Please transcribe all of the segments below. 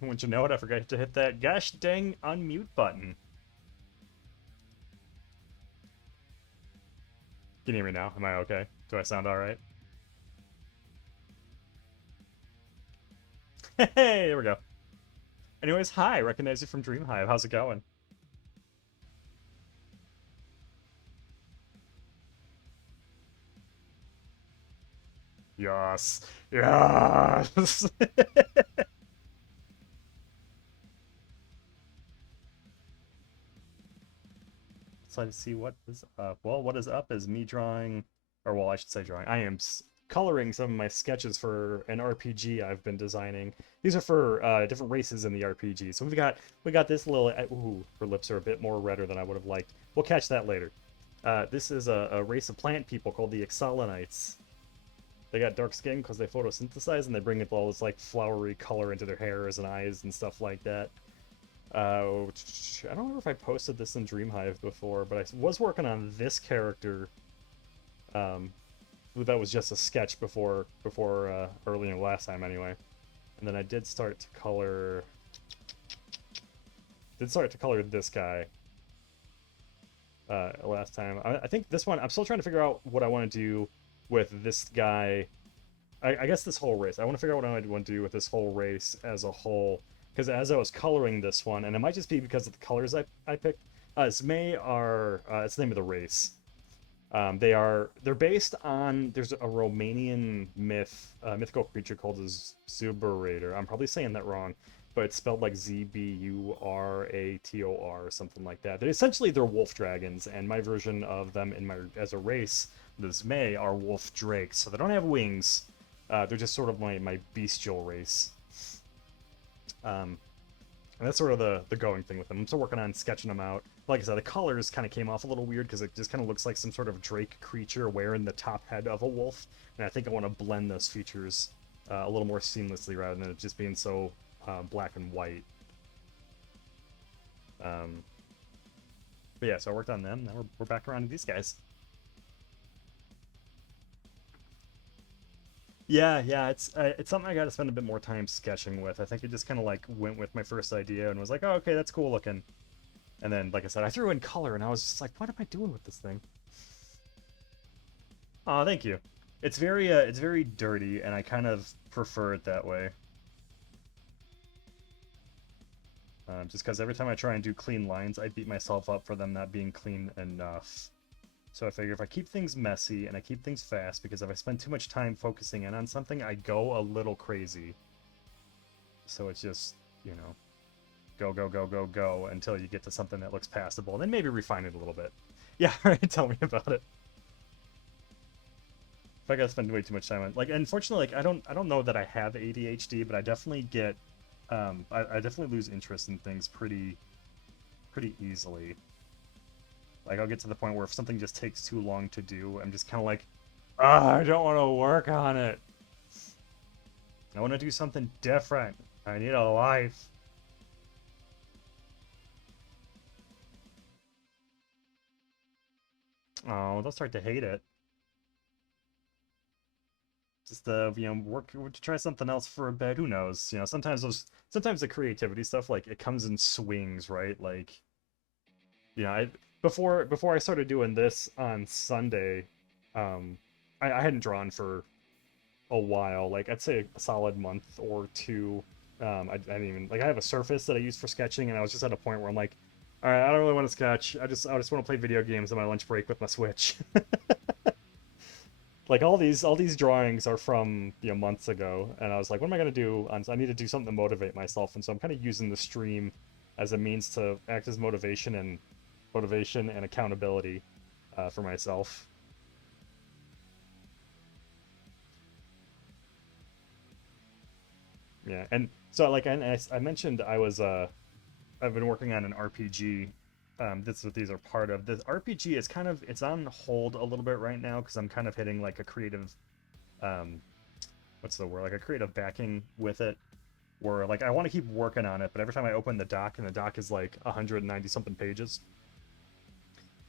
Wouldn't you know it, I forgot to hit that gosh dang unmute button. Can you hear me now? Am I okay? Do I sound alright? Hey, there we go. Anyways, hi, recognize you from Dream Hive. How's it going? Yes. Yes. So to see what is up. Well, what is up is me drawing, or well, I should say drawing. I am coloring some of my sketches for an RPG I've been designing. These are for different races in the RPG. So we got this little. Ooh, her lips are a bit more redder than I would have liked. We'll catch that later. This is a race of plant people called the Exolenites. They got dark skin because they photosynthesize and they bring all this like flowery color into their hairs and eyes and stuff like that. I don't remember if I posted this in Dreamhive before, but I was working on this character. Um, that was just a sketch before earlier last time anyway, and then I did start to color this guy last time. I think this one I'm still trying to figure out what I want to do with this guy. I guess this whole race. I want to figure out what I want to do with this whole race as a whole. Because as I was coloring this one, and it might just be because of the colors I picked, Zmei are it's the name of the race. They're based on there's a Romanian mythical creature called a Zuburator. I'm probably saying that wrong, but it's spelled like Zburator or something like that. They're wolf dragons, and my version of them as a race, the Zmei, are wolf drakes. So they don't have wings. They're just sort of my bestial race. Um, and that's sort of the going thing with them. I'm still working on sketching them out. Like I said, the colors kind of came off a little weird because it just kind of looks like some sort of drake creature wearing the top head of a wolf. And I think I want to blend those features a little more seamlessly rather than it just being so black and white. Um, but yeah, so I worked on them. Now we're back around to these guys. Yeah, it's something I got to spend a bit more time sketching with. I think it just kind of like went with my first idea and was like, oh, okay, that's cool looking. And then, like I said, I threw in color, and I was just like, what am I doing with this thing? Oh, thank you. It's very dirty, and I kind of prefer it that way. Just because every time I try and do clean lines, I beat myself up for them not being clean enough. So I figure if I keep things messy and I keep things fast, because if I spend too much time focusing in on something, I go a little crazy. So it's just, you know, go until you get to something that looks passable, and then maybe refine it a little bit. Yeah, right. Tell me about it. If I gotta spend way too much time on like, unfortunately, like I don't know that I have ADHD, but I definitely get I definitely lose interest in things pretty easily. Like I'll get to the point where if something just takes too long to do, I'm just kind of like, ah, I don't want to work on it. I want to do something different. I need a life. Oh, they'll start to hate it. Just work to try something else for a bit. Who knows? Sometimes the creativity stuff like it comes in swings, right? Like I before I started doing this on Sunday, um, I hadn't drawn for a while. Like I'd say a solid month or two. I didn't even like I have a Surface that I use for sketching, and I was just at a point where I'm like, all right, I don't really want to sketch. I just want to play video games on my lunch break with my Switch. Like all these drawings are from months ago, and I was like, what am I gonna do? I need to do something to motivate myself, and so I'm kind of using the stream as a means to act as motivation and accountability for myself. Yeah, and so like I mentioned I've been working on an RPG. That's what these are part of. This RPG is it's on hold a little bit right now because I'm kind of hitting like a creative um, what's the word, like a creative backing with it, where like I want to keep working on it, but every time I open the doc and the doc is like 190 something pages,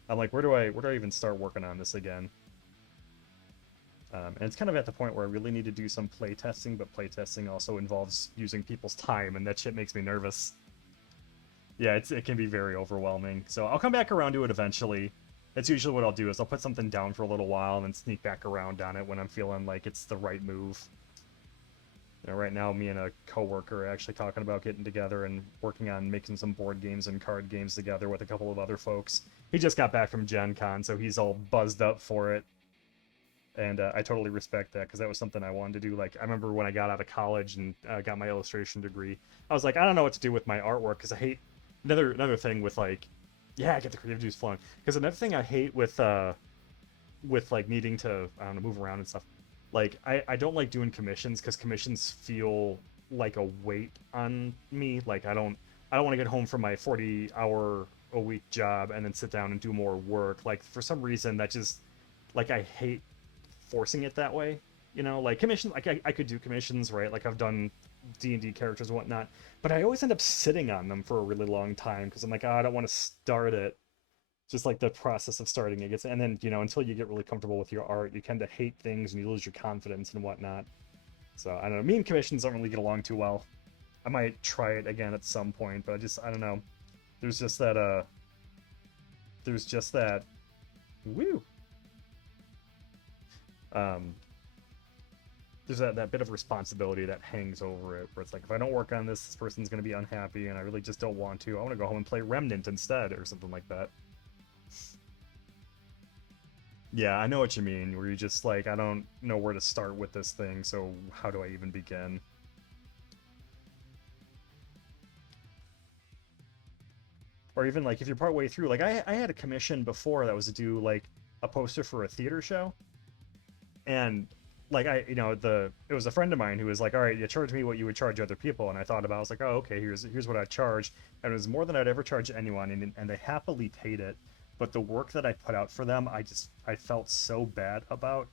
I'm like, where do I even start working on this again? And it's kind of at the point where I really need to do some playtesting, but playtesting also involves using people's time, and that shit makes me nervous. Yeah, it can be very overwhelming. So I'll come back around to it eventually. That's usually what I'll do is I'll put something down for a little while and then sneak back around on it when I'm feeling like it's the right move. You know, right now, me and a coworker are actually talking about getting together and working on making some board games and card games together with a couple of other folks. He just got back from Gen Con, so he's all buzzed up for it. And I totally respect that because that was something I wanted to do. Like, I remember when I got out of college and got my illustration degree, I was like, I don't know what to do with my artwork because I hate another thing with like, yeah, I get the creative juice flowing. Because another thing I hate with like needing to, I don't know, move around and stuff. Like I don't like doing commissions because commissions feel like a weight on me. Like I don't want to get home from my 40-hour a week job and then sit down and do more work. Like for some reason that just like I hate forcing it that way. You know, like commissions, like I could do commissions, right? Like I've done D&D characters and whatnot, but I always end up sitting on them for a really long time because I'm like, oh, I don't want to start it. Just like the process of starting it gets, and then until you get really comfortable with your art, you tend to hate things and you lose your confidence and whatnot. So I don't know. Me and commissions don't really get along too well. I might try it again at some point, but I don't know. There's just that there's just that woo. Um, there's that bit of responsibility that hangs over it, where it's like if I don't work on this person's gonna be unhappy, and I really just don't want to. I want to go home and play Remnant instead, or something like that. Yeah, I know what you mean, where you just like, I don't know where to start with this thing, so how do I even begin? Or even like if you're partway through, like I had a commission before that was to do like a poster for a theater show, and like it was a friend of mine who was like, all right, you charge me what you would charge other people, and I thought about it, I was like, oh, okay, here's what I charge, and it was more than I'd ever charge anyone, and they happily paid it, but the work that I put out for them, I felt so bad about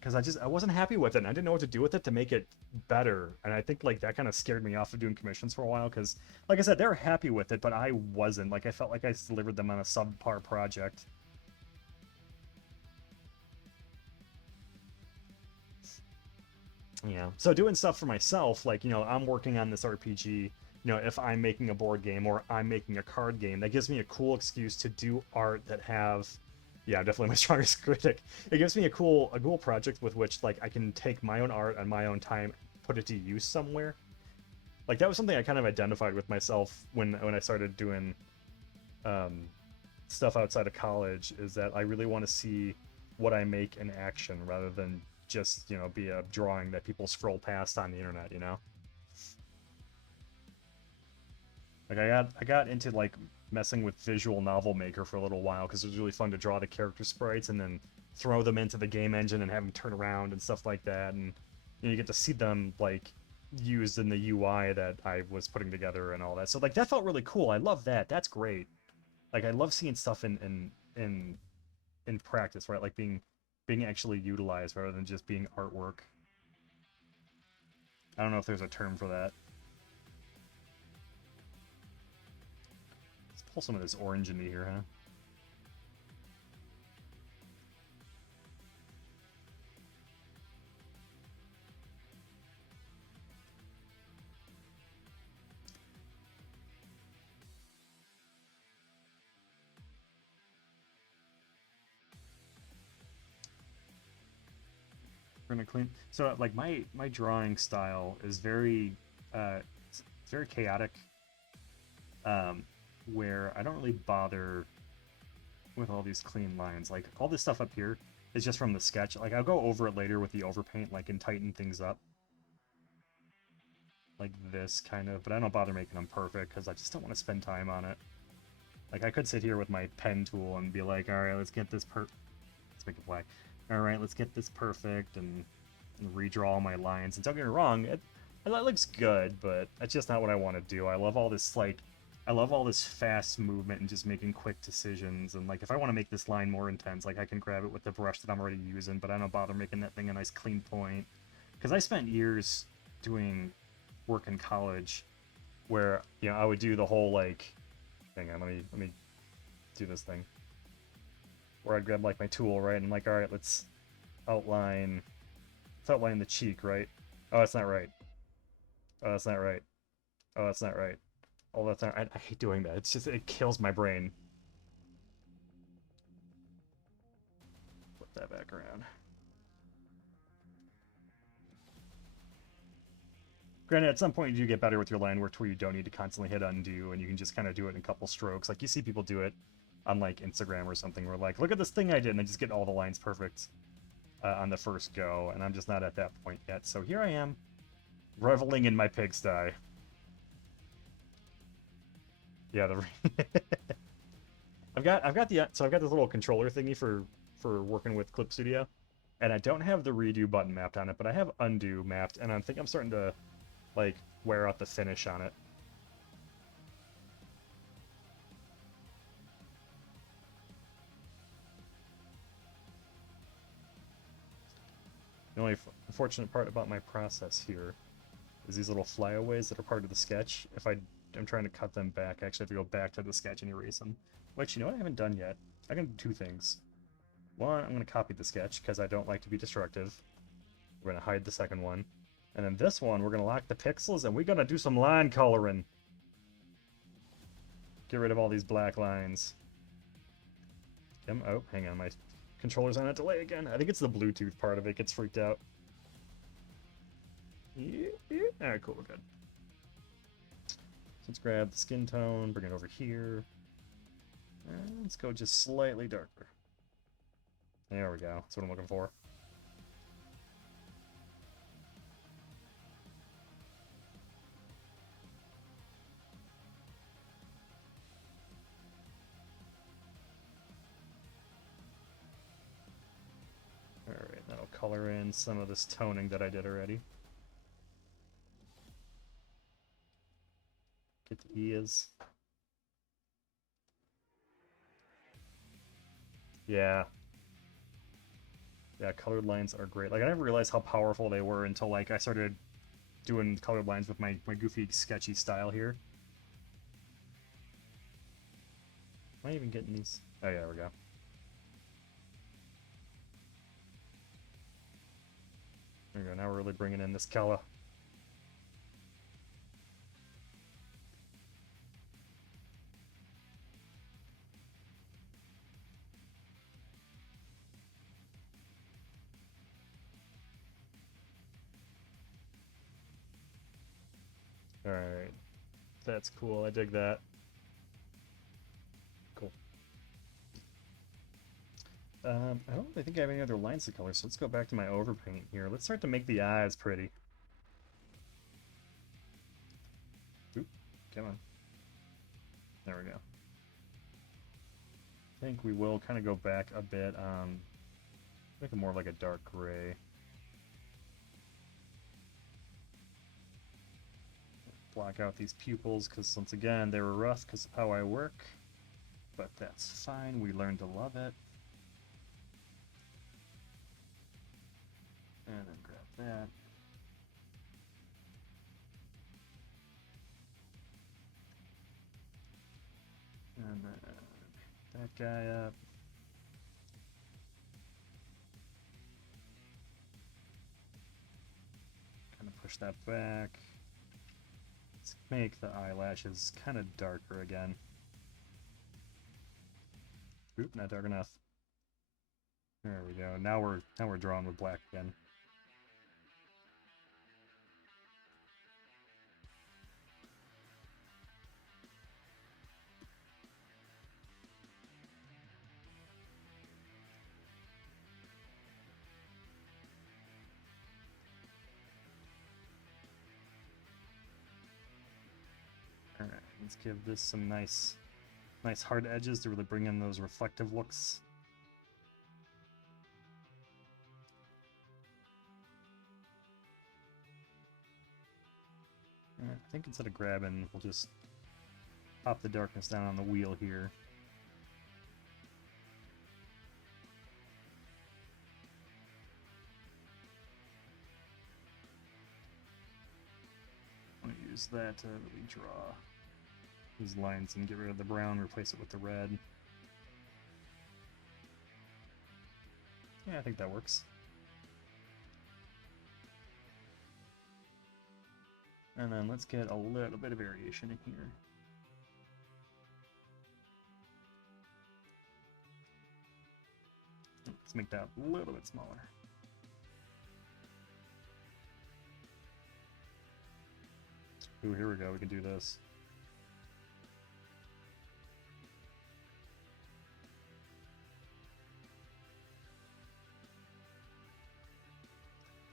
because I wasn't happy with it, and I didn't know what to do with it to make it better, and I think like that kind of scared me off of doing commissions for a while because, like I said, they were happy with it, but I wasn't. Like I felt like I delivered them on a subpar project. Yeah. So doing stuff for myself, like, I'm working on this RPG, if I'm making a board game or I'm making a card game, that gives me a cool excuse to do art that have, yeah, definitely my strongest critic. It gives me a cool project with which like I can take my own art and my own time, put it to use somewhere. Like that was something I kind of identified with myself when I started doing um, stuff outside of college, is that I really want to see what I make in action rather than just be a drawing that people scroll past on the internet. Like I got into like messing with Visual Novel Maker for a little while because it was really fun to draw the character sprites and then throw them into the game engine and have them turn around and stuff like that, and you get to see them like used in the UI that I was putting together and all that. So like that felt really cool. I love that. That's great. Like I love seeing stuff in practice, right? Like being actually utilized rather than just being artwork. I don't know if there's a term for that. Let's pull some of this orange into here, huh? We're gonna clean. So like my drawing style is very it's very chaotic. Um, where I don't really bother with all these clean lines. Like all this stuff up here is just from the sketch. Like I'll go over it later with the overpaint, like and tighten things up, like this kind of. But I don't bother making them perfect because I just don't want to spend time on it. Like I could sit here with my pen tool and be like, all right, let's get this let's make it black. All right, let's get this perfect and redraw all my lines. And don't get me wrong, it looks good, but that's just not what I want to do. I love all this fast movement and just making quick decisions. And like if I want to make this line more intense, like I can grab it with the brush that I'm already using, but I don't bother making that thing a nice clean point. Because I spent years doing work in college where I would do the whole like, hang on, let me do this thing. where I'd grab like my tool, right, and I'm like, all right, outline, let's outline the cheek, right? Oh, that's not right. Oh, that's not right. Oh, that's not right. Oh, that's not. I hate doing that. It's just it kills my brain. Flip that back around. Granted, at some point you do get better with your line work to where you don't need to constantly hit undo, and you can just kind of do it in a couple strokes. Like you see people do it on like Instagram or something, where like, look at this thing I did, and they just get all the lines perfect on the first go, and I'm just not at that point yet. So here I am, reveling in my pigsty. Yeah, I've got this little controller thingy for working with Clip Studio, and I don't have the redo button mapped on it, but I have undo mapped, and I think I'm starting to like wear out the finish on it. The only unfortunate part about my process here is these little flyaways that are part of the sketch. If I'm trying to cut them back, I actually have to go back to the sketch and erase them. Which, you know what I haven't done yet? I can do two things. One, I'm going to copy the sketch because I don't like to be destructive. We're going to hide the second one. And then this one, we're going to lock the pixels and we're going to do some line coloring. Get rid of all these black lines. Oh, hang on, my controller's on a delay again. I think it's the Bluetooth part of it gets freaked out. Yeah. Alright, cool, we're good. So let's grab the skin tone, bring it over here. And let's go just slightly darker. There we go. That's what I'm looking for. Alright, that'll color in some of this toning that I did already. Get the ears. Yeah. Yeah, colored lines are great. Like, I never realized how powerful they were until, like, I started doing colored lines with my goofy, sketchy style here. Am I even getting these? Oh, yeah, there we go. There we go, now we're really bringing in this color. Alright. That's cool, I dig that. Cool. I don't really think I have any other lines to color, so let's go back to my overpaint here. Let's start to make the eyes pretty. Oop, come on. There we go. I think we will kind of go back a bit, make it more of like a dark gray. Block out these pupils, because once again, they were rough because of how I work. But that's fine, we learned to love it. And then grab that. And then that guy up. Kind of push that back. Let's make the eyelashes kind of darker again. Oop, not dark enough. There we go. Now we're drawing with black again. Alright, let's give this some nice hard edges to really bring in those reflective looks. I think instead of grabbing, we'll just pop the darkness down on the wheel here. I'm going to use that to really draw these lines and get rid of the brown, replace it with the red. Yeah, I think that works. And then let's get a little bit of variation in here. Let's make that a little bit smaller. Ooh, here we go. We can do this.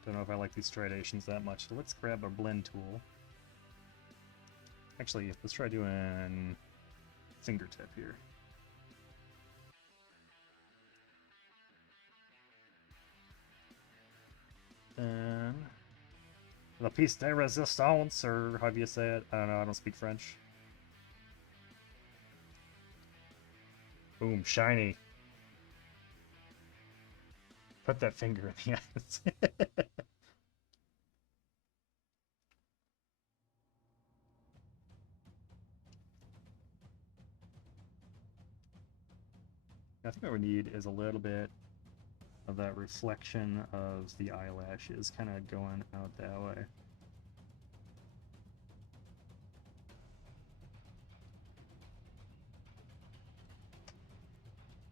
Don't know if I like these striations that much, so let's grab a blend tool. Actually, let's try doing fingertip here. Then la piece de resistance, or how do you say it? I don't know, I don't speak French. Boom, shiny. Put that finger in the eyes. I think what we need is a little bit of that reflection of the eyelashes kind of going out that way.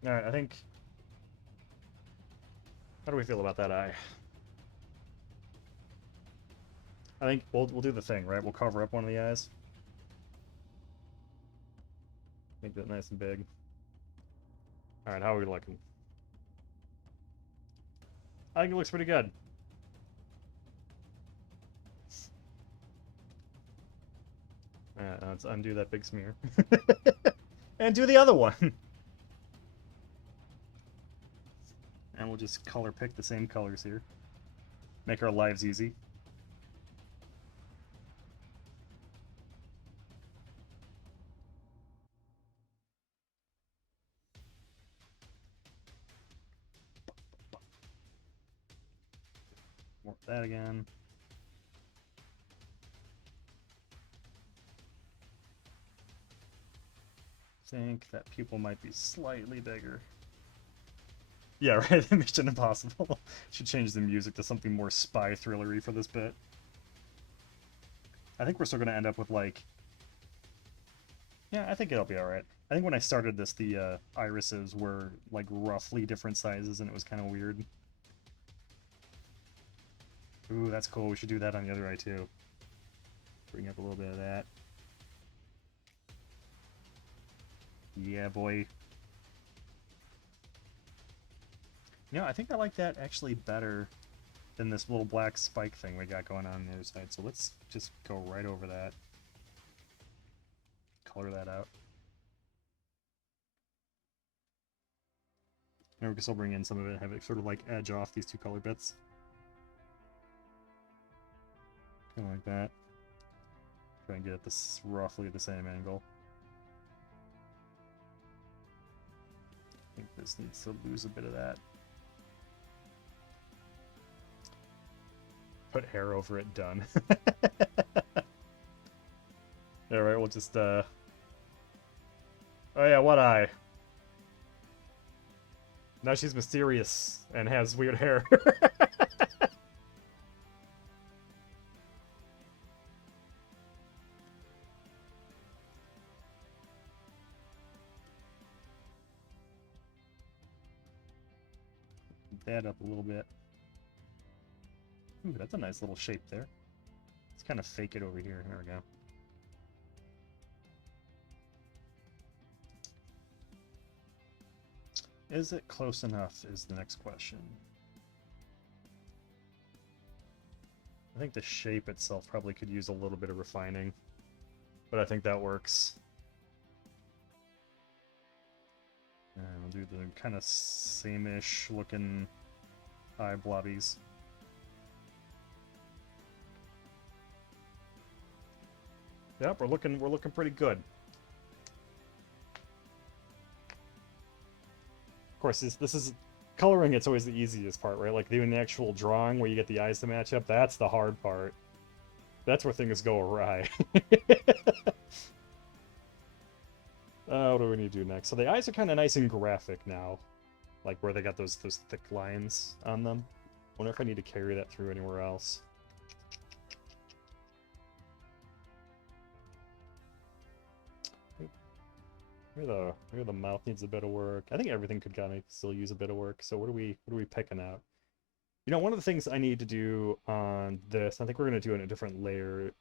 Alright, I think... How do we feel about that eye? I think we'll do the thing, right? We'll cover up one of the eyes. Make that nice and big. Alright, how are we looking? I think it looks pretty good. Let's undo that big smear. And do the other one! And we'll just color pick the same colors here. Make our lives easy. Work that again. Think that pupil might be slightly bigger. Yeah, right, Mission Impossible. Should change the music to something more spy thrillery for this bit. I think we're still going to end up with, like... Yeah, I think it'll be alright. I think when I started this, the irises were, like, roughly different sizes, and it was kind of weird. Ooh, that's cool. We should do that on the other eye, too. Bring up a little bit of that. Yeah, boy. You know, I think I like that actually better than this little black spike thing we got going on the other side. So let's just go right over that. Color that out. And we can still bring in some of it, have it sort of like edge off these two color bits. Kind of like that. Try and get it this roughly the same angle. I think this needs to lose a bit of that. Put hair over it, done. Alright, we'll just, Oh yeah, what eye? Now she's mysterious and has weird hair. That up a little bit. Ooh, that's a nice little shape there. Let's kind of fake it over here. There we go. Is it close enough is the next question. I think the shape itself probably could use a little bit of refining, but I think that works. And we'll do the kind of same-ish looking eye blobbies. Yep, we're looking pretty good. Of course, this is coloring. It's always the easiest part, right? Like doing the actual drawing where you get the eyes to match up. That's the hard part. That's where things go awry. What do we need to do next? So the eyes are kind of nice and graphic now. like where they got those thick lines on them. Wonder if I need to carry that through anywhere else. Maybe the mouth needs a bit of work. I think everything could kind of still use a bit of work. So what are we picking out? You know, one of the things I need to do on this, I think we're gonna do it in a different layer.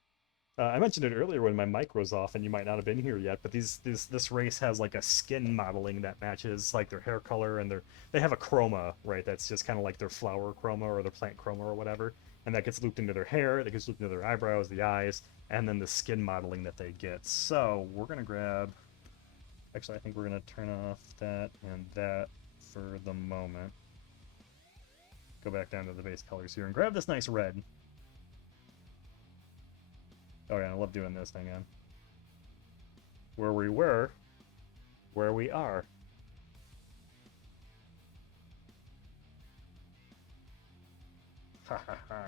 I mentioned it earlier when my mic was off, and you might not have been here yet. But this race has like a skin modeling that matches like their hair color, and they have a chroma, right? That's just kind of like their flower chroma or their plant chroma or whatever, and that gets looped into their hair, that gets looped into their eyebrows, the eyes, and then the skin modeling that they get. So we're gonna grab. Actually, I think we're gonna turn off that and that for the moment. Go back down to the base colors here and grab this nice red. Oh yeah, I love doing this thing, man. Where we were, where we are. Ha ha ha.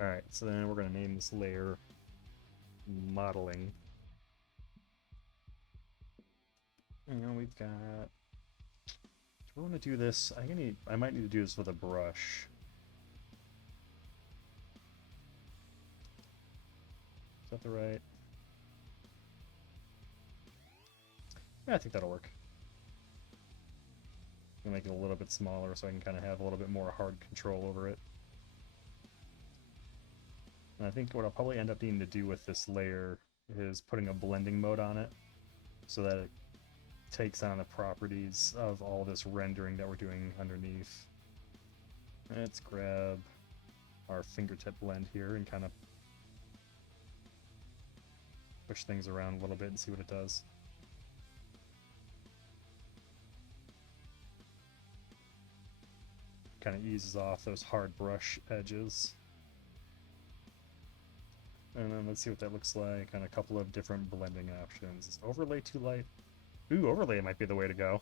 Alright, so then we're gonna name this layer modeling. You know, we've got. Do we want to do this? I might need to do this with a brush. Is that the right? Yeah, I think that'll work. I'm gonna make it a little bit smaller so I can kind of have a little bit more hard control over it. And I think what I'll probably end up needing to do with this layer is putting a blending mode on it so that it takes on the properties of all this rendering that we're doing underneath. Let's grab our fingertip blend here and kind of push things around a little bit and see what it does. Kind of eases off those hard brush edges. And then let's see what that looks like on a couple of different blending options. Is overlay too light? Ooh, overlay might be the way to go.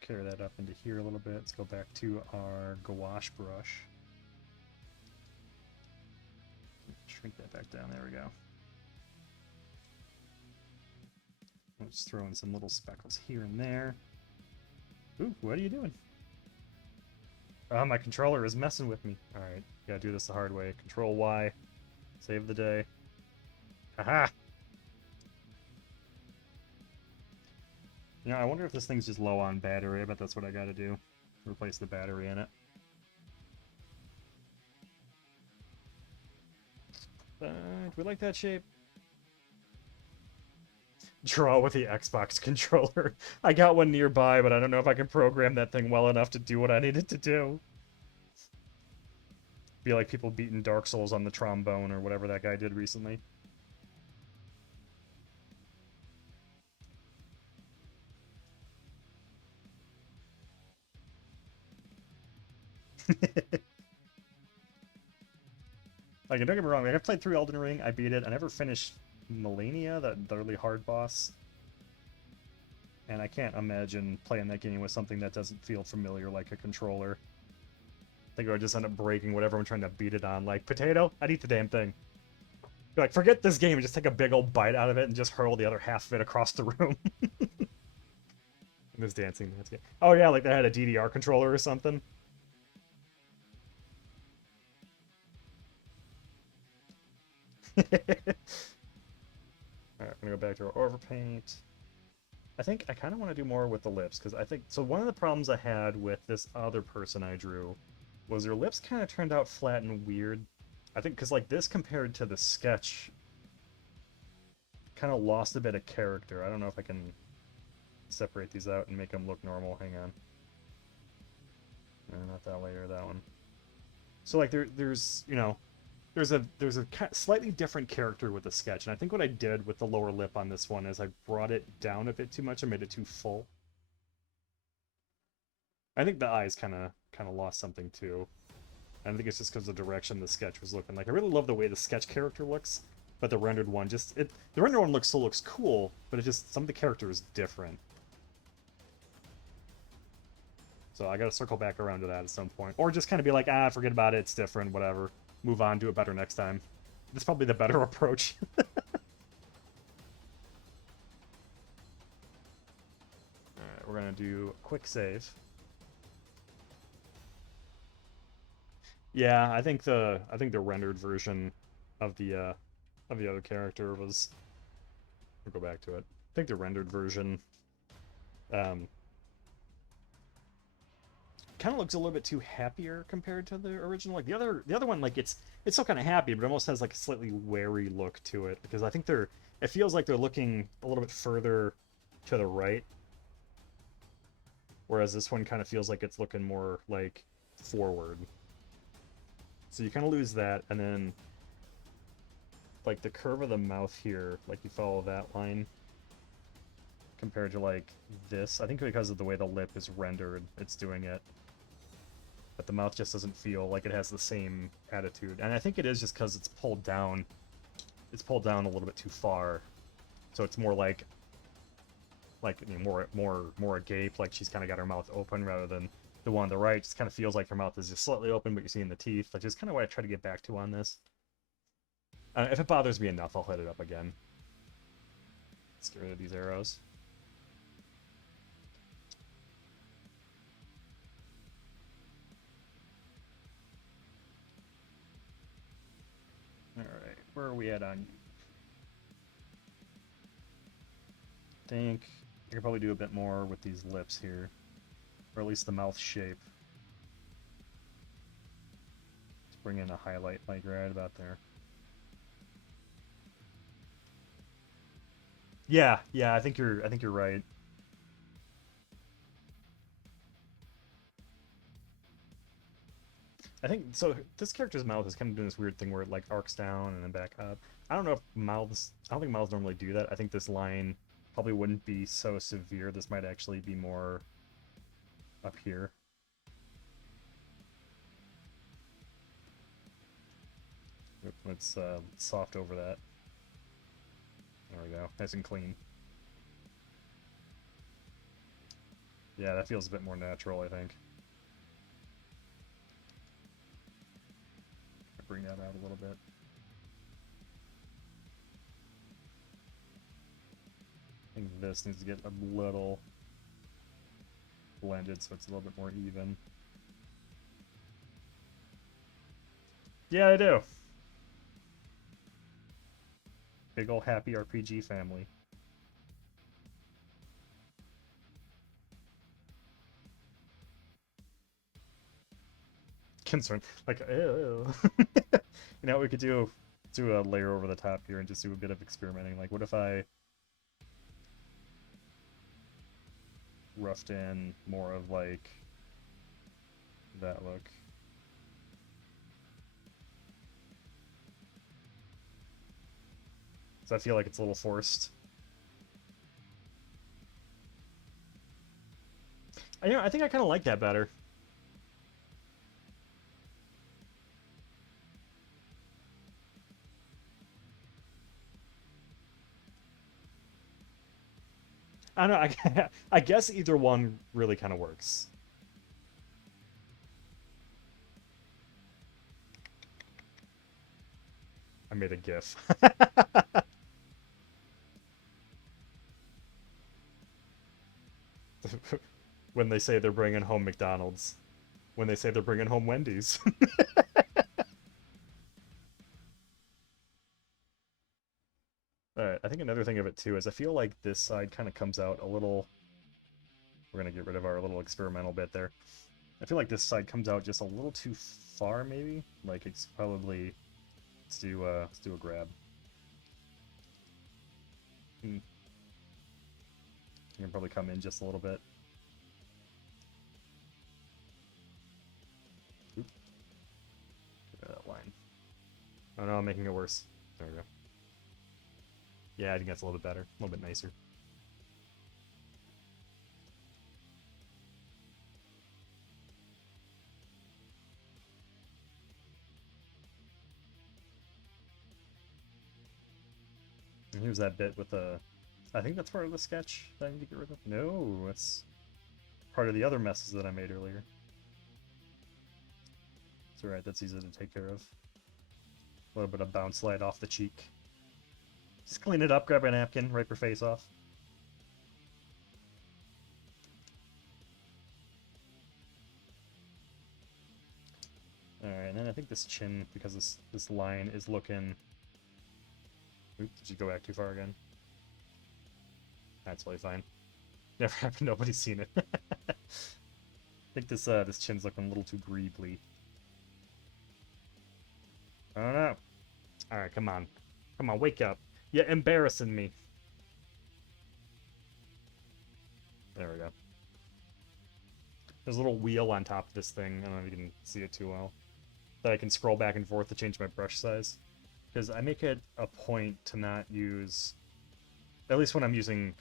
Carry that up into here a little bit. Let's go back to our gouache brush. Shrink that back down. There we go. Let's throw in some little speckles here and there. Ooh, what are you doing? Oh, my controller is messing with me. Alright, gotta do this the hard way. Control Y. Save the day. Haha! You know, I wonder if this thing's just low on battery. I bet that's what I gotta do. Replace the battery in it. Do we like that shape? Draw with the Xbox controller. I got one nearby, but I don't know if I can program that thing well enough to do what I needed to do. Be like people beating Dark Souls on the trombone or whatever that guy did recently. Like, don't get me wrong, like, I've played through Elden Ring, I beat it, I never finished Malenia, that really hard boss. And I can't imagine playing that game with something that doesn't feel familiar like a controller. I think I would just end up breaking whatever I'm trying to beat it on. Like, potato? I'd eat the damn thing. Be like, forget this game and just take a big old bite out of it and just hurl the other half of it across the room. This dancing game. Oh yeah, like they had a DDR controller or something. Alright, I'm gonna go back to our overpaint. I think I kind of want to do more with the lips, because I think... So one of the problems I had with this other person I drew was their lips kind of turned out flat and weird. I think because, like, this compared to the sketch kind of lost a bit of character. I don't know if I can separate these out and make them look normal. Hang on. No, not that layer, that one. So, like, there's, you know... There's a slightly different character with the sketch, and I think what I did with the lower lip on this one is I brought it down a bit too much. I made it too full. I think the eyes kind of lost something too. And I think it's just because of the direction the sketch was looking. Like, I really love the way the sketch character looks, but the rendered one the rendered one still looks cool, but it just, some of the character is different. So I gotta circle back around to that at some point, or just kind of be like, forget about it, it's different, whatever. move on, do it better next time. That's probably the better approach. Alright, we're gonna do a quick save. Yeah, I think the rendered version of the other character was. We'll go back to it. I think the rendered version um, kind of looks a little bit too happier compared to the original. Like the other one, like it's still kind of happy, but it almost has like a slightly wary look to it because I think it feels like they're looking a little bit further to the right, whereas this one kind of feels like it's looking more like forward. So you kind of lose that, and then like the curve of the mouth here, like you follow that line compared to like this. I think because of the way the lip is rendered, it's doing it. But the mouth just doesn't feel like it has the same attitude. And I think it is just because it's pulled down. It's pulled down a little bit too far. So it's more like you know, more agape, like she's kind of got her mouth open rather than the one on the right. Just kind of feels like her mouth is just slightly open, but you're seeing the teeth. Which is kind of what I try to get back to on this. If it bothers me enough, I'll hit it up again. Let's get rid of these arrows. Alright, where are we at on... I think I could probably do a bit more with these lips here. Or at least the mouth shape. Let's bring in a highlight like right about there. Yeah, I think you're right. I think so. This character's mouth is kind of doing this weird thing where it like arcs down and then back up. I don't know if mouths. I don't think mouths normally do that. I think this line probably wouldn't be so severe. This might actually be more up here. Let's soft over that. There we go. Nice and clean. Yeah, that feels a bit more natural, I think. Bring that out a little bit. I think this needs to get a little blended so it's a little bit more even. Yeah, I do. Big ol' happy RPG family. Concern. Like, ew. You know what we could do? Do a layer over the top here and just do a bit of experimenting. Like, what if I roughed in more of, like, that look? So I feel like it's a little forced. You know, I think I kind of like that better. I don't know. I guess either one really kind of works. I made a GIF. When they say they're bringing home McDonald's. When they say they're bringing home Wendy's. Alright, I think another thing of it too is I feel like this side kind of comes out a little... We're going to get rid of our little experimental bit there. I feel like this side comes out just a little too far, maybe? Like, it's probably... Let's do a grab. You can probably come in just a little bit. Oop. That line. Oh no, I'm making it worse. There we go. Yeah, I think that's a little bit better. A little bit nicer. And here's that bit with the... I think that's part of the sketch that I need to get rid of. No, it's part of the other messes that I made earlier. It's alright, that's easy to take care of. little bit of bounce light off the cheek. Just clean it up, grab a napkin, wipe your face off. Alright, and then I think this chin, because this line is looking... Oops, did you go back too far again? That's totally fine. Never happened, nobody's seen it. I think this chin's looking a little too greebly. I don't know. Alright, come on. Come on, wake up. You're embarrassing me. There we go. There's a little wheel on top of this thing. I don't know if you can see it too well. That I can scroll back and forth to change my brush size. Because I make it a point to not use... At least when I'm using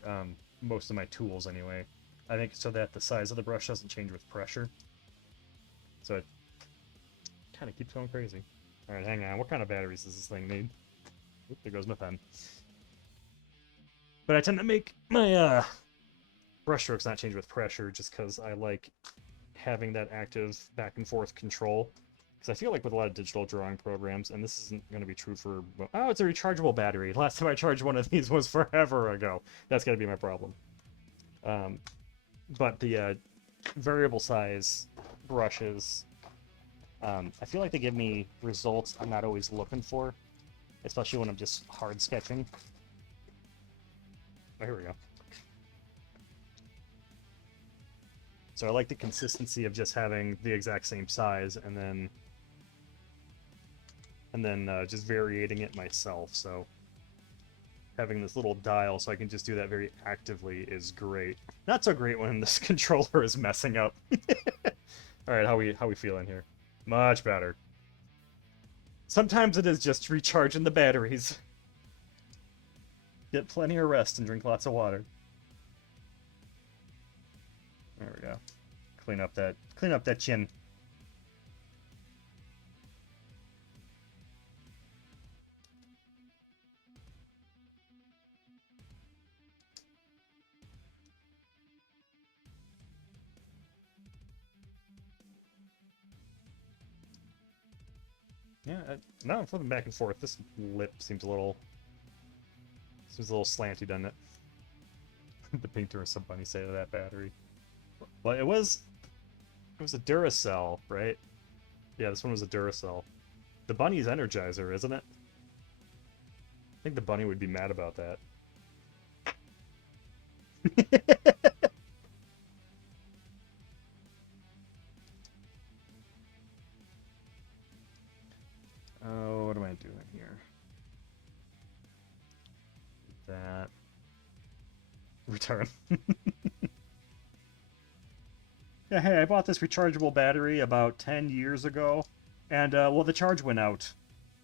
most of my tools anyway. I think so that the size of the brush doesn't change with pressure. So it kind of keeps going crazy. Alright, hang on. What kind of batteries does this thing need? Oop, there goes my pen. But I tend to make my brush strokes not change with pressure just because I like having that active back and forth control. Because I feel like with a lot of digital drawing programs, and this isn't going to be true for... Oh, it's a rechargeable battery. Last time I charged one of these was forever ago. That's going to be my problem. But the variable size brushes, I feel like they give me results I'm not always looking for. Especially when I'm just hard sketching. Oh, here we go. So I like the consistency of just having the exact same size and then just varying it myself. So having this little dial so I can just do that very actively is great. Not so great when this controller is messing up. All right, how we feeling here? Much better. Sometimes it is just recharging the batteries. Get plenty of rest and drink lots of water. There we go. Clean up that chin. Yeah, now I'm flipping back and forth. This lip seems a little slanty, doesn't it? The painter or somebody say to that battery. Well, it was a Duracell, right? Yeah, this one was a Duracell. The bunny's Energizer, isn't it? I think the bunny would be mad about that. Oh, what am I doing here? That. Return. Yeah, hey, I bought this rechargeable battery about 10 years ago, and, well, the charge went out.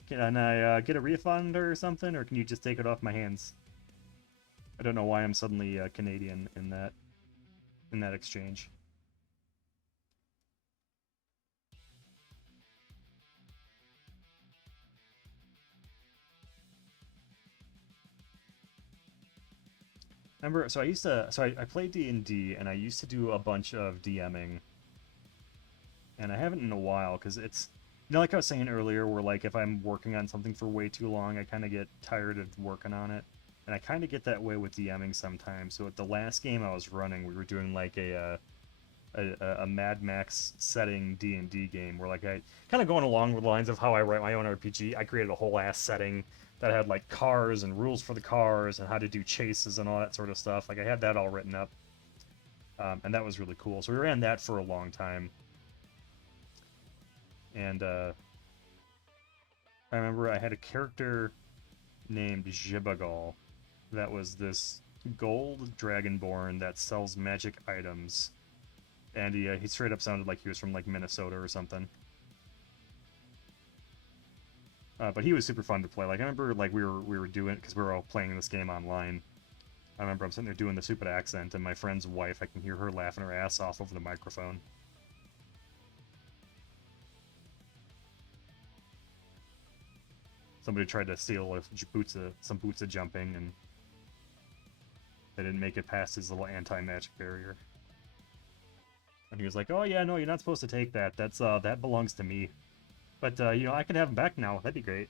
Can I get a refund or something, or can you just take it off my hands? I don't know why I'm suddenly Canadian in that exchange. Remember, so I played D&D, and I used to do a bunch of DMing, and I haven't in a while, because it's, you know, like I was saying earlier, where, like, if I'm working on something for way too long, I kind of get tired of working on it, and I kind of get that way with DMing sometimes. So at the last game I was running, we were doing, like, a Mad Max setting D&D game, where, like, I kind of going along with the lines of how I write my own RPG, I created a whole ass setting that had, like, cars and rules for the cars and how to do chases and all that sort of stuff. Like, I had that all written up, and that was really cool. So we ran that for a long time. And I remember I had a character named Jibagal that was this gold dragonborn that sells magic items. And he straight up sounded like he was from, like, Minnesota or something. But he was super fun to play. Like, I remember, like, we were doing, because we were all playing this game online. I remember I'm sitting there doing the stupid accent, and my friend's wife, I can hear her laughing her ass off over the microphone. Somebody tried to steal some Butsa jumping, and they didn't make it past his little anti-magic barrier. And he was like, "Oh yeah, no, you're not supposed to take that. That belongs to me. But you know, I can have him back now. That'd be great."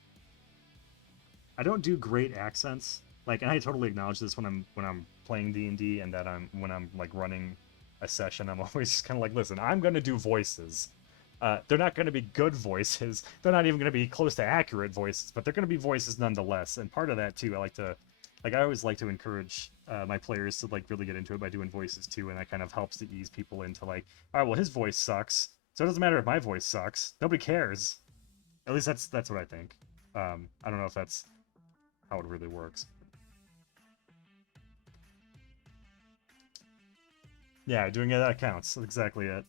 I don't do great accents. Like, and I totally acknowledge this when I'm playing D&D, and that when I'm like running a session, I'm always just kind of like, listen, I'm gonna do voices. They're not going to be good voices. They're not even going to be close to accurate voices, but they're going to be voices nonetheless. And part of that too, I always like to encourage my players to like really get into it by doing voices too, and that kind of helps to ease people into like, all right, well, his voice sucks, so it doesn't matter if my voice sucks. Nobody cares. At least that's what I think. I don't know if that's how it really works. Yeah, doing it that counts. That's exactly it.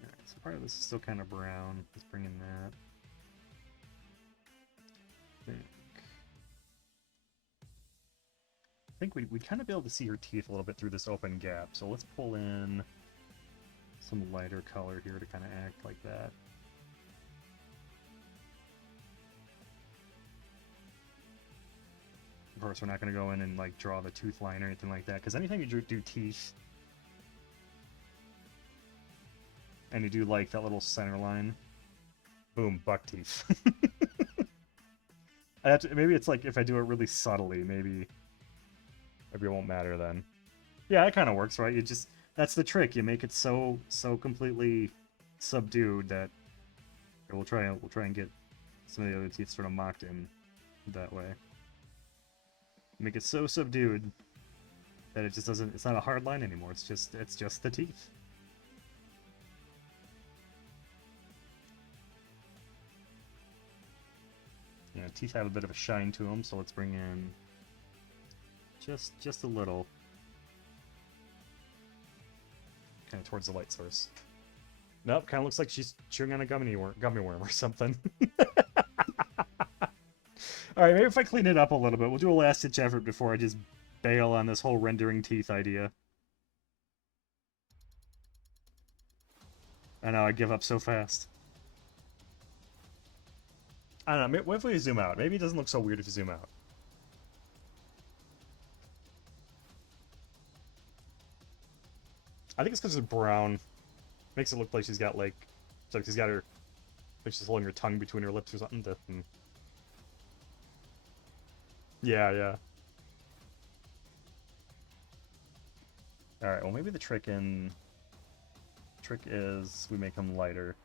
All right, so part of this is still kind of brown. Let's bring in that. I think we'd kind of be able to see her teeth a little bit through this open gap. So let's pull in some lighter color here to kind of act like that. Of course, we're not going to go in and like draw the tooth line or anything like that, because anytime you do teeth and you do like that little center line, boom, buck teeth. Maybe it's like if I do it really subtly, maybe it won't matter then. Yeah, it kind of works, right? That's the trick. You make it so completely subdued that we'll try and get some of the other teeth sort of mocked in that way. Make it so subdued that it just doesn't. It's not a hard line anymore. It's just the teeth. Yeah, teeth have a bit of a shine to them, so let's bring in just a little, kind of towards the light source. Nope, kind of looks like she's chewing on a gummy worm or something. Alright, maybe if I clean it up a little bit, we'll do a last-ditch effort before I just bail on this whole rendering teeth idea. I know, I give up so fast. I don't know, what if we zoom out? Maybe it doesn't look so weird if you zoom out. I think it's because it's brown. Makes it look like she's got like she's got her, like she's holding her tongue between her lips or something. Yeah, yeah. All right. Well, maybe the trick is we make them lighter.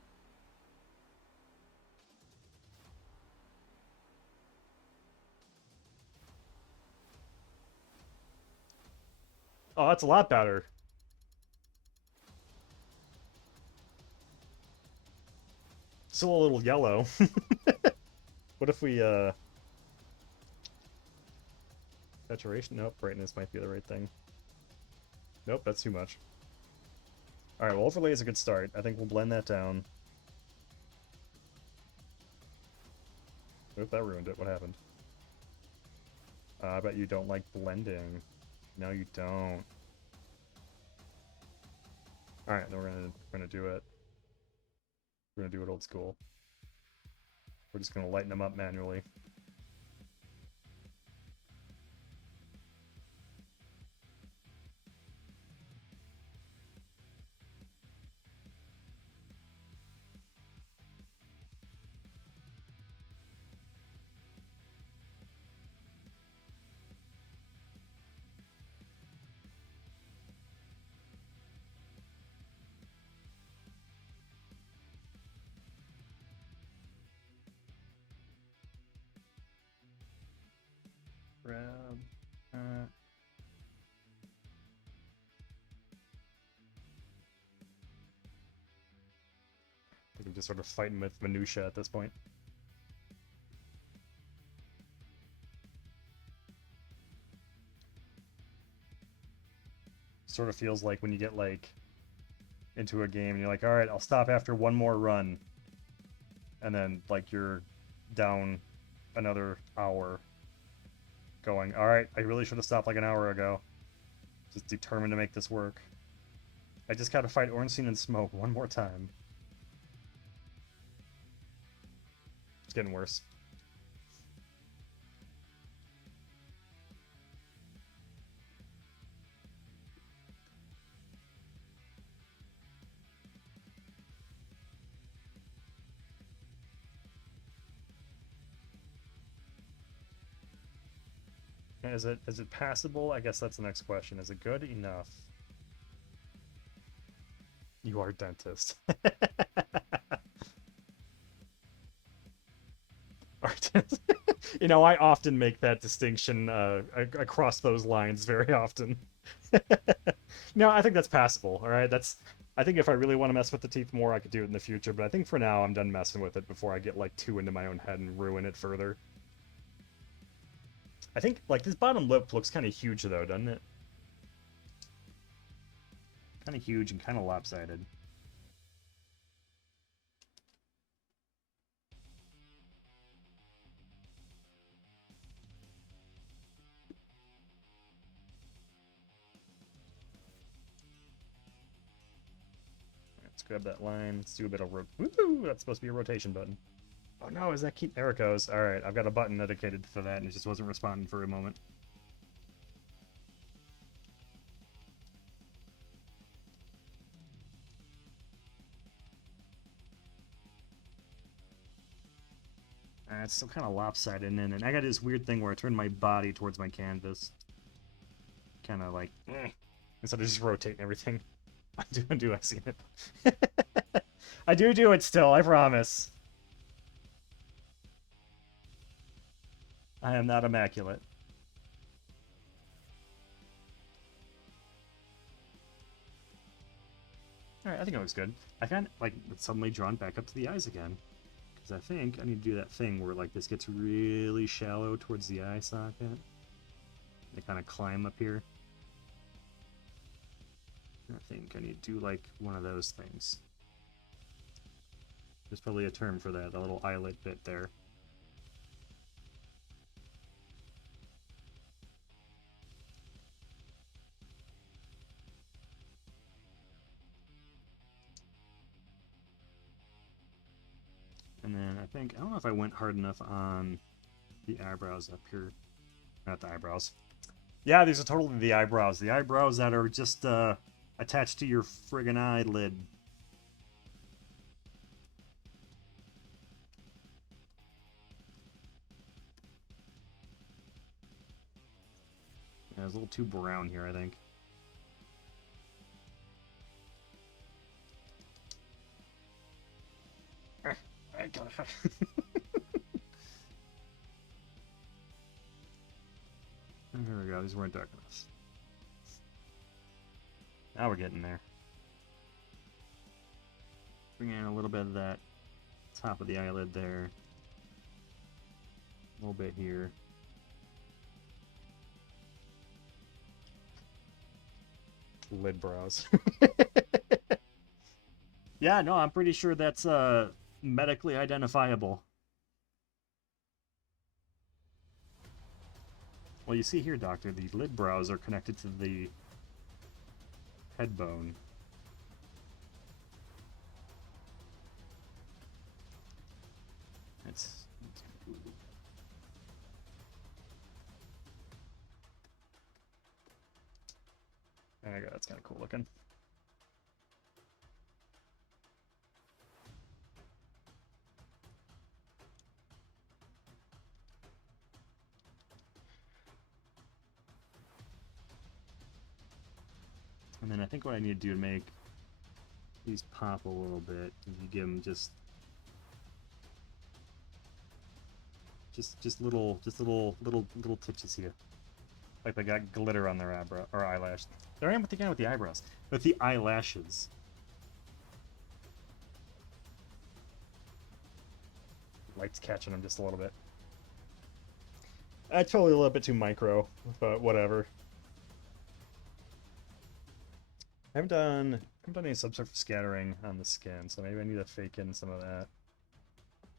Oh, that's a lot better. Still a little yellow. What if we saturation? Nope, brightness might be the right thing. Nope, that's too much. Alright, well, overlay is a good start. I think we'll blend that down. Oop, that ruined it. What happened? I bet you don't like blending. No, you don't. Alright, then we're gonna do it. We're gonna do it old school. We're just gonna lighten them up manually. Grab that. I think I'm just sort of fighting with minutia at this point. Sort of feels like when you get like into a game and you're like, all right, I'll stop after one more run, and then like you're down another hour going, all right, I really should have stopped like an hour ago. Just determined to make this work. I just gotta fight Ornstein and Smoke one more time. It's getting worse. Is it passable? I guess that's the next question. Is it good enough? You are dentist. Artist. You know, I often make that distinction across those lines very often. No, I think that's passable. All right, that's. I think if I really want to mess with the teeth more, I could do it in the future. But I think for now, I'm done messing with it before I get like too into my own head and ruin it further. I think like this bottom lip looks kind of huge though, doesn't it? Kind of huge and kind of lopsided. Let's grab that line. Let's do a bit of woo! That's supposed to be a rotation button. Oh no, is that keep? There it goes. All right, I've got a button dedicated for that, and it just wasn't responding for a moment. It's still kind of lopsided, and I got this weird thing where I turn my body towards my canvas, kind of like instead of just rotating everything. I see it? I do it still. I promise. I am not immaculate. Alright, I think it looks good. I kind of, like, it's suddenly drawn back up to the eyes again. Because I think I need to do that thing where, like, this gets really shallow towards the eye socket. They kind of climb up here. I think I need to do, like, one of those things. There's probably a term for that, the little eyelid bit there. And then I don't know if I went hard enough on the eyebrows up here. Not the eyebrows. Yeah, these are totally the eyebrows. The eyebrows that are just attached to your friggin' eyelid. Yeah, it's a little too brown here, I think. There we go, these weren't dark enough. Now we're getting there. Bring in a little bit of that top of the eyelid there. A little bit here. Lid brows. Yeah, no, I'm pretty sure that's medically identifiable. Well, you see here, Doctor, the lid brows are connected to the head bone. It's there you go, that's kind of cool looking. And then I think what I need to do to make these pop a little bit is you give them just little touches here, like they got glitter on their eyebrow or eyelash. There I am again with the eyebrows, with the eyelashes. Light's catching them just a little bit. That's probably a little bit too micro, but whatever. I haven't done any subsurface scattering on the skin, so maybe I need to fake in some of that.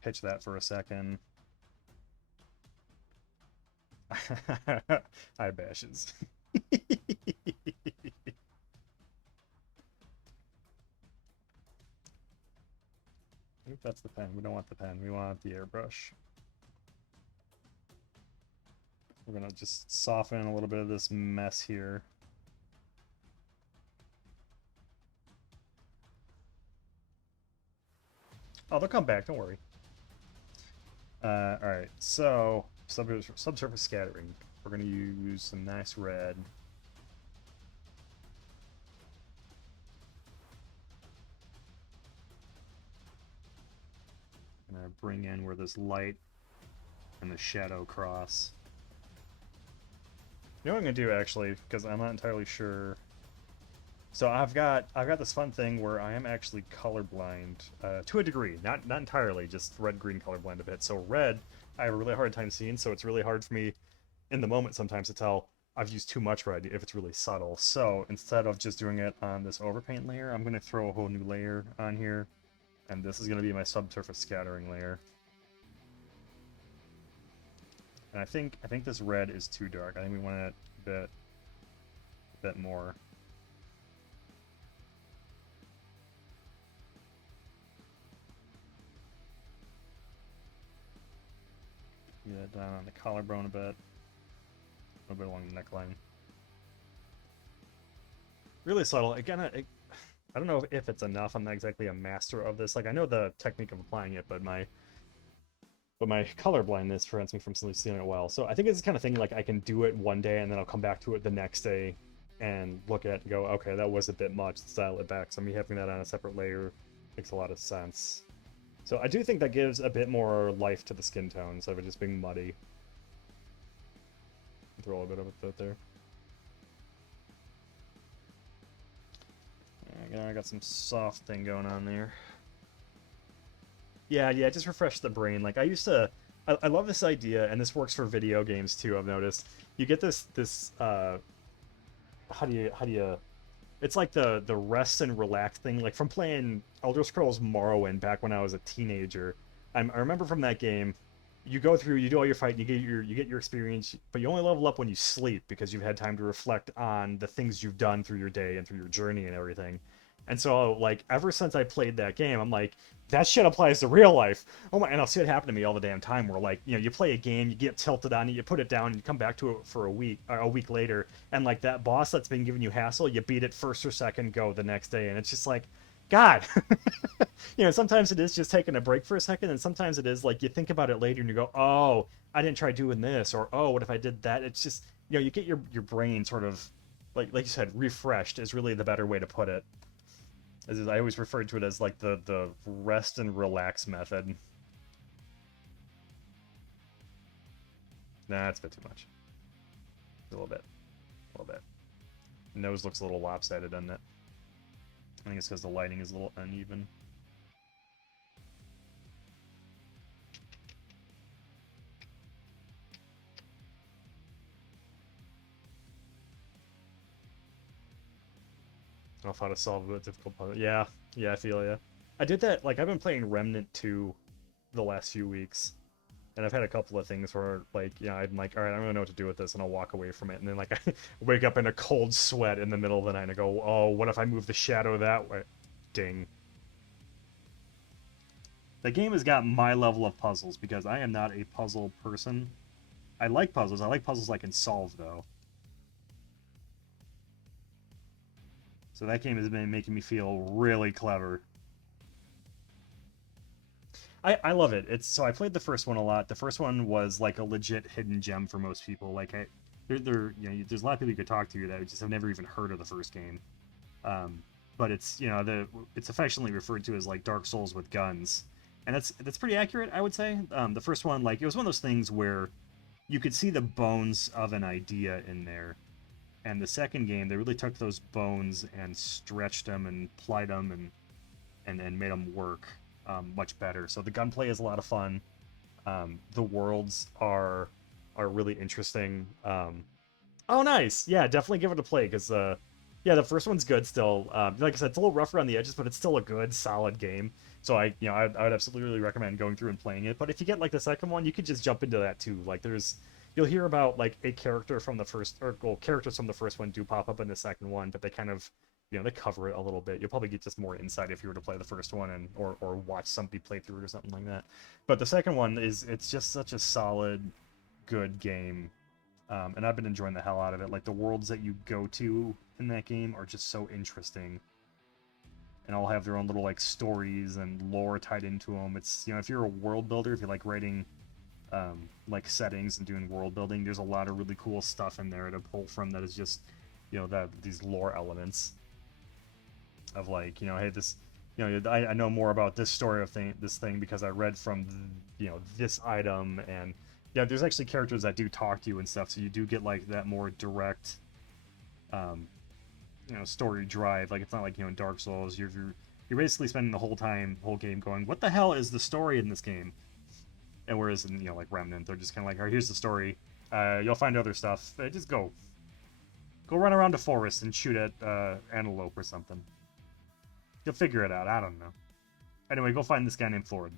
Pitch that for a second. Eye bashes. I think that's the pen. We don't want the pen. We want the airbrush. We're gonna just soften a little bit of this mess here. Oh, they'll come back. Don't worry. All right. So subsurface scattering. We're going to use some nice red. I'm going to bring in where this light and the shadow cross. You know what I'm going to do, actually, because I'm not entirely sure. So I've got this fun thing where I am actually colorblind to a degree, not entirely, just red-green colorblind a bit. So red, I have a really hard time seeing, so it's really hard for me in the moment sometimes to tell I've used too much red if it's really subtle. So instead of just doing it on this overpaint layer, I'm going to throw a whole new layer on here, and this is going to be my subsurface scattering layer. And I think this red is too dark. I think we want it a bit more. Get it down on the collarbone a bit. A little bit along the neckline. Really subtle. Again, I don't know if it's enough. I'm not exactly a master of this. Like, I know the technique of applying it, but my color blindness prevents me from seeing it well. So I think it's the kind of thing like I can do it one day and then I'll come back to it the next day and look at it and go, okay, that was a bit much, style it back. So me having that on a separate layer makes a lot of sense. So I do think that gives a bit more life to the skin tone instead of it just being muddy. Throw a little bit of it there. I got some soft thing going on there. Yeah, just refresh the brain. Like, I used to... I love this idea, and this works for video games, too, I've noticed. You get this how do you... It's like the rest and relax thing. Like, from playing Elder Scrolls Morrowind back when I was a teenager, I remember from that game, you go through, you do all your fighting, you get your experience, but you only level up when you sleep, because you've had time to reflect on the things you've done through your day and through your journey and everything. And so, like, ever since I played that game, I'm like, that shit applies to real life. Oh my, and I'll see it happen to me all the damn time where, like, you know, you play a game, you get tilted on it, you put it down, and you come back to it for a week later, and, like, that boss that's been giving you hassle, you beat it first or second go the next day, and it's just like, God. You know, sometimes it is just taking a break for a second, and sometimes it is, like, you think about it later and you go, oh, I didn't try doing this, or, oh, what if I did that? It's just, you know, you get your brain sort of, like you said, refreshed is really the better way to put it. As I always referred to it as like the rest and relax method. Nah, that's a bit too much. A little bit. Nose looks a little lopsided, doesn't it? I think it's because the lighting is a little uneven. I don't know how to solve a difficult puzzle. Yeah, I feel ya. I did that, like, I've been playing Remnant 2 the last few weeks, and I've had a couple of things where, like, yeah, I'm like, alright, I don't really know what to do with this, and I'll walk away from it, and then, like, I wake up in a cold sweat in the middle of the night, and I go, oh, what if I move the shadow that way? Ding. The game has got my level of puzzles, because I am not a puzzle person. I like puzzles I can solve, though. So that game has been making me feel really clever. I love it. So I played the first one a lot. The first one was like a legit hidden gem for most people. Like you know, there's a lot of people you could talk to that just have never even heard of the first game. But it's, you know, it's affectionately referred to as like Dark Souls with guns, and that's pretty accurate, I would say. The first one, like, it was one of those things where you could see the bones of an idea in there, and the second game they really took those bones and stretched them and plied them and made them work much better. So the gunplay is a lot of fun. The worlds are really interesting. Oh, nice. Yeah, definitely give it a play, because yeah, the first one's good still. Like I said, it's a little rougher on the edges, but it's still a good, solid game. So I would absolutely really recommend going through and playing it. But if you get like the second one, you could just jump into that too. Like, you'll hear about like a character from the first, or well, characters from the first one do pop up in the second one, but they kind of, you know, they cover it a little bit. You'll probably get just more insight if you were to play the first one or watch somebody play through it or something like that. But the second one it's just such a solid, good game. And I've been enjoying the hell out of it. Like, the worlds that you go to in that game are just so interesting, and all have their own little like stories and lore tied into them. It's, you know, if you're a world builder, if you like writing like settings and doing world building. There's a lot of really cool stuff in there to pull from that is just, you know, that these lore elements of like, you know, hey, this, you know, I know more about this story of this thing because I read from, you know, this item. And yeah, there's actually characters that do talk to you and stuff, so you do get like that more direct, um, you know, story drive. Like it's not like, you know, in Dark Souls, you're basically spending the whole game going, what the hell is the story in this game? And whereas in, you know, like Remnant, they're just kind of like, all right, here's the story. You'll find other stuff. Just go run around the forest and shoot at antelope or something. You'll figure it out. I don't know. Anyway, go find this guy named Ford.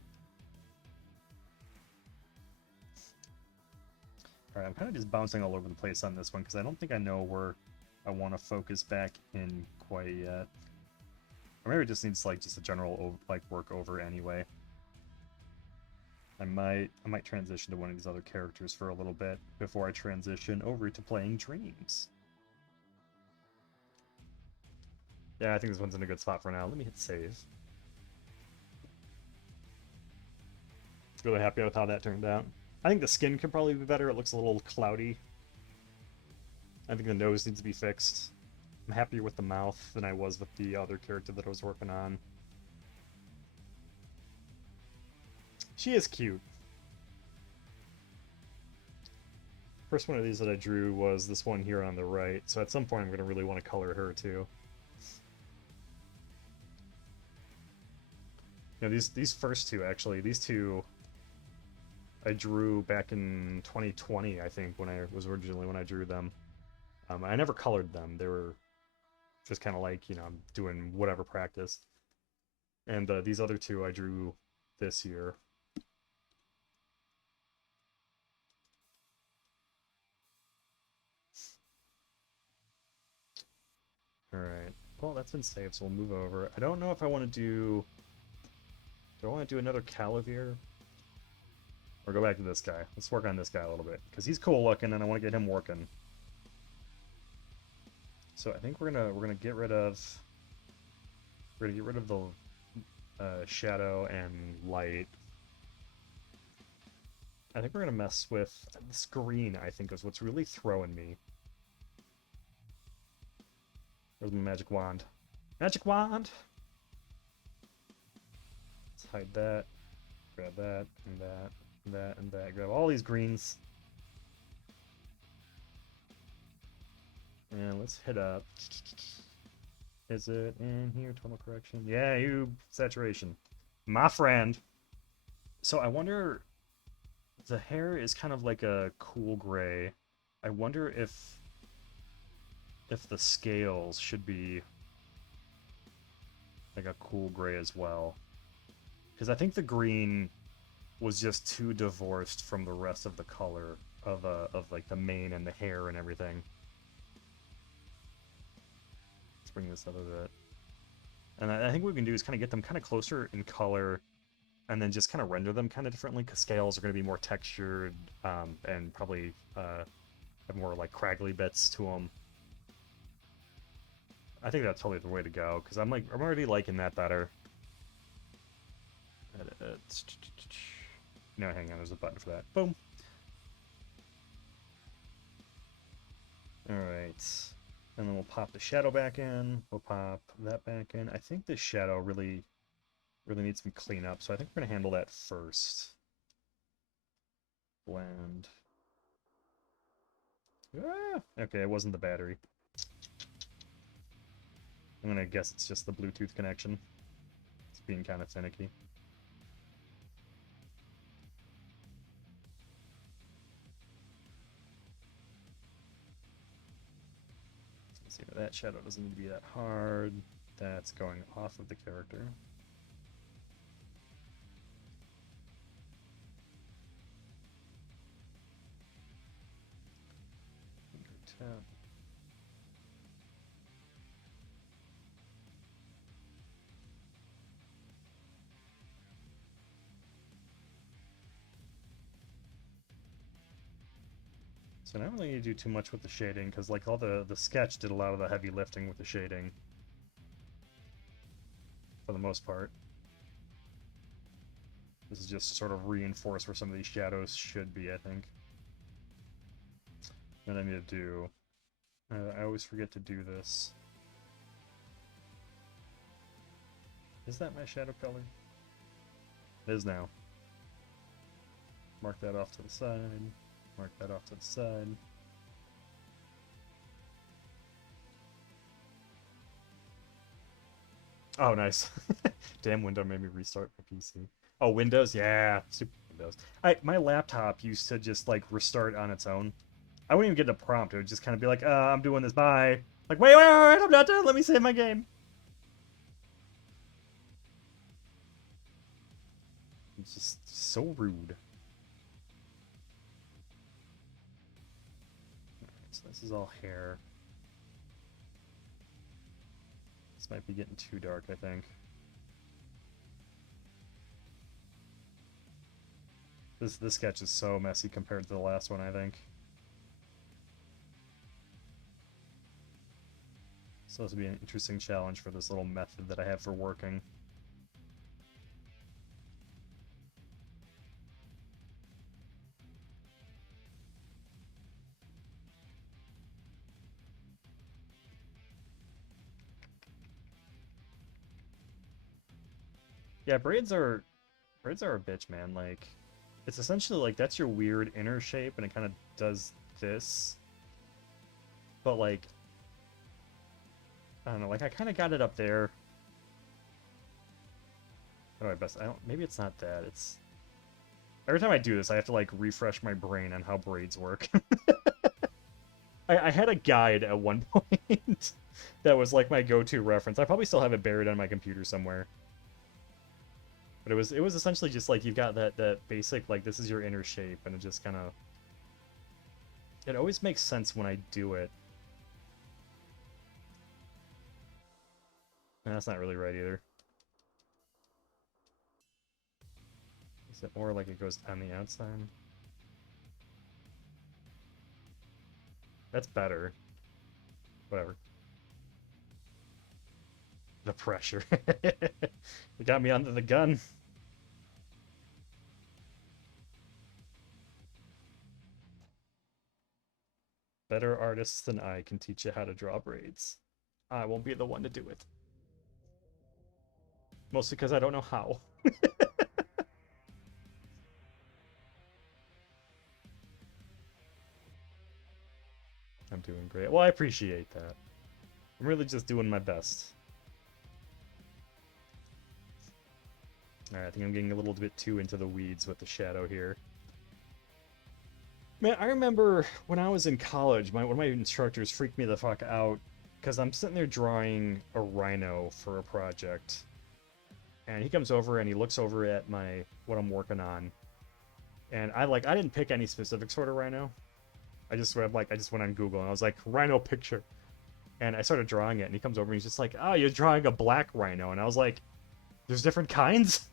Alright, I'm kind of just bouncing all over the place on this one because I don't think I know where I want to focus back in quite yet. Or maybe it just needs like just a general like work over anyway. I might transition to one of these other characters for a little bit before I transition over to playing Dreams. Yeah, I think this one's in a good spot for now. Let me hit save. Really happy with how that turned out. I think the skin could probably be better. It looks a little cloudy. I think the nose needs to be fixed. I'm happier with the mouth than I was with the other character that I was working on. She is cute. First one of these that I drew was this one here on the right, so at some point I'm going to really want to color her too. You know, these first two, actually, these two I drew back in 2020, I think, when I drew them. I never colored them. They were just kind of like, you know, I'm doing whatever practice. And these other two I drew this year. Alright. Well, that's been saved, so we'll move over. I don't know if I want to do... Do I want to do another Calavir? Or go back to this guy? Let's work on this guy a little bit. Because he's cool looking, and I want to get him working. So I think we're gonna get rid of... We're gonna get rid of the shadow and light. I think we're gonna mess with this green, I think, is what's really throwing me. Where's my magic wand? Magic wand! Let's hide that. Grab that, and that, and that, and that. Grab all these greens. And let's hit up. Is it in here? Total correction. Yeah, you saturation. My friend. So I wonder... The hair is kind of like a cool gray. I wonder if the scales should be like a cool gray as well. Because I think the green was just too divorced from the rest of the color of like the mane and the hair and everything. Let's bring this up a bit. And I think what we can do is kind of get them kind of closer in color, and then just kind of render them kind of differently, because scales are going to be more textured, and probably have more like craggly bits to them. I think that's totally the way to go, because I'm already liking that better. No, hang on, there's a button for that. Boom. Alright. And then we'll pop the shadow back in. We'll pop that back in. I think this shadow really needs some cleanup, so I think we're going to handle that first. Blend. Ah! Okay, it wasn't the battery. I'm going to guess it's just the Bluetooth connection. It's being kind of finicky. See, that shadow doesn't need to be that hard. That's going off of the character. Tap. So I don't really need to do too much with the shading, because like all the sketch did a lot of the heavy lifting with the shading. For the most part. This is just to sort of reinforce where some of these shadows should be, I think. What I need to do... I always forget to do this. Is that my shadow color? It is now. Mark that off to the side. Mark that off to the side. Oh, nice. Damn, window made me restart my PC. Oh, Windows? Yeah, super Windows. My laptop used to just, like, restart on its own. I wouldn't even get a prompt. It would just kind of be like, I'm doing this, bye. Like, wait, I'm not done. Let me save my game. It's just so rude. So this is all hair. This might be getting too dark, I think. This sketch is so messy compared to the last one, I think. So this will be an interesting challenge for this little method that I have for working. Yeah, braids are a bitch, man. Like, it's essentially like that's your weird inner shape, and it kind of does this. But like, I don't know. Like, I kind of got it up there. How do I best? I don't. Maybe it's not that. It's every time I do this, I have to like refresh my brain on how braids work. I had a guide at one point that was like my go-to reference. I probably still have it buried on my computer somewhere. But it was essentially just like you've got that basic, like, this is your inner shape, and it just kind of, it always makes sense when I do it. And that's not really right either. Is it more like it goes on the outside? That's better. Whatever. The pressure. It got me under the gun. Better artists than I can teach you how to draw braids. I won't be the one to do it. Mostly because I don't know how. I'm doing great. Well, I appreciate that. I'm really just doing my best. Alright, I think I'm getting a little bit too into the weeds with the shadow here. Man, I remember when I was in college, one of my instructors freaked me the fuck out because I'm sitting there drawing a rhino for a project. And he comes over and he looks over at what I'm working on. And I didn't pick any specific sort of rhino. I just went on Google and I was like, rhino picture. And I started drawing it, and he comes over and he's just like, oh, you're drawing a black rhino. And I was like, there's different kinds?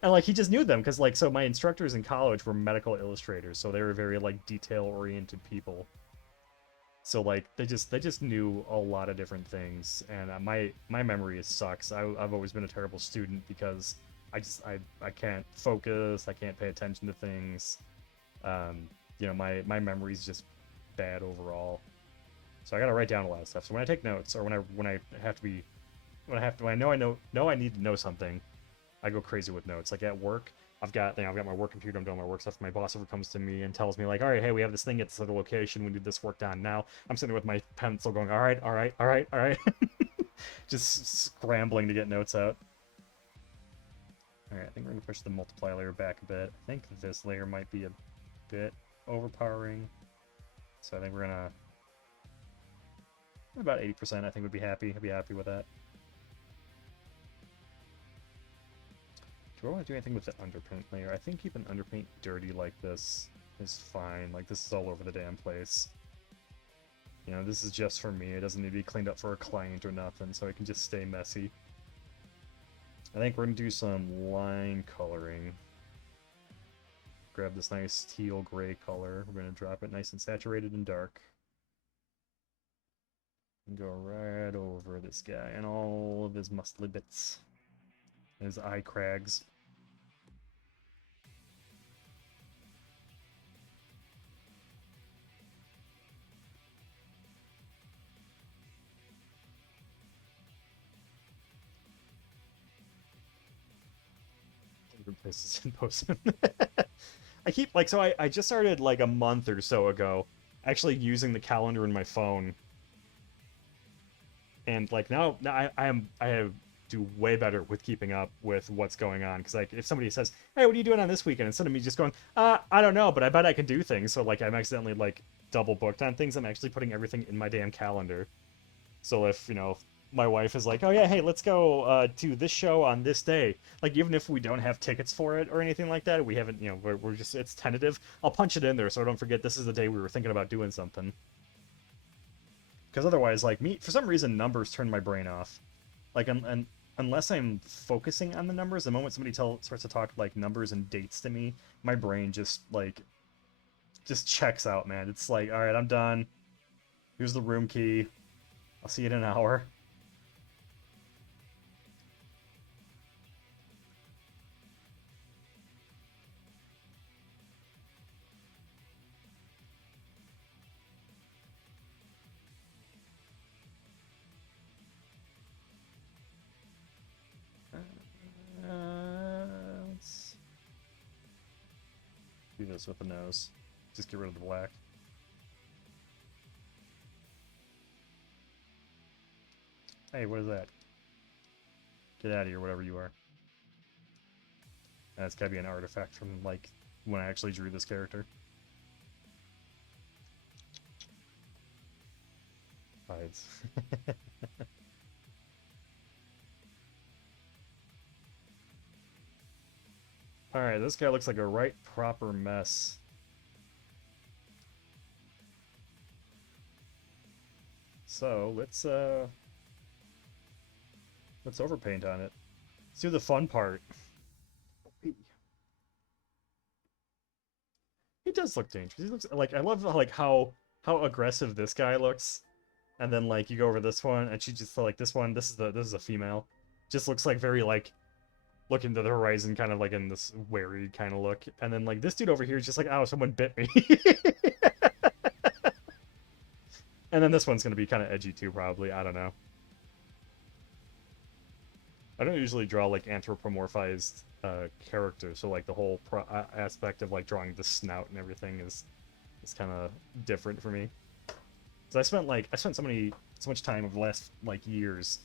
And like he just knew them because like, so my instructors in college were medical illustrators, so they were very like detail oriented people. So like they just knew a lot of different things, and my memory sucks. I've always been a terrible student because I can't focus, I can't pay attention to things. You know, my memory's just bad overall. So I gotta write down a lot of stuff. So when I take notes, or when I have to be, when I know I need to know something, I go crazy with notes. Like at work, I've got my work computer, I'm doing my work stuff. My boss ever comes to me and tells me like, all right, hey, we have this thing at this other location. We need this work done now. I'm sitting there with my pencil going, all right, just scrambling to get notes out. All right, I think we're gonna push the multiply layer back a bit. I think this layer might be a bit overpowering, so I think we're gonna about 80%. I think would be happy. I'd be happy with that. Do I want to do anything with the underpaint layer? I think keeping underpaint dirty like this is fine. Like, this is all over the damn place. You know, this is just for me. It doesn't need to be cleaned up for a client or nothing, so it can just stay messy. I think we're going to do some line coloring. Grab this nice teal gray color. We're going to drop it nice and saturated and dark. And go right over this guy and all of his muscly bits. His eye crags. Places in post. I keep like so I just started like a month or so ago actually using the calendar in my phone, and like now I have do way better with keeping up with what's going on, because like if somebody says, hey, what are you doing on this weekend, instead of me just going, I don't know, but I bet I can do things, so like I'm accidentally like double booked on things, I'm actually putting everything in my damn calendar. So if, my wife is like, oh yeah, hey, let's go to this show on this day, like even if we don't have tickets for it or anything like that, we haven't, we're just, it's tentative, I'll punch it in there so I don't forget this is the day we were thinking about doing something. Because otherwise, like me, for some reason, numbers turn my brain off. Like, and unless I'm focusing on the numbers, the moment somebody starts to talk like numbers and dates to me, my brain just checks out, man. It's like, all right, I'm done. Here's the room key. I'll see you in an hour. Let's do this with the nose. Just get rid of the black. Hey, what is that? Get out of here, whatever you are. That's gotta be an artifact from, like, when I actually drew this character. Hides. Alright, this guy looks like a right proper mess. So, let's overpaint on it. Let's do the fun part. He does look dangerous. He looks like, I love like how aggressive this guy looks. And then like you go over this one and she just like this is a female. Just looks like very like looking to the horizon, kind of like in this wary kind of look. And then like this dude over here is just like, oh, someone bit me. And then this one's gonna be kind of edgy too, probably. I don't know. I don't usually draw like anthropomorphized characters, so like the whole aspect of like drawing the snout and everything is kind of different for me. So I spent so much time over the last like years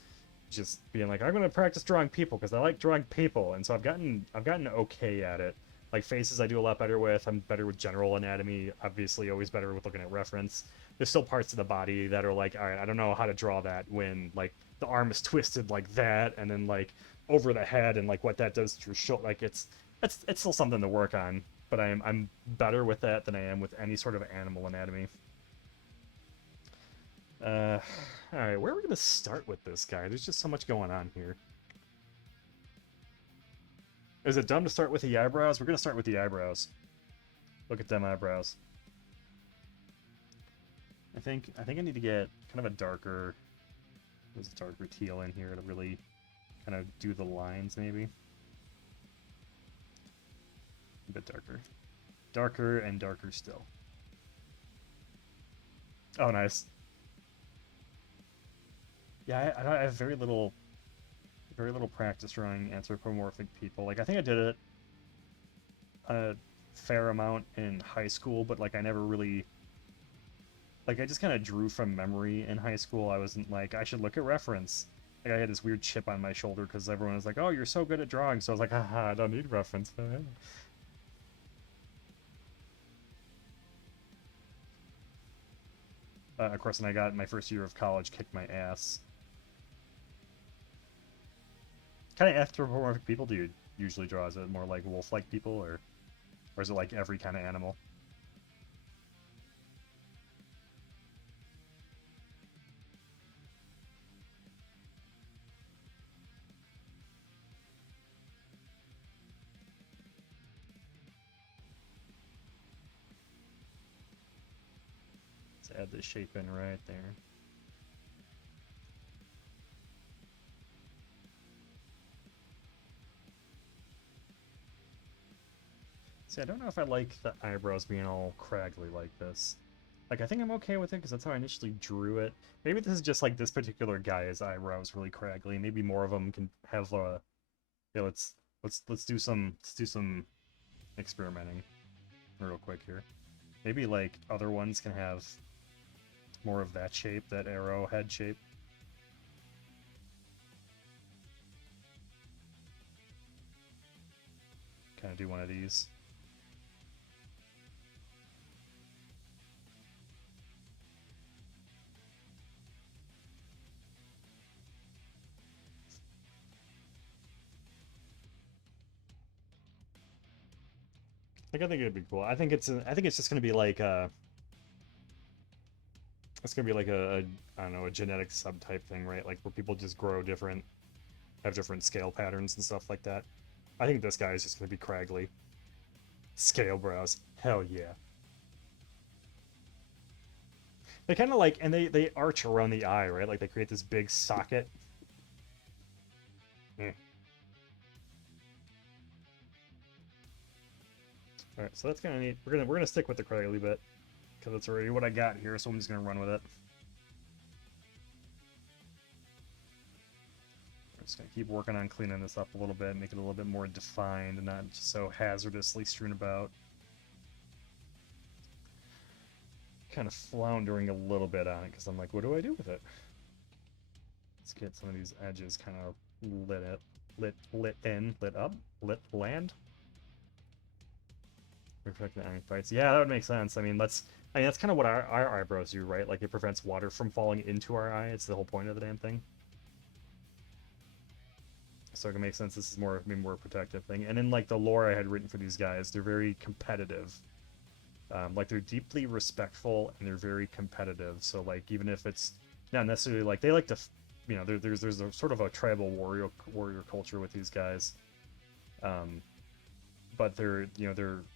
just being like, I'm gonna practice drawing people because I like drawing people, and so I've gotten okay at it. Like faces I do a lot better with. I'm better with general anatomy, obviously always better with looking at reference. There's still parts of the body that are like, all right, I don't know how to draw that when like the arm is twisted like that, and then like over the head, and like what that does to your shoulder. Like it's still something to work on, but I'm better with that than I am with any sort of animal anatomy. Uh, Alright, where are we gonna start with this guy? There's just so much going on here. Is it dumb to start with the eyebrows? We're gonna start with the eyebrows. Look at them eyebrows. I think I need to get kind of a darker, there's a darker teal in here to really kind of do the lines, maybe. A bit darker. Darker and darker still. Oh, nice. Yeah, I have very little practice drawing anthropomorphic people. Like, I think I did it a fair amount in high school, but like I never really, like, I just kind of drew from memory in high school. I wasn't like, I should look at reference. Like, I had this weird chip on my shoulder because everyone was like, oh, you're so good at drawing. So I was like, haha, I don't need reference. Of course, and I got my first year of college kicked my ass. Kind of anthropomorphic people do you usually draw? Is it more like wolf-like people, or is it like every kind of animal? Let's add this shape in right there. See, I don't know if I like the eyebrows being all craggly like this. Like, I think I'm okay with it because that's how I initially drew it. Maybe this is just like this particular guy's eyebrows really craggly. Maybe more of them can have yeah, let's do some experimenting real quick here. Maybe like other ones can have more of that shape, that arrowhead shape. Kind of do one of these. Like, I think it'd be cool. I think it's just gonna be like it's gonna be like I don't know, a genetic subtype thing, right? Like where people just grow different, have different scale patterns and stuff like that. I think this guy is just gonna be craggly. Scale brows. Hell yeah. They kind of like, and they arch around the eye, right? Like they create this big socket. Eh. All right, so that's kind of neat. We're gonna stick with the craggly bit because it's already what I got here, so I'm just gonna run with it. I'm just gonna keep working on cleaning this up a little bit, make it a little bit more defined and not just so hazardously strewn about. Kind of floundering a little bit on it because I'm like, what do I do with it? Let's get some of these edges kind of lit up, lit land. Reflect the iron fights. Yeah, that would make sense. I mean, that's kind of what our eyebrows do, right? Like it prevents water from falling into our eye. It's the whole point of the damn thing. So it can make sense. This is more, maybe more protective thing. And in like the lore I had written for these guys, they're very competitive. Like they're deeply respectful and they're very competitive. So like even if it's not necessarily like they like to, you know, there's a sort of a tribal warrior culture with these guys. But their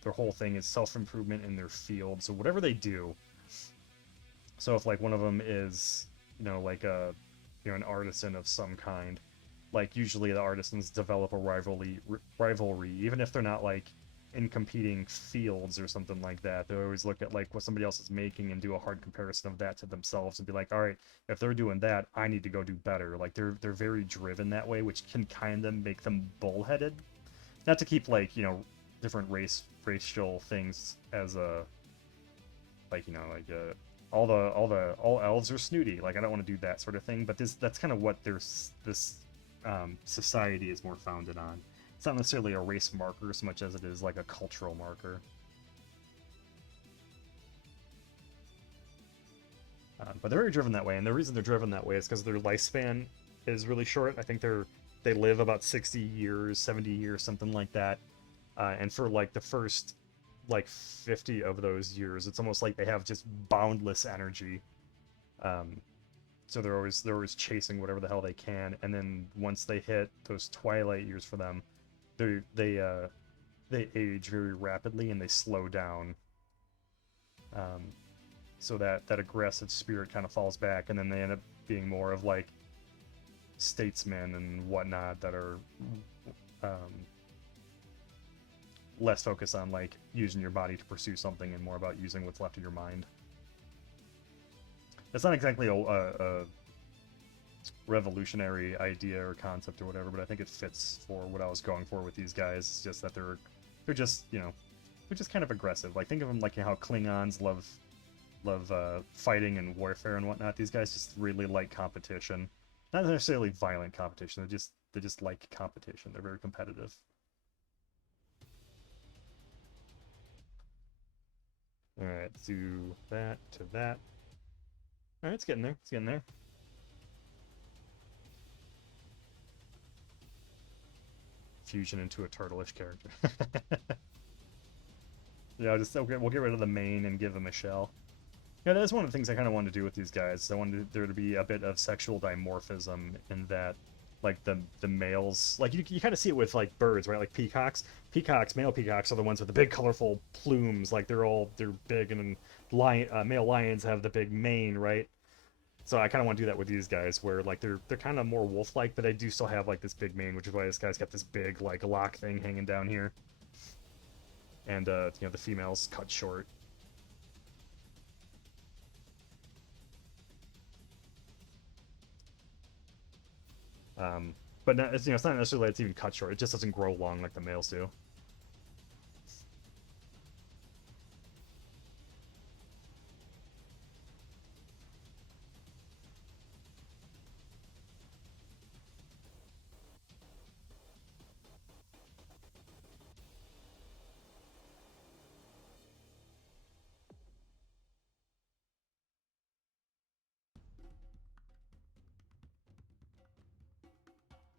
whole thing is self-improvement in their field. So whatever they do, so if like one of them is, you know, like an artisan of some kind, like usually the artisans develop a rivalry, even if they're not like in competing fields or something like that. They always look at like what somebody else is making and do a hard comparison of that to themselves and be like, all right, if they're doing that, I need to go do better. Like they're very driven that way, which can kind of make them bullheaded. Not to keep like, you know, different racial things as a like, you know, like all elves are snooty. Like I don't want to do that sort of thing, but that's kind of what this society is more founded on. It's not necessarily a race marker so much as it is like a cultural marker. But they're very driven that way, and the reason they're driven that way is because their lifespan is really short. I think they live about 60 years, 70 years, something like that. And for like the first like 50 of those years, it's almost like they have just boundless energy. So they're always chasing whatever the hell they can, and then once they hit those twilight years for them, they age very rapidly and they slow down. So that aggressive spirit kind of falls back, and then they end up being more of like statesmen and whatnot that are less focused on like using your body to pursue something and more about using what's left of your mind. It's not exactly a revolutionary idea or concept or whatever, but I think it fits for what I was going for with these guys. It's just that they're just, you know, they're just kind of aggressive. Like think of them like how Klingons love fighting and warfare and whatnot. These guys just really like competition, not necessarily violent competition. They just like competition. They're very competitive. All right, let's do that to that. All right, it's getting there. It's getting there. Fusion into a turtleish character. Yeah, we'll get rid of the mane and give them a shell. Yeah, that's one of the things I kind of wanted to do with these guys. I wanted there to be a bit of sexual dimorphism in that, like the males, like you kind of see it with like birds, right? Like peacocks. Male peacocks are the ones with the big colorful plumes. Like they're big, and male lions have the big mane, right? So I kind of want to do that with these guys, where like they're kind of more wolf-like, but they do still have like this big mane, which is why this guy's got this big like lock thing hanging down here. and you know, the females cut short. But not, it's, you know, it's not necessarily that it's even cut short. It just doesn't grow long like the males do.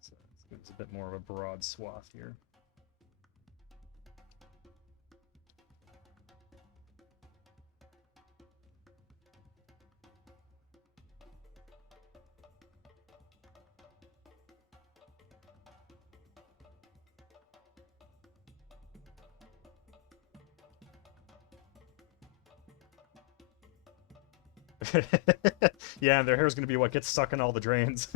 So it's a bit more of a broad swath here. Yeah, and their hair is going to be what gets stuck in all the drains.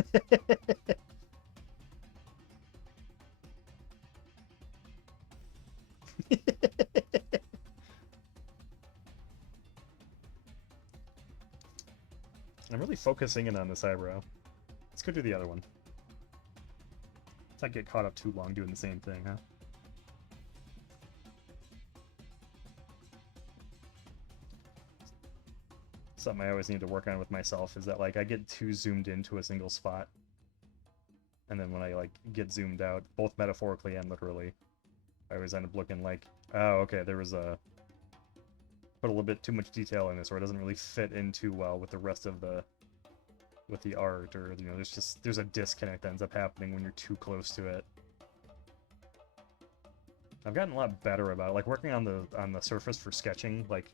I'm really focusing in on this eyebrow. Let's go do the other one. Let's not get caught up too long doing the same thing, huh? Something I always need to work on with myself is that, like, I get too zoomed into a single spot. And then when I, like, get zoomed out, both metaphorically and literally, I always end up looking like, oh, okay, there was a... put a little bit too much detail in this, or it doesn't really fit in too well with the rest of the... with the art, or, you know, there's a disconnect that ends up happening when you're too close to it. I've gotten a lot better about it. Like, working on the surface for sketching, like,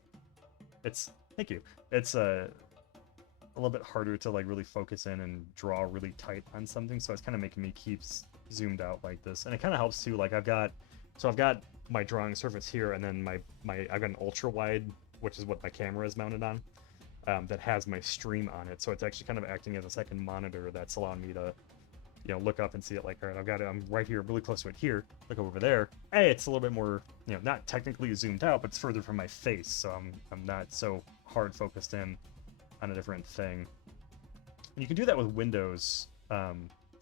it's... Thank you. It's a little bit harder to, like, really focus in and draw really tight on something, so it's kind of making me keep zoomed out like this. And it kind of helps too, like, I've got my drawing surface here, and then I've got an ultra wide, which is what my camera is mounted on, that has my stream on it, so it's actually kind of acting as a second monitor that's allowing me to, you know, look up and see it. Like, all right, I've got it, I'm right here, really close to it here, look over there, hey, it's a little bit more, you know, not technically zoomed out, but it's further from my face, so I'm not so hard focused in on a different thing. And you can do that with Windows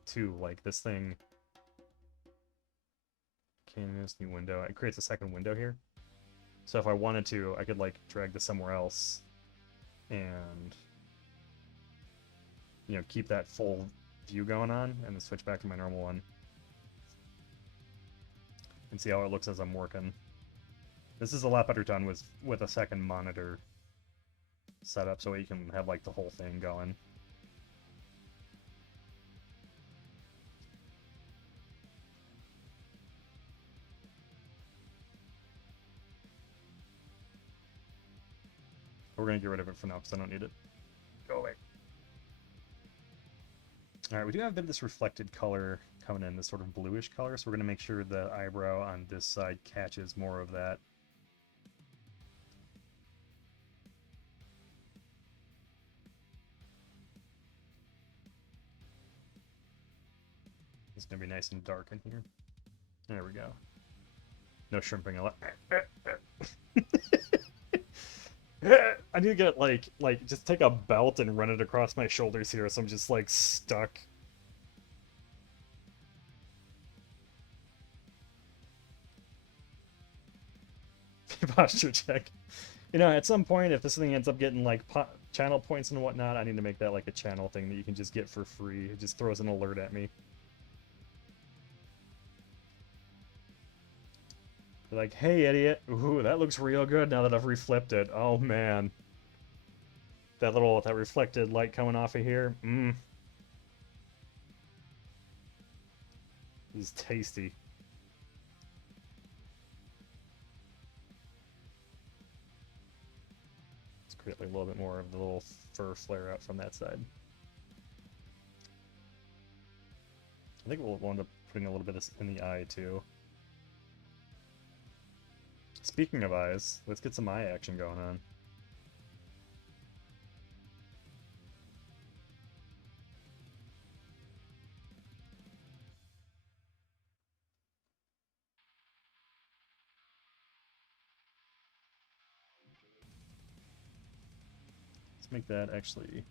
too, like this thing, canvas, new window, it creates a second window here. So if I wanted to, I could, like, drag this somewhere else and, you know, keep that full view going on, and then switch back to my normal one and see how it looks as I'm working. This is a lot better done with a second monitor setup, so you can have, like, the whole thing going. We're gonna get rid of it for now because I don't need it. Go away. Alright, we do have a bit of this reflected color coming in, this sort of bluish color, so we're going to make sure the eyebrow on this side catches more of that. It's going to be nice and dark in here. There we go. No shrimping a lot. I need to get, like, just take a belt and run it across my shoulders here, so I'm just, like, stuck. Posture check. You know, at some point, if this thing ends up getting, like, channel points and whatnot, I need to make that, like, a channel thing that you can just get for free. It just throws an alert at me. Like, hey, idiot. Ooh, that looks real good now that I've reflipped it. Oh, man. That reflected light coming off of here. This is tasty. Let's create, like, a little bit more of the little fur flare out from that side. I think we'll end up putting a little bit of this in the eye, too. Speaking of eyes, let's get some eye action going on. Let's make that actually.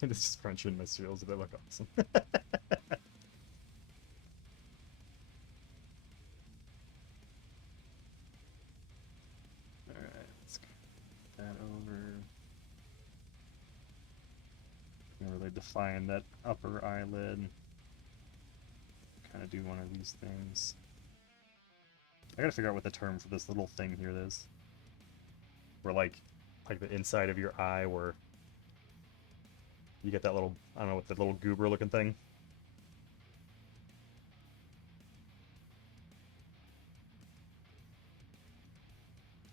It's just crunching my cereals. They look awesome. Alright, let's get that over. Really define that upper eyelid. Kind of do one of these things. I gotta figure out what the term for this little thing here is. Where like the inside of your eye where you get that little, I don't know what, the little goober looking thing.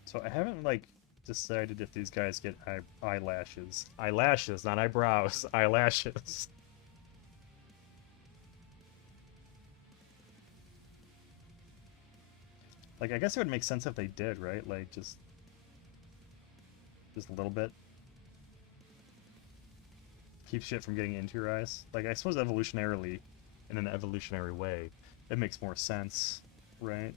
So I haven't like decided if these guys get eyelashes. Eyelashes, not eyebrows. Eyelashes. Like, I guess it would make sense if they did, right? Like, just a little bit. Keep shit from getting into your eyes. Like, I suppose evolutionarily, in an evolutionary way, it makes more sense, right?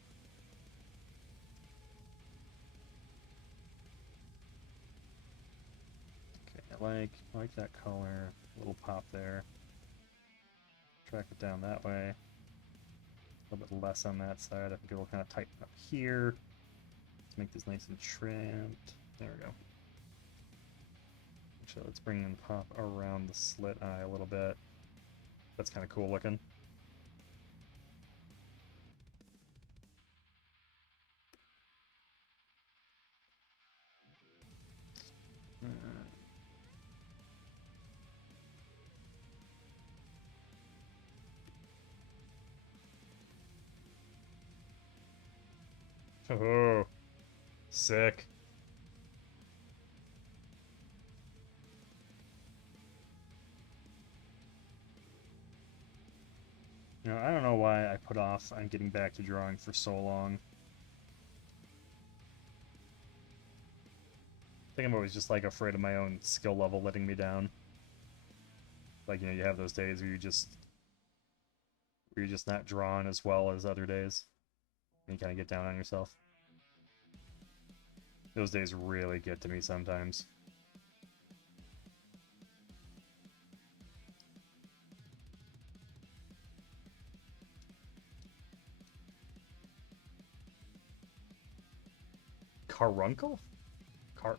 Okay, I like that color. A little pop there. Track it down that way. A little bit less on that side. I think it'll kind of tighten up here. Let's make this nice and trimmed. There we go. Actually, let's bring in the pop around the slit eye a little bit. That's kind of cool looking. Oh, sick. You know, I don't know why I put off on getting back to drawing for so long. I think I'm always just like afraid of my own skill level letting me down. Like, you know, you have those days where you're just not drawing as well as other days. And you kind of get down on yourself. Those days really get to me sometimes. Caruncle?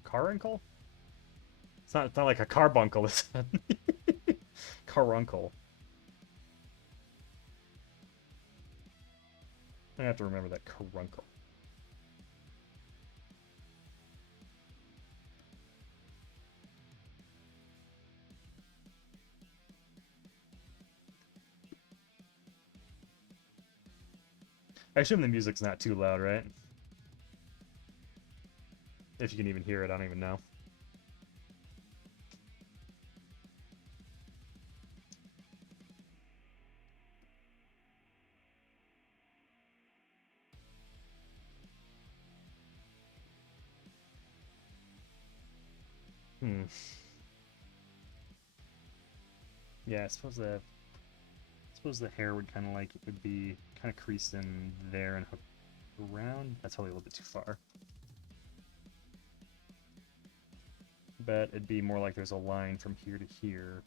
Caruncle? It's not like a carbuncle, is it? Caruncle. I have to remember that caruncle. I assume the music's not too loud, right? If you can even hear it, I don't even know. Yeah, I suppose the hair would kind of like, it would be kind of creased in there and hooked around. That's probably a little bit too far. Bet it'd be more like there's a line from here to here.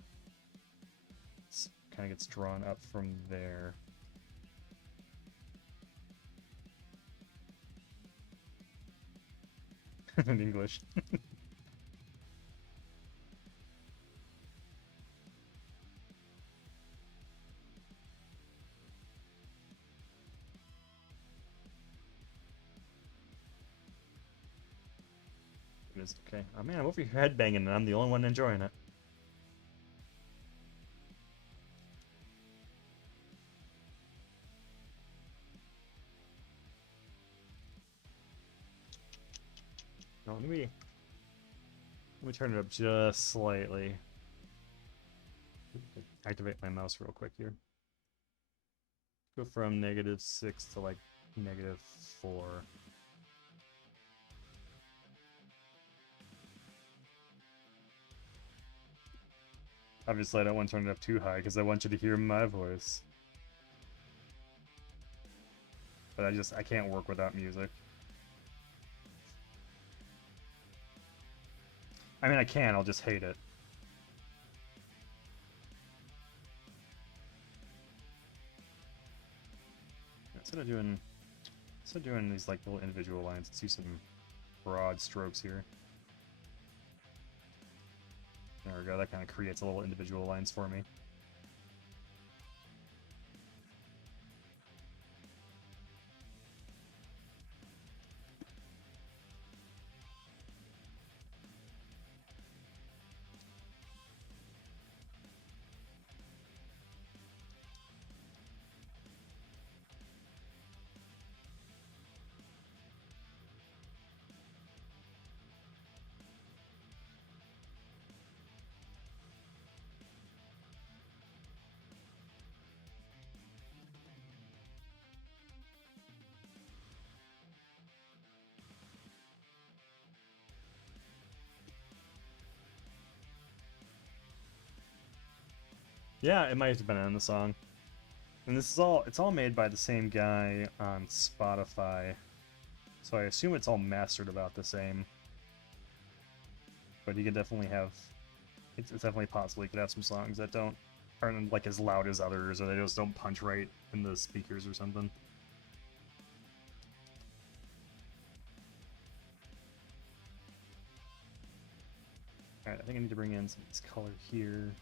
It kind of gets drawn up from there. In English. It is okay. Oh man, I'm over here headbanging and I'm the only one enjoying it. No, let me turn it up just slightly. Activate my mouse real quick here. Go from -6 to like -4. Obviously, I don't want to turn it up too high because I want you to hear my voice. But I can't work without music. I mean, I can, I'll just hate it. Instead of doing these like little individual lines, let's do some broad strokes here. There we go, that kind of creates a little individual lines for me. Yeah, it might have been in the song. And it's all made by the same guy on Spotify. So I assume it's all mastered about the same. But you could definitely have, it's definitely possible you could have some songs that aren't like as loud as others, or they just don't punch right in the speakers or something. Alright, I think I need to bring in some of this color here.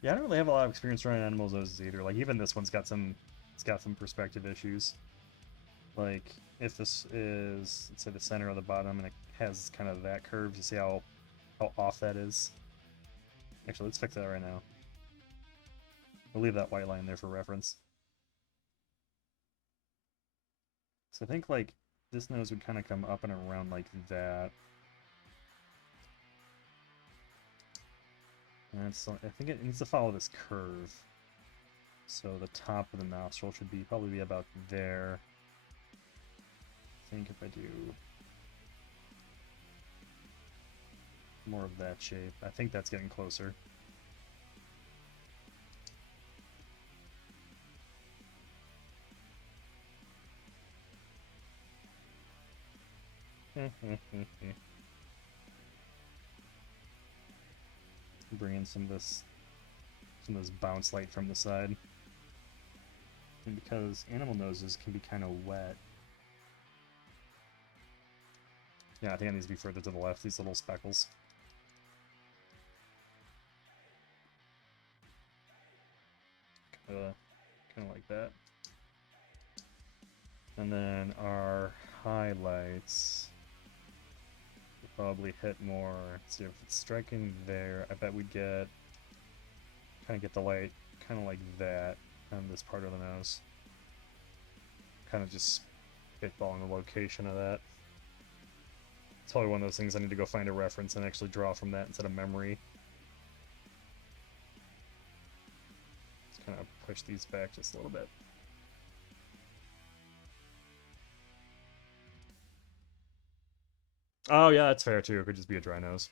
Yeah, I don't really have a lot of experience running animals noses either. Like even this one's got some perspective issues. Like if this is, let's say, the center of the bottom and it has kind of that curve, you see how off that is? Actually, let's fix that right now. We'll leave that white line there for reference. So I think like this nose would kind of come up and around like that. And I think it needs to follow this curve. So the top of the nostril should probably be about there. I think if I do more of that shape, I think that's getting closer. Bring in some of this bounce light from the side. And because animal noses can be kind of wet. Yeah, I think it needs to be further to the left, these little speckles. Kind of like that. And then our highlights will probably hit more. Let's see if it's striking there. I bet we'd get the light kind of like that on this part of the nose. Kind of just spitballing the location of that. It's probably one of those things I need to go find a reference and actually draw from that instead of memory. Let's kind of push these back just a little bit. Oh yeah, that's fair too. It could just be a dry nose.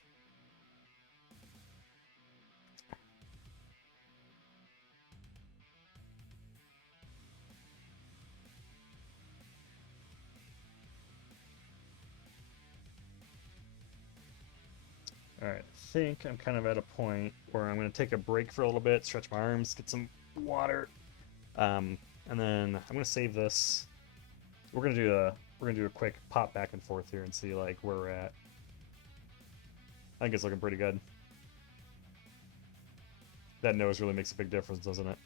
Alright, I think I'm kind of at a point where I'm going to take a break for a little bit, stretch my arms, get some water, and then I'm going to save this. We're going to do a quick pop back and forth here and see like where we're at. I think it's looking pretty good. That nose really makes a big difference, doesn't it?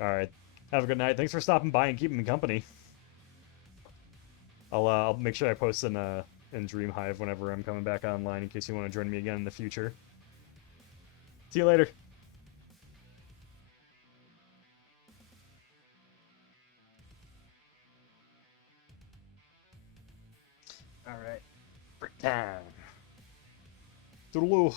Alright, have a good night. Thanks for stopping by and keeping me company. I'll make sure I post in Dreamhive whenever I'm coming back online in case you want to join me again in the future. See you later. Alright. Break time. Toodaloo.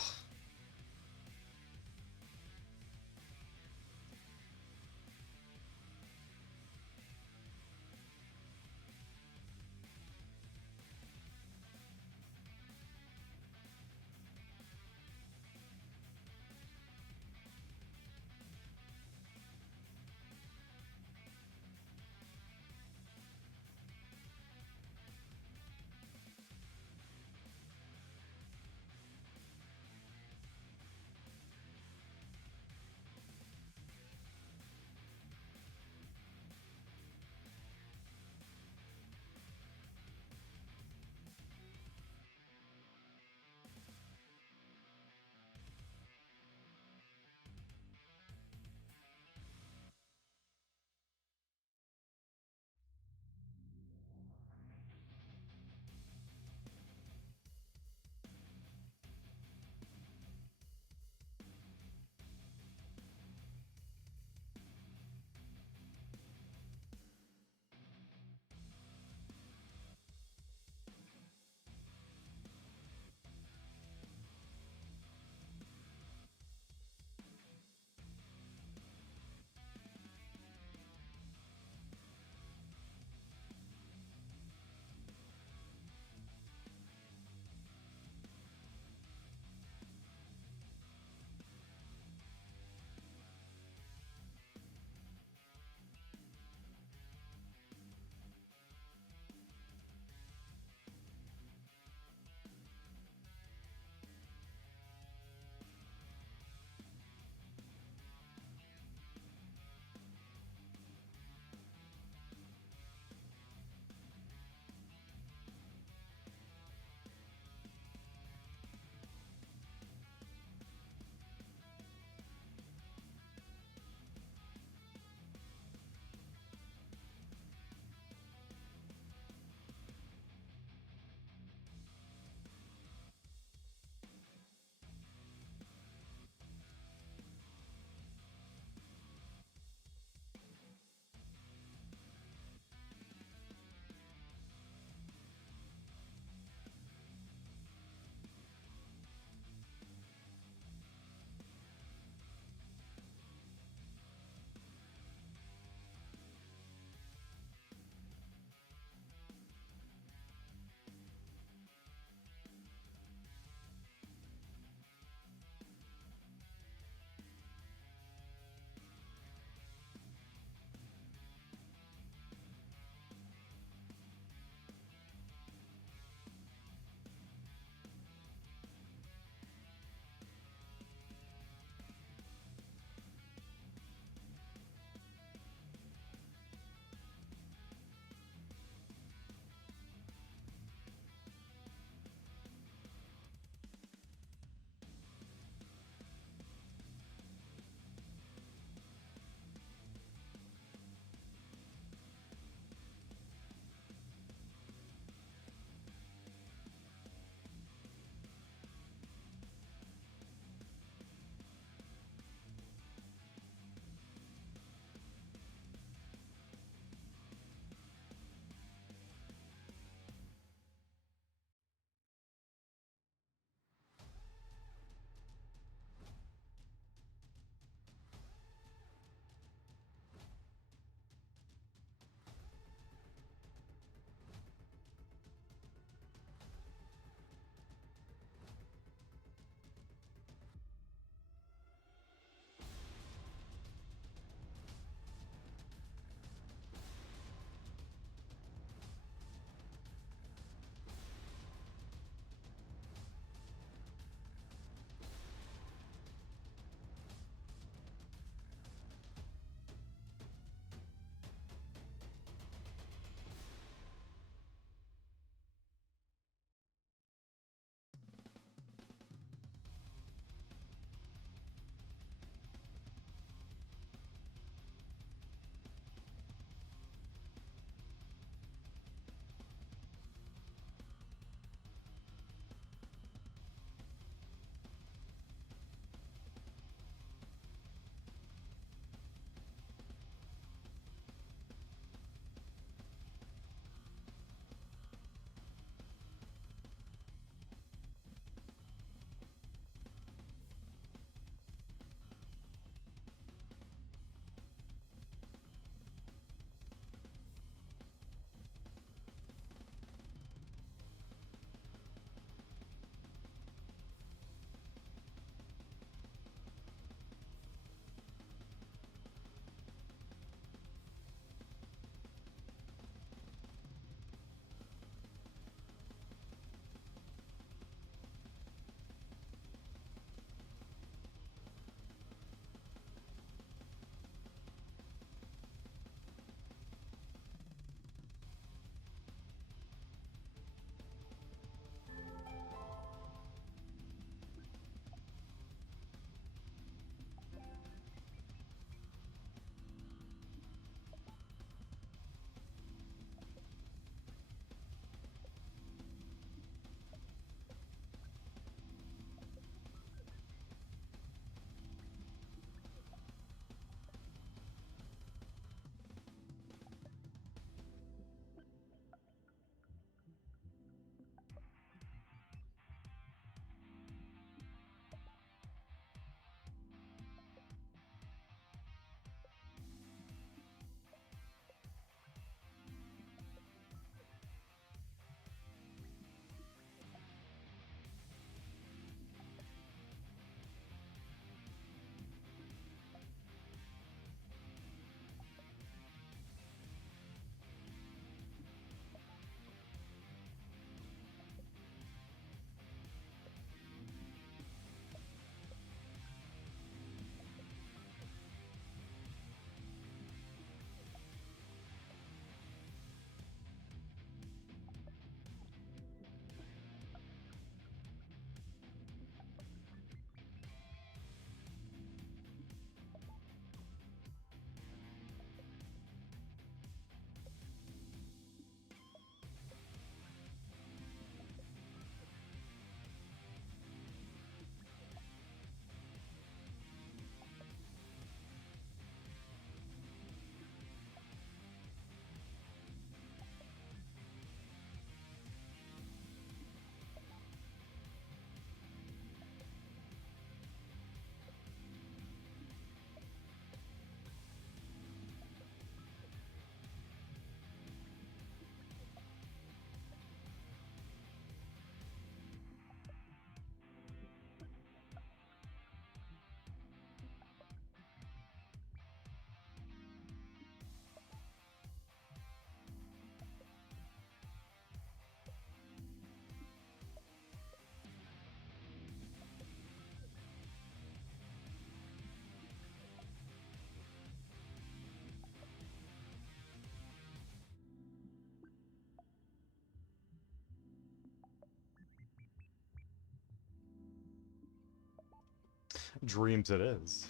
Dreams it is.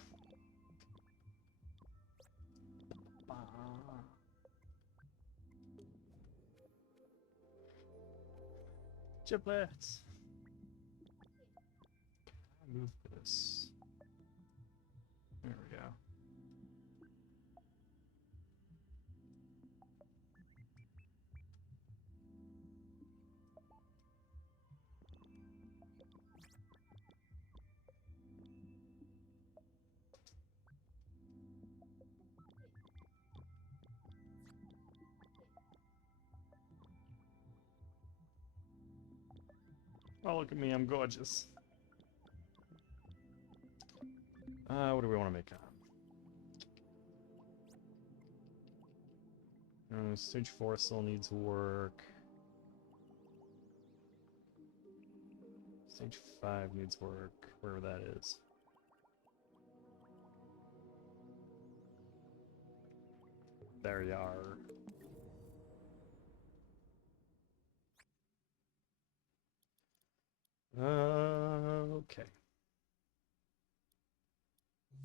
Giblets! Move this. There we go. Oh, look at me, I'm gorgeous. What do we want to make stage 4 still needs work. Stage 5 needs work, wherever that is. There you are. Okay.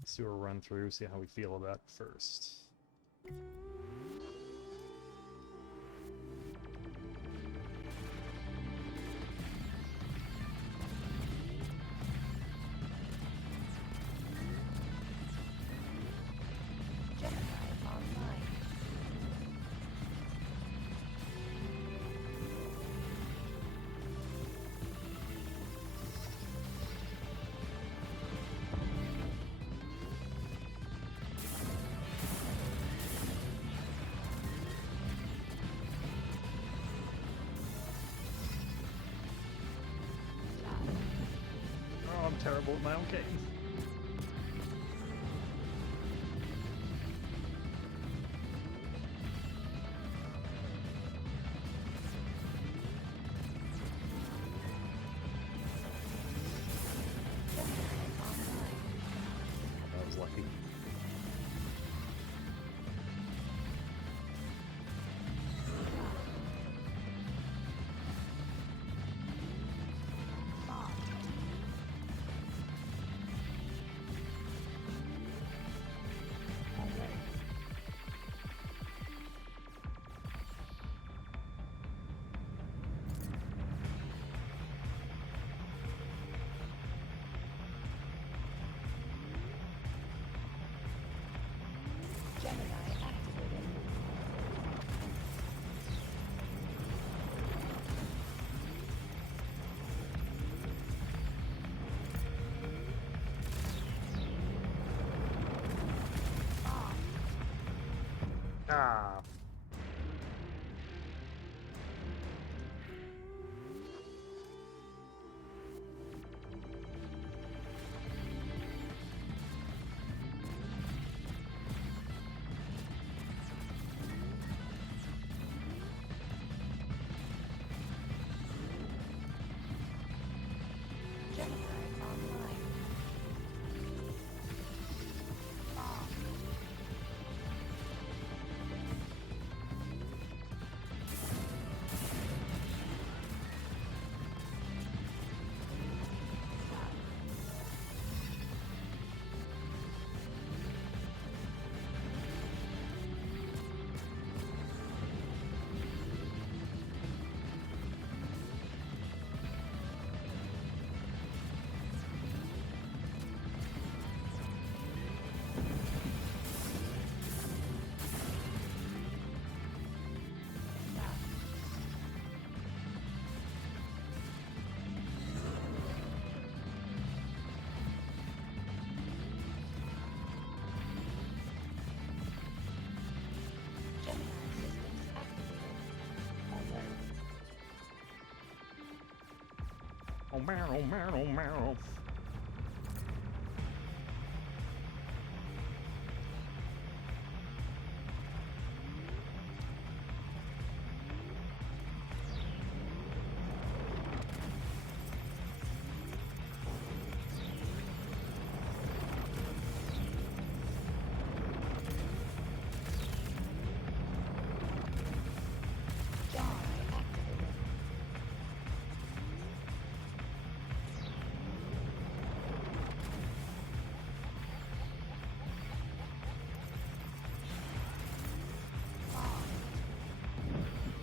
Let's do a run through, see how we feel about it first. I'm terrible at my own game. That was lucky. Ah. Oh man, oh man, oh man.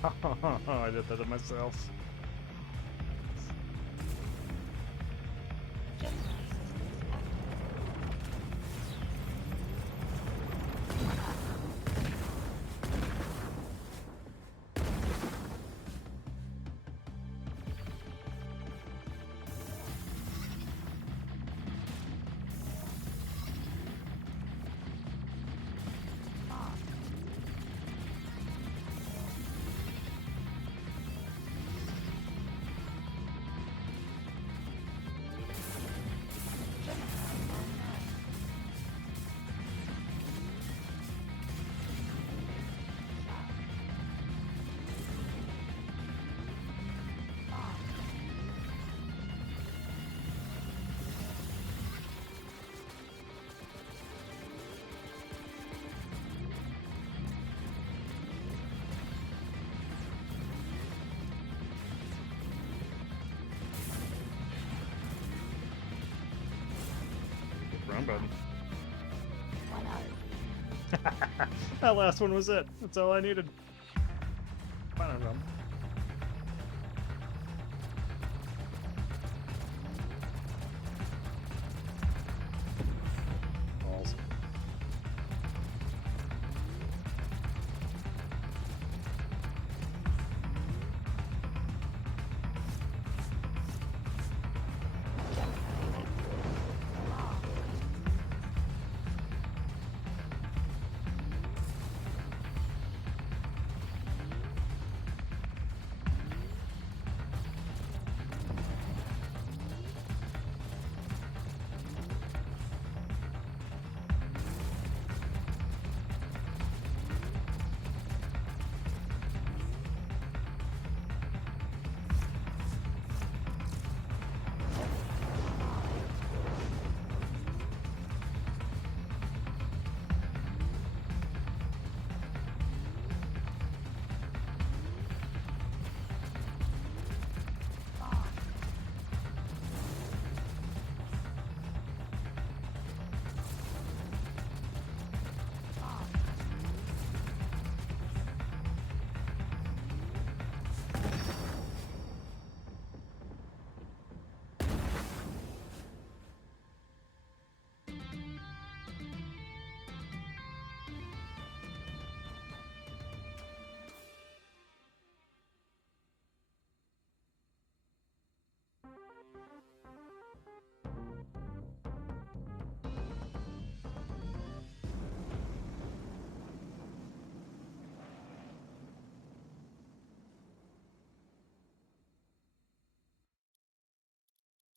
I did that to myself. Wrong button. That last one was it. That's all I needed. I don't know. Balls.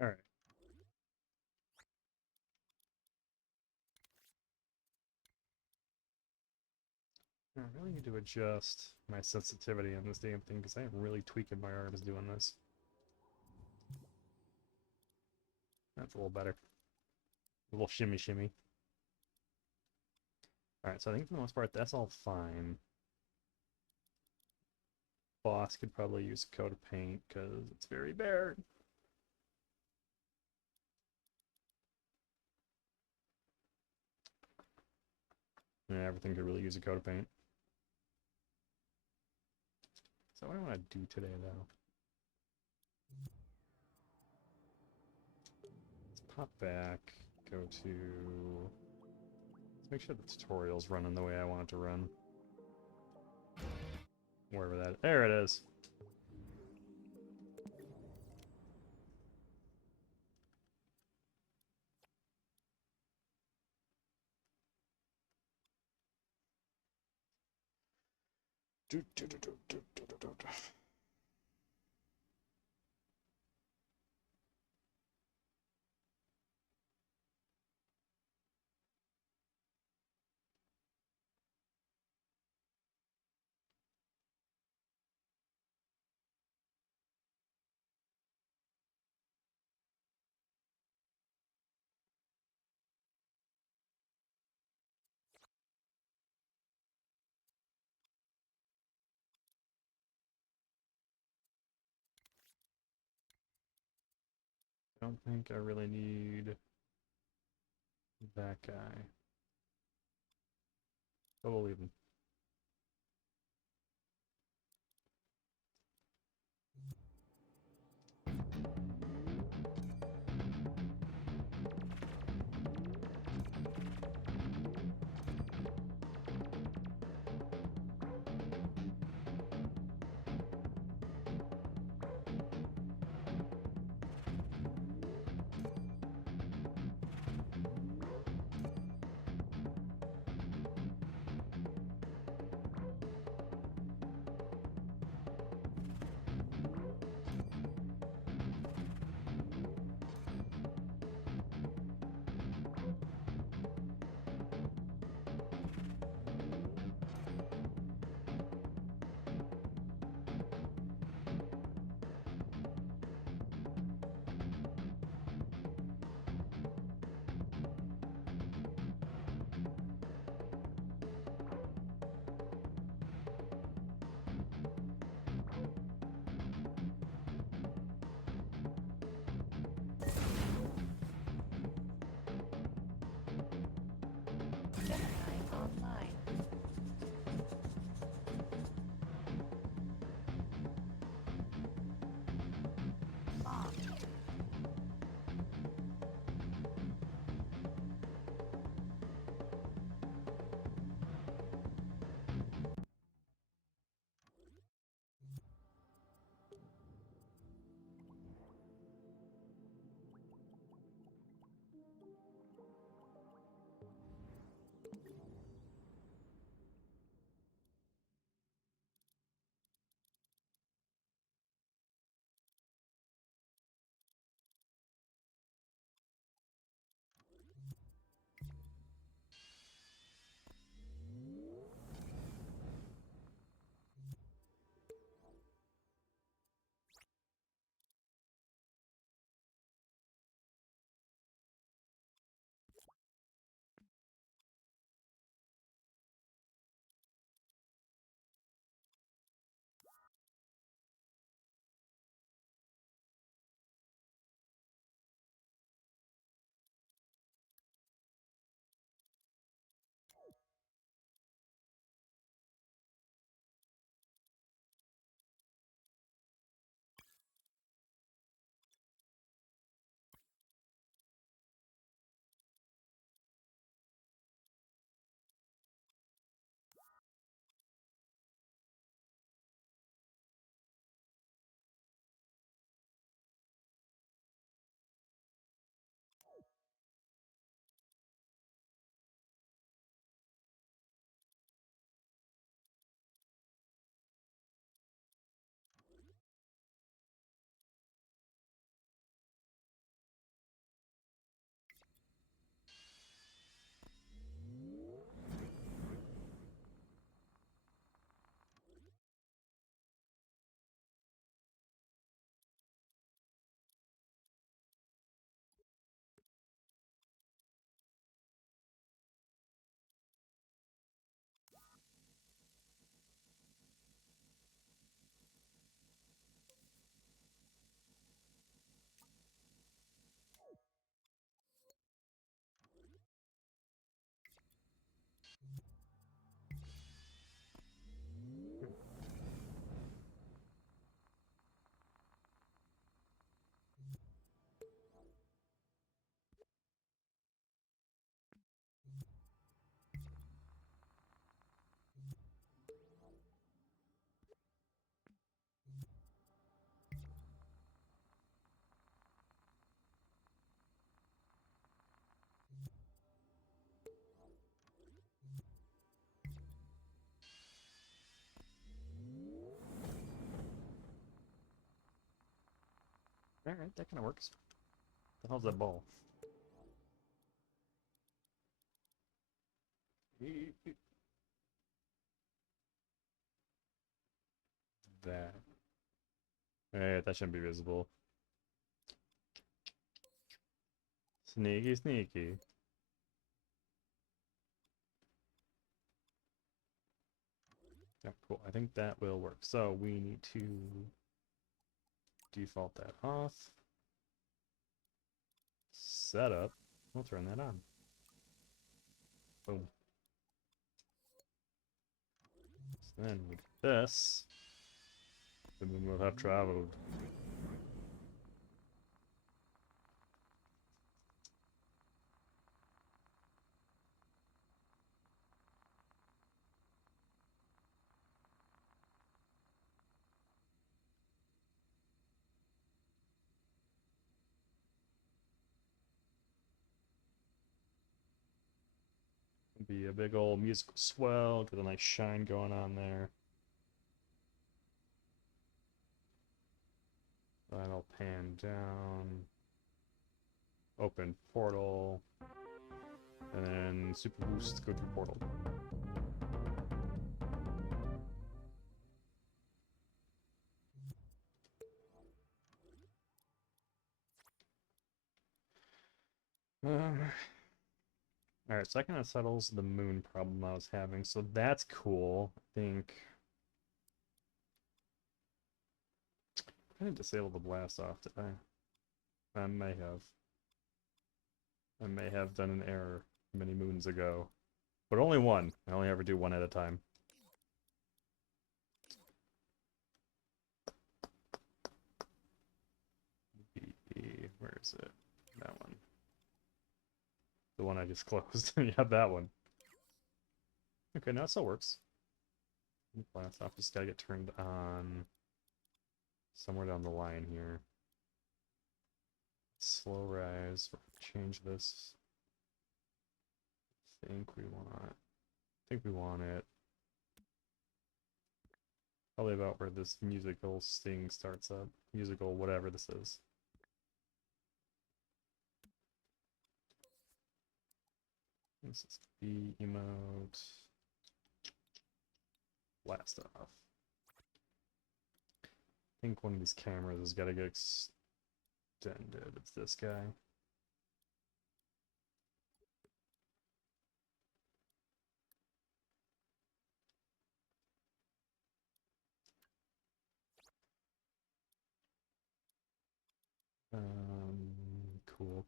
All right. I really need to adjust my sensitivity on this damn thing because I am really tweaking my arms doing this. That's a little better. A little shimmy shimmy. Alright, so I think for the most part that's all fine. Boss could probably use a coat of paint because it's very bare. Yeah, everything could really use a coat of paint. So what do I want to do today though? Let's pop back, go to... Let's make sure the tutorial's running the way I want it to run. Wherever that... There it is! I don't think I really need that guy. But we'll leave him. Gemini online. Mom. Alright, that kind of works. The hell's that ball? That. Alright, that shouldn't be visible. Sneaky, sneaky. Yep, cool. I think that will work. So we need to default that off. Setup. We'll turn that on. Boom. So then with this, the moon will have traveled. be a big old musical swell, get a nice shine going on there. Then I'll pan down, open portal, and then super boost, go through portal. Alright, so that kind of settles the moon problem I was having, so that's cool. I think I didn't disable the blast off, did I? I may have. I may have done an error many moons ago. But only one. I only ever do one at a time. Where is it? That one. The one I just closed. Yeah, that one. Okay, now it still works. Blast off just gotta get turned on somewhere down the line here. Slow rise. Change this. I think we want it. Probably about where this musical sting starts up. Musical whatever this is. This is B emote. Blast off. I think one of these cameras has got to get extended. It's this guy.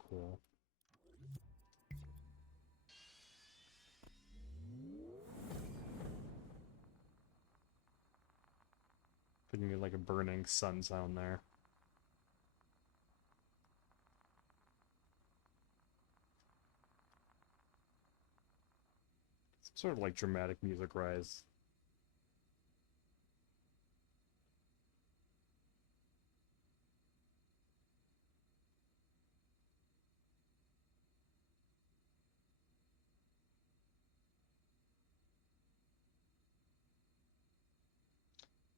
Cool. Giving me like a burning sun sound there. Some sort of like dramatic music rise.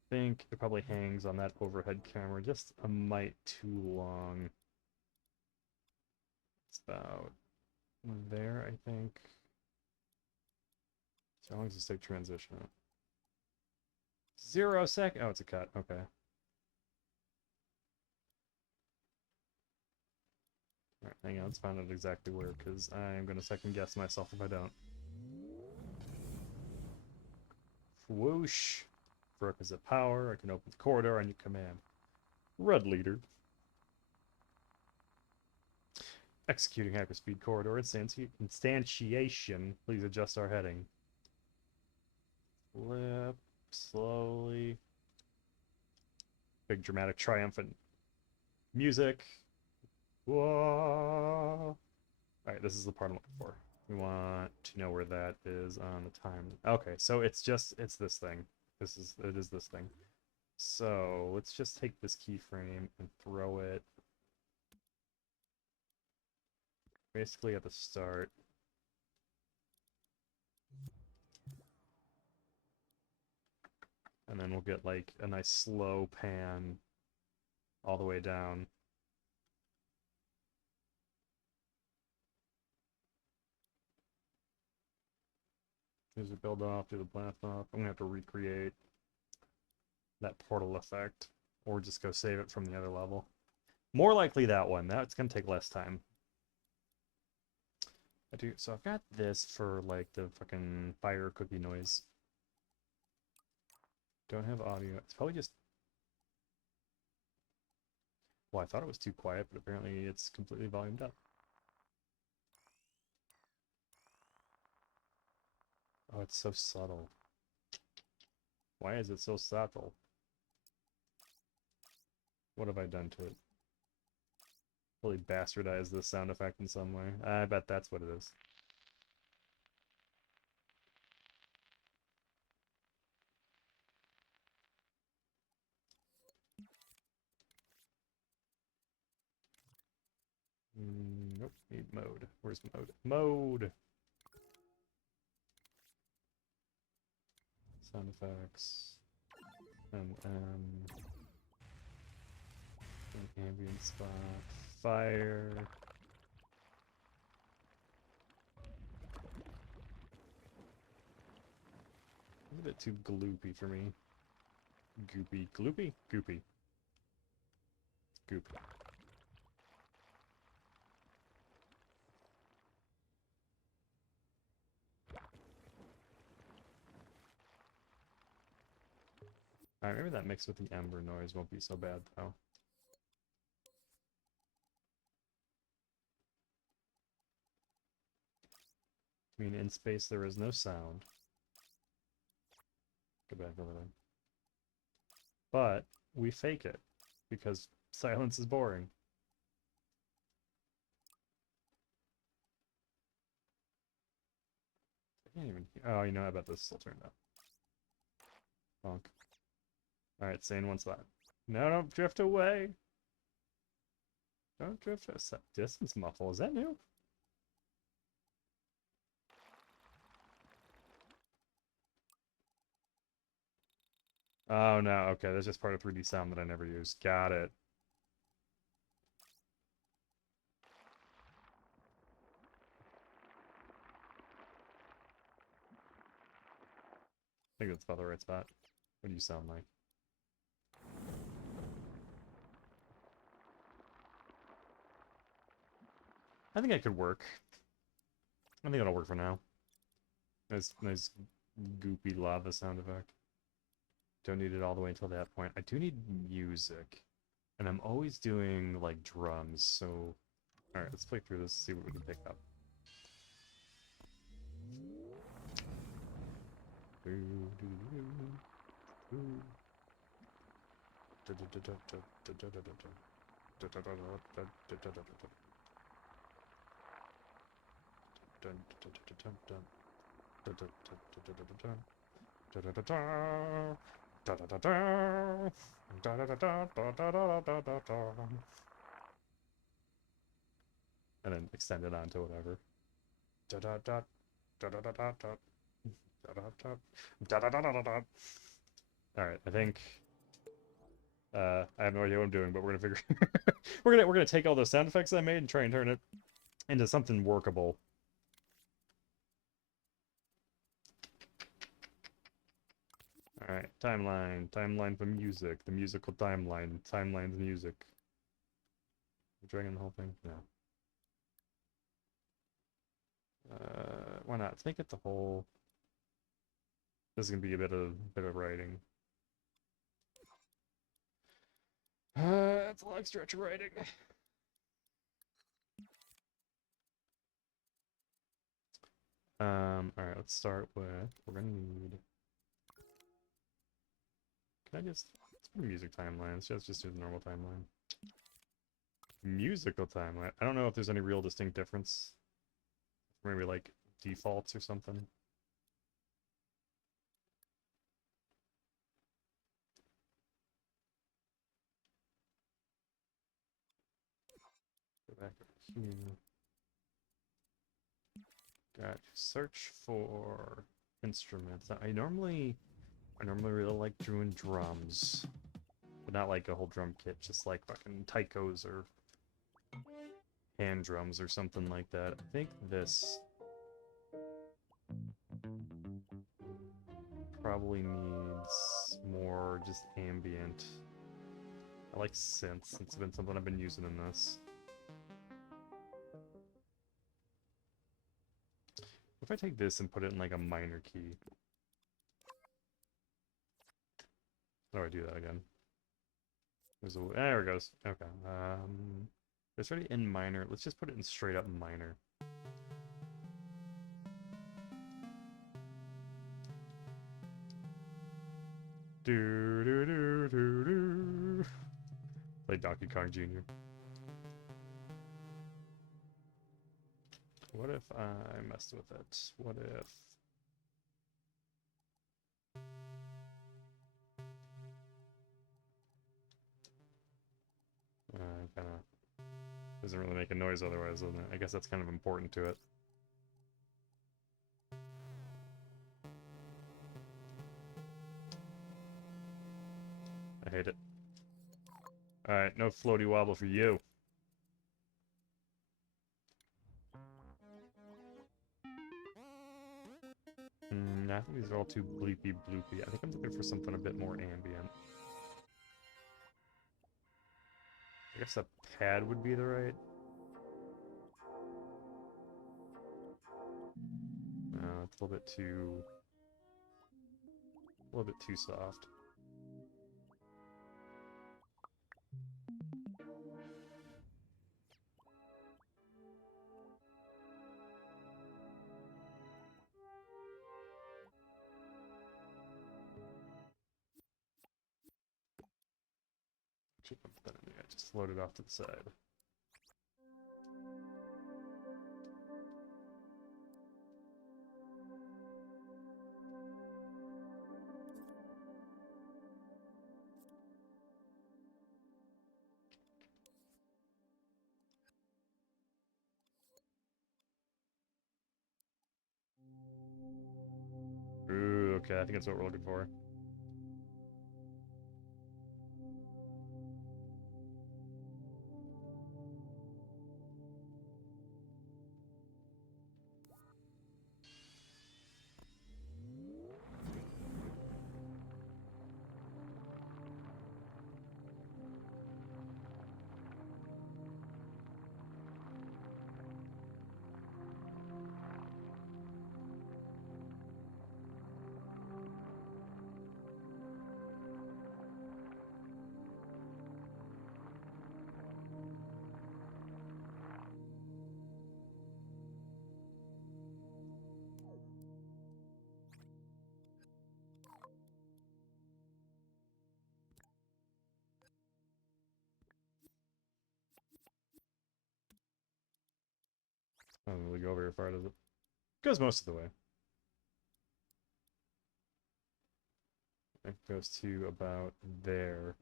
I think it probably hangs on that overhead camera just a mite too long. It's about there, I think. So how long does this take transition? 0 sec. Oh, it's a cut. Okay. Alright, hang on. Let's find out exactly where, because I'm going to second guess myself if I don't. Whoosh. For requisite power, I can open the corridor on your command. Red leader. Executing hyperspeed corridor instantiation. Please adjust our heading. Flip slowly. Big dramatic triumphant music. Whoa. Alright, this is the part I'm looking for. We want to know where that is on the time. Okay, so it's this thing. It is this thing. So let's just take this keyframe and throw it basically at the start. And then we'll get like a nice slow pan all the way down. Here's the build off, do the blast off. I'm gonna have to recreate that portal effect, or just go save it from the other level. More likely that one. That's gonna take less time. So I've got this for like the fucking fire cookie noise. Don't have audio. It's probably just... Well, I thought it was too quiet, but apparently it's completely volumed up. Oh, it's so subtle. Why is it so subtle? What have I done to it? Really bastardized this sound effect in some way. I bet that's what it is. Nope, need mode. Where's mode? Mode! Sound effects. An ambient spot. Fire. It's a bit too gloopy for me. Goopy. Gloopy? Goopy. Goop. Alright, maybe that mixed with the ember noise won't be so bad, though. I mean, in space there is no sound. Go back over there. But we fake it, because silence is boring. I can't even hear. Oh, you know, I bet this is still turned up. Bonk. Alright, Sane wants that. No, don't drift away! Don't drift. Distance muffle, is that new? Oh no, okay, that's just part of 3D sound that I never use. Got it. I think that's about the right spot. What do you sound like? I think I could work. I think it'll work for now. Nice goopy lava sound effect. Don't need it all the way until that point. I do need music. And I'm always doing, like, drums, so... Alright, let's play through this, see what we can pick up. And then extend it on to whatever. Alright, I think I have no idea what I'm doing, but we're gonna figure we're gonna take all those sound effects I made and try and turn it into something workable. Alright, timeline. Timeline for music. The musical timeline. Timeline's music. Dragging the whole thing? No. Why not? Let's make it the whole... This is gonna be a bit of writing. That's a long stretch of writing. Alright, let's start with... We're gonna need... Can I just... Let's put a music timeline. Let's just do the normal timeline. Musical timeline. I don't know if there's any real distinct difference. Maybe like defaults or something. Go back over here. Got search for instruments. I normally really like doing drums, but not like a whole drum kit, just like fucking taikos or hand drums or something like that. I think this probably needs more just ambient. I like synths. It's been something I've been using in this. If I take this and put it in like a minor key. How do I do that again? There it goes. Okay. It's already in minor. Let's just put it in straight up minor. Do do do do do. Play Donkey Kong Jr. What if I messed with it? What if... kind of doesn't really make a noise otherwise, doesn't it? I guess that's kind of important to it. I hate it. Alright, no floaty wobble for you. I think these are all too bleepy bloopy. I think I'm looking for something a bit more ambient. I guess a pad would be the right. No, it's a little bit too soft. Actually, put that in there. Just float it off to the side. Ooh, okay, I think that's what we're looking for. I don't really go over here far, does it? Goes most of the way. It goes to about there,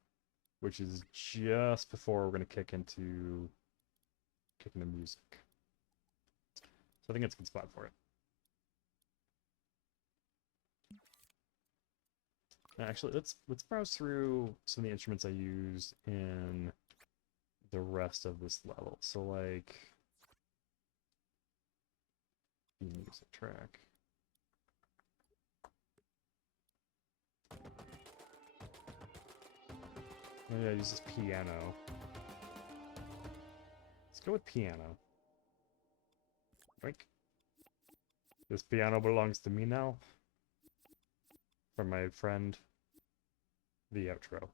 which is just before we're going to kick into music. So I think it's a good spot for it. Actually, let's browse through some of the instruments I used in the rest of this level. So like the music track. Maybe I use this piano. Let's go with piano. Like, this piano belongs to me now. From my friend, the outro.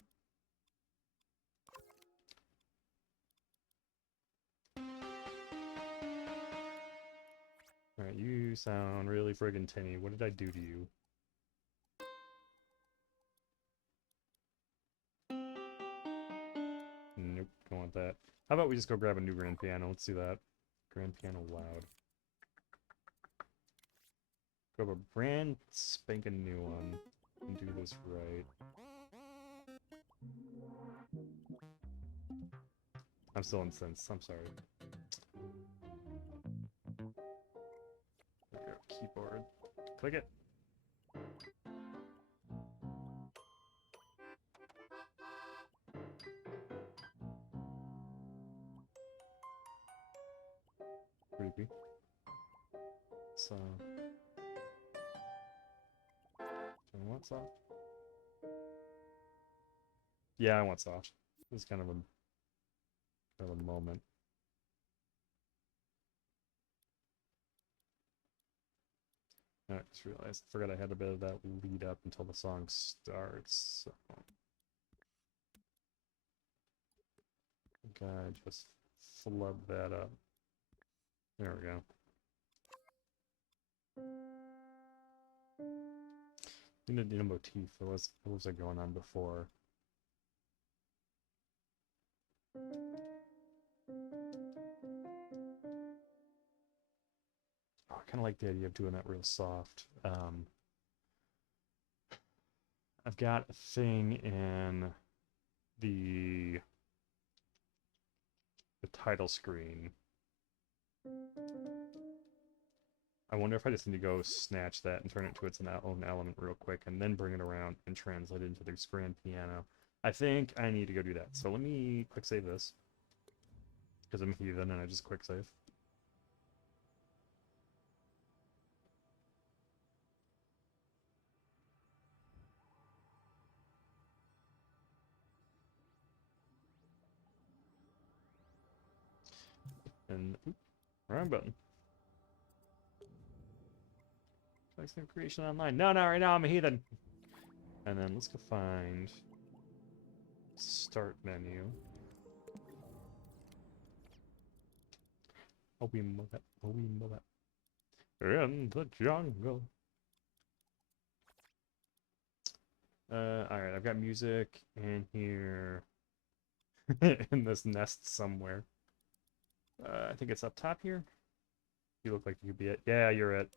Alright, you sound really friggin' tinny. What did I do to you? Nope, don't want that. How about we just go grab a new grand piano? Let's do that. Grand piano loud. Grab a brand spanking new one and do this right. I'm still incensed. I'm sorry. There we go. Keyboard. Click it. Creepy. So, do I want soft? Yeah, I want soft. This is kind of a moment. I just realized, forgot I had a bit of that lead up until the song starts. So. I think I just flub that up. There we go. Need a motif. What was I going on before? Oh, I kind of like the idea of doing that real soft. I've got a thing in the title screen. I wonder if I just need to go snatch that and turn it to its own element real quick, and then bring it around and translate it into this grand piano. I think I need to go do that. So let me quick save this. Because I'm heathen and I just quick save. And, oop, wrong button. Maximum creation online. No, right now I'm a heathen. And then let's go find start menu. Oh, we move it. Oh, we move it. In the jungle. Alright, I've got music in here. In this nest somewhere. I think it's up top here. You look like you could be it. Yeah, you're it.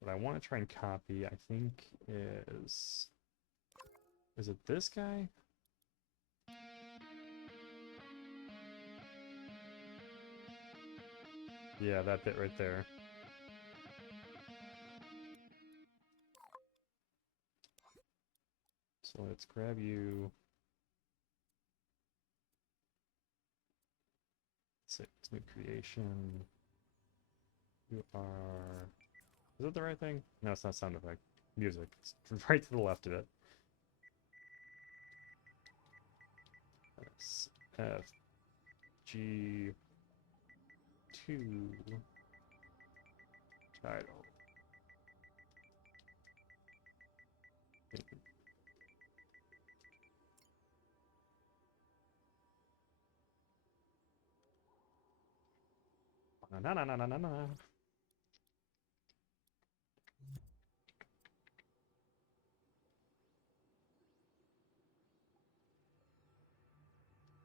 What I want to try and copy, I think, is... Is it this guy? Yeah, that bit right there. So let's grab you. Let's make creation. You are... Is that the right thing? No, it's not sound effect. Music. It's right to the left of it. S F G 2 title. Na na na na na na.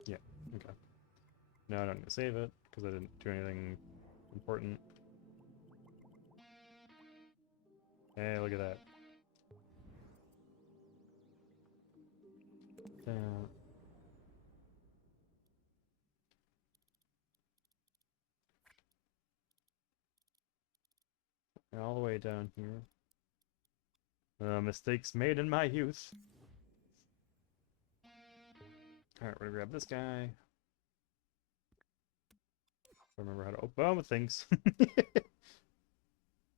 Yeah, okay. No, I don't need to save it, because I didn't do anything important. Hey, look at that. Down. And all the way down here. Mistakes made in my youth. Alright, we're gonna grab this guy. Remember how to open with things. I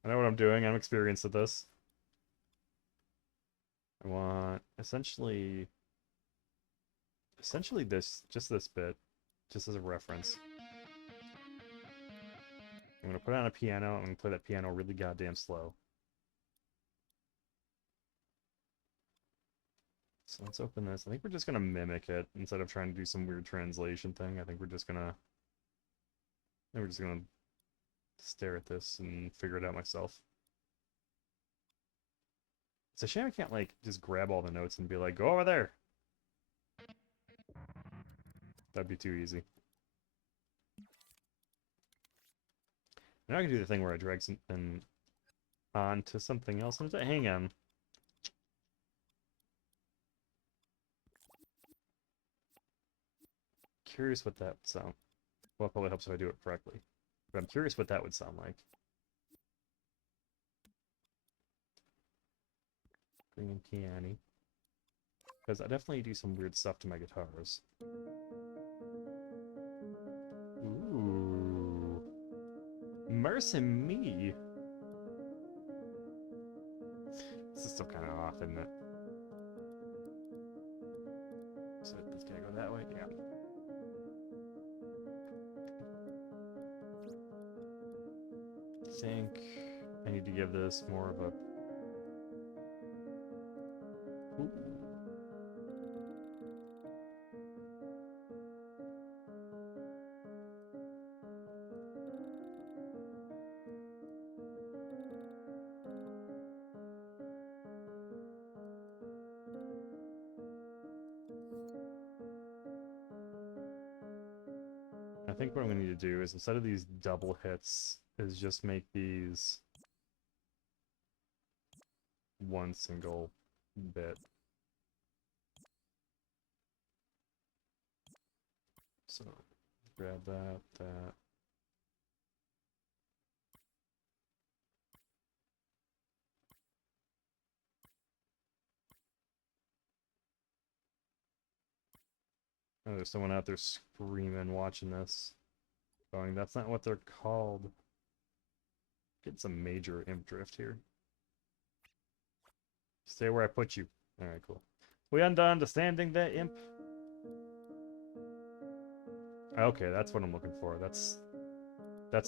know what I'm doing. I'm experienced at this. I want essentially this, just this bit, just as a reference. I'm gonna put it on a piano. I'm gonna play that piano really goddamn slow. So let's open this. I think we're just gonna mimic it instead of trying to do some weird translation thing. I think we're just gonna stare at this and figure it out myself. It's a shame I can't like just grab all the notes and be like, go over there. That'd be too easy. Now I can do the thing where I drag something onto something else. And hang on. Curious what that would sound. Well, it probably helps if I do it correctly. But I'm curious what that would sound like. Bring in piano. Because I definitely do some weird stuff to my guitars. Ooh. Mercy me! This is still kind of off, isn't it? So this guy go that way? Yeah. I think I need to give this more of a... Ooh. I think what I'm going to need to do is, instead of these double hits, is just make these one single bit. So, grab that. Oh, there's someone out there screaming, watching this. Going, that's not what they're called. Get some major imp drift here. Stay where I put you. Alright, cool. We understanding that, imp? Okay, that's what I'm looking for. That's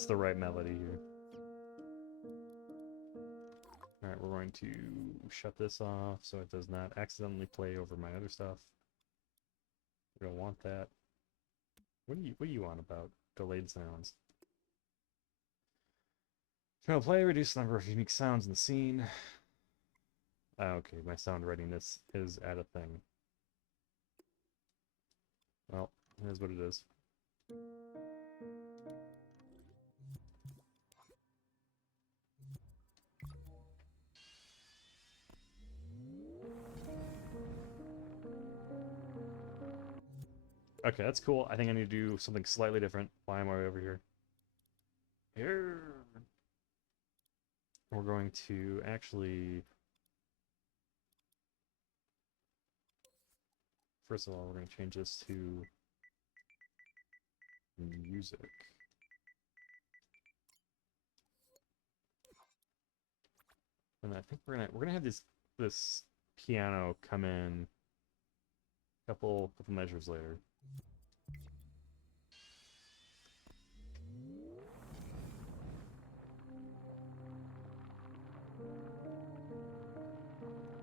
the right melody here. Alright, we're going to shut this off so it does not accidentally play over my other stuff. We don't want that. What are you on about? Delayed sounds. No play, reduce the number of unique sounds in the scene. Okay, my sound readiness is at a thing. Well, here's what it is. Okay, that's cool. I think I need to do something slightly different. Why am I over here? Here. We're going to actually... First of all, we're going to change this to music. And I think we're gonna have this piano come in a couple measures later.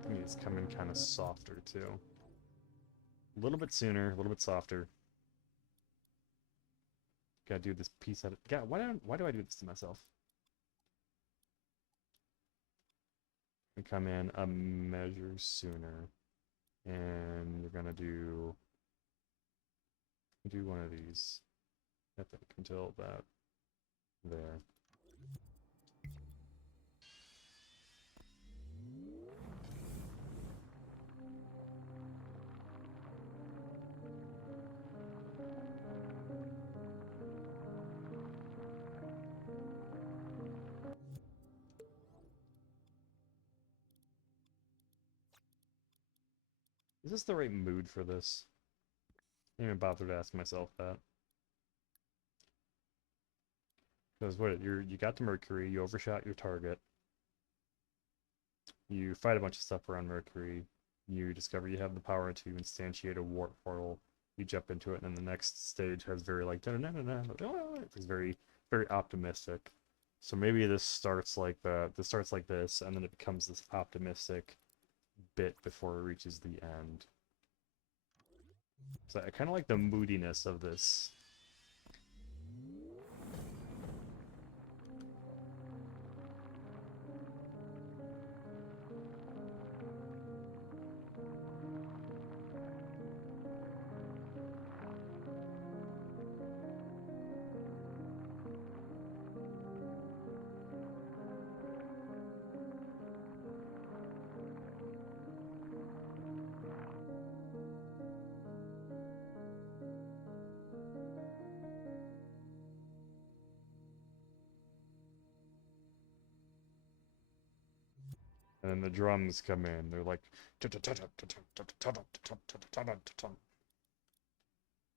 I mean, it's coming kind of softer too. A little bit sooner, a little bit softer. Gotta do this piece at it. God, why do I do this to myself? And come in a measure sooner, and we're gonna do one of these. I think until about there. Is this the right mood for this? I didn't even bother to ask myself that. Because what you got the Mercury, you overshot your target. You fight a bunch of stuff around Mercury. You discover you have the power to instantiate a warp portal. You jump into it, and then the next stage has very like it's very optimistic. So maybe this starts like that. This starts like this, and then it becomes this optimistic bit before it reaches the end. So I kind of like the moodiness of this. And then the drums come in. They're like,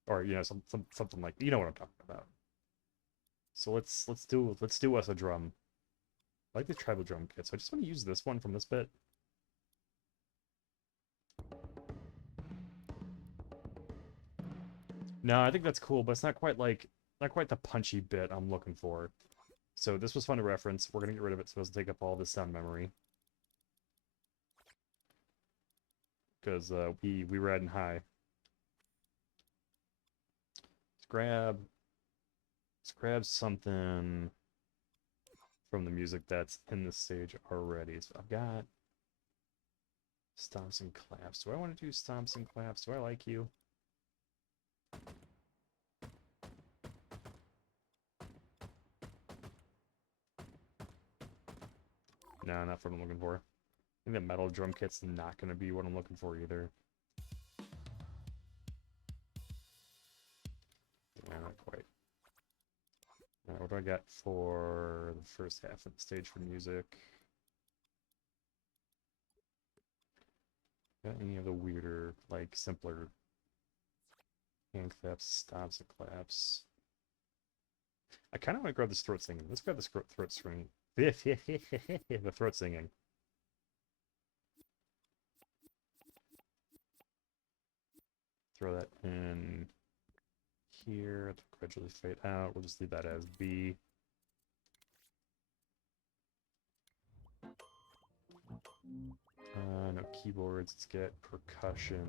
or you know, something like, you know what I'm talking about. So let's do us a drum. I like the tribal drum kit. So I just want to use this one from this bit. No, I think that's cool, but it's not quite the punchy bit I'm looking for. So this was fun to reference. We're gonna get rid of it so it doesn't take up all this sound memory. Because we riding high. Let's grab something from the music that's in this stage already. So I've got stomps and claps. Do I want to do stomps and claps? Do I like you? No, not what I'm looking for. I think the metal drum kit's not going to be what I'm looking for either. Yeah, not quite. What do I got for the first half of the stage for music? Got any of the weirder, like, simpler Hand claps, stops, and claps. I kind of want to grab this throat singing. Let's grab this throat string. The throat singing. Throw that in here to gradually fade out. We'll just leave that as B. No keyboards. Let's get percussion.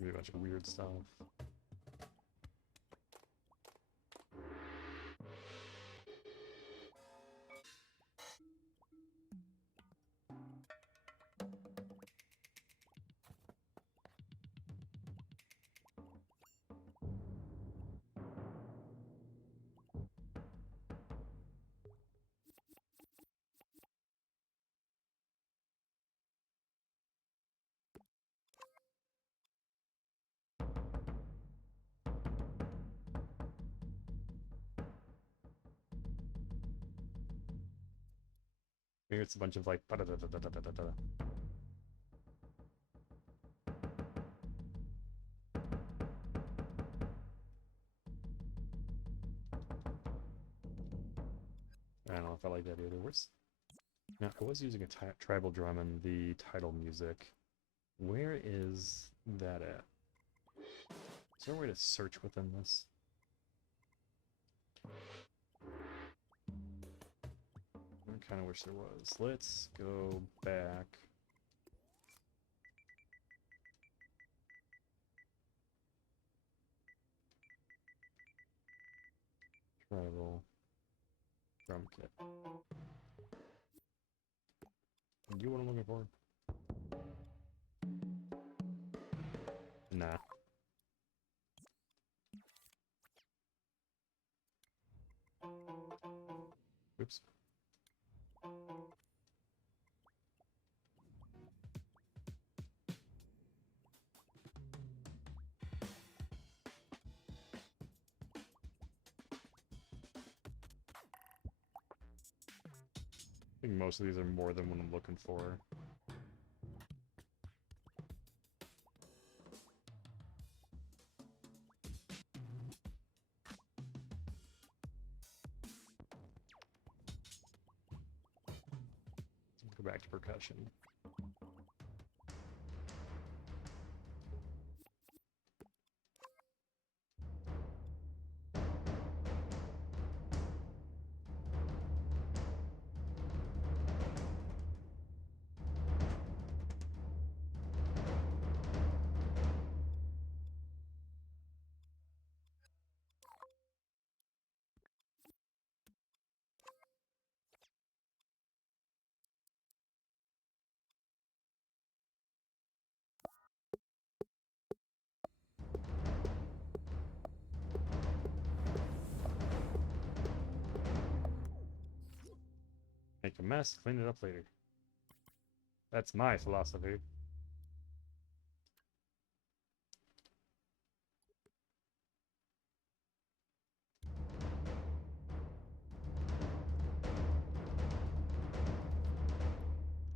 Maybe a bunch of weird stuff. Maybe it's a bunch of like da da da da da da da da. I don't know if I like that either. Where's... Now, I was using a tribal drum in the title music. Where is that at? Is there a way to search within this? I kind of wish there was. Let's go back. Tribal drum kit. You what I'm looking for? Nah. Oops. I think most of these are more than what I'm looking for. Go back to percussion. Make a mess, clean it up later. That's my philosophy.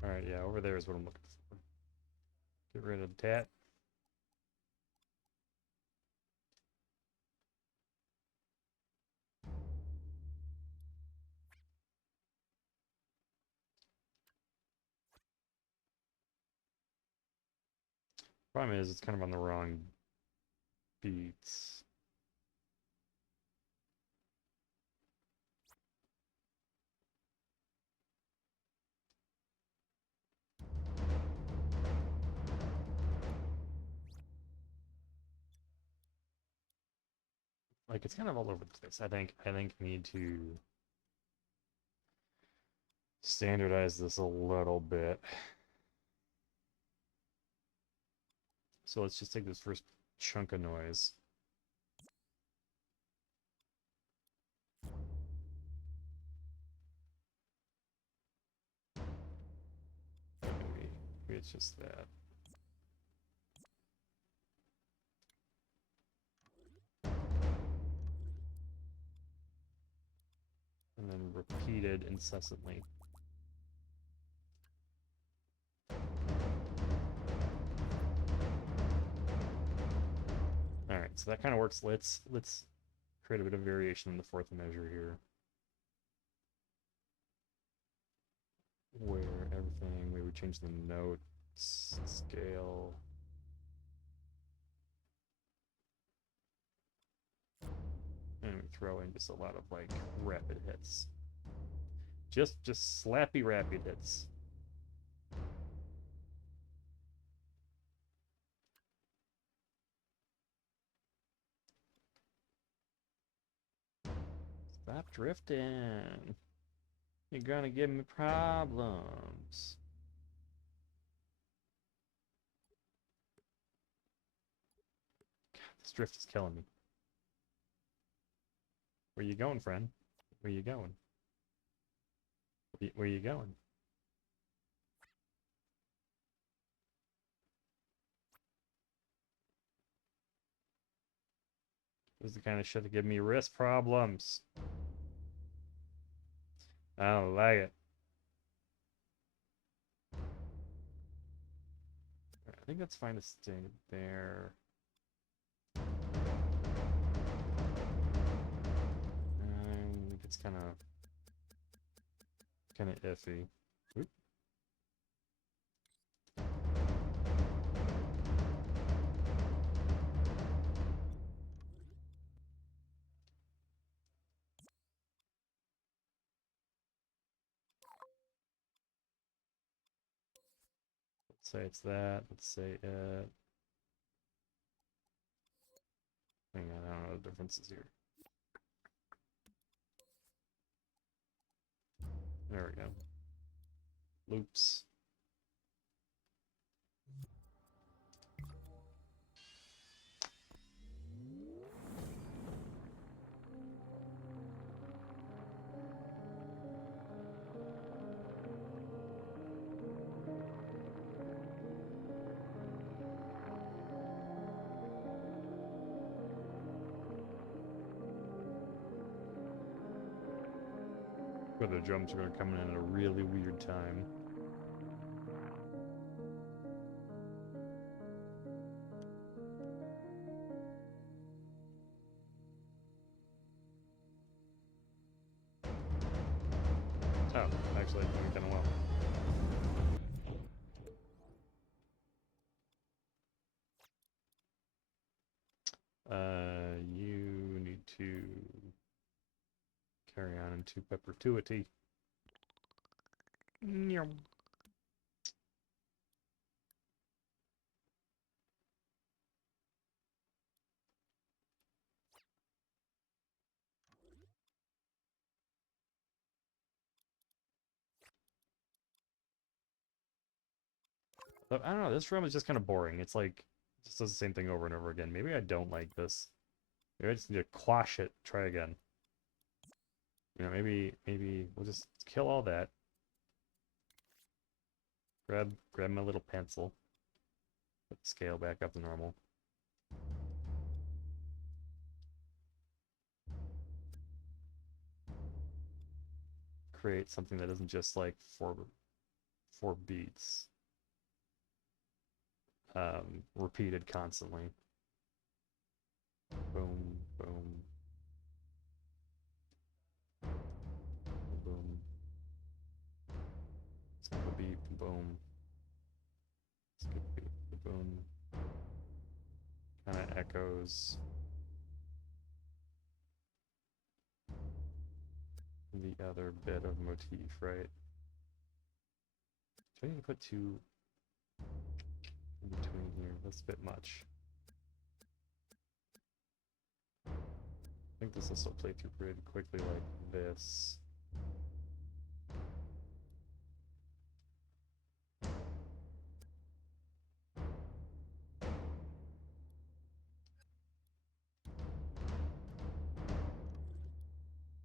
Alright, yeah, over there is what I'm looking for. Get rid of that. Problem is, it's kind of on the wrong beats. Like, it's kind of all over the place. I think I need to standardize this a little bit. So let's just take this first chunk of noise. Maybe it's just that. And then repeated incessantly. Alright, so that kind of works. Let's create a bit of variation in the fourth measure here. Where everything, we would change the notes, scale. And we throw in just a lot of like rapid hits. Just slappy rapid hits. Stop drifting. You're gonna give me problems. God, this drift is killing me. Where you going, friend? Where you going? Where you going? This is the kind of shit that give me wrist problems. I don't like it. I think that's fine to stay there. I think it's kind of iffy. Oop. Let's say it's that. Let's say it. Hang on, I don't know the differences here. There we go. Loops. But the drums are going to come in at a really weird time. Oh, actually, doing kind of well. You need to carry on into perpetuity. Nyum. But I don't know, this room is just kind of boring. It's like, it just does the same thing over and over again. Maybe I don't like this. Maybe I just need to quash it, try again. You know, maybe we'll just kill all that. Grab my little pencil. Put the scale back up to normal. Create something that isn't just like four beats. Repeated constantly. Boom, boom. Boom. Skip a beat, boom. Skip a beat, boom. Kind of echoes the other bit of motif, right? Do I need to put two in between here? That's a bit much. I think this will still play through pretty quickly like this.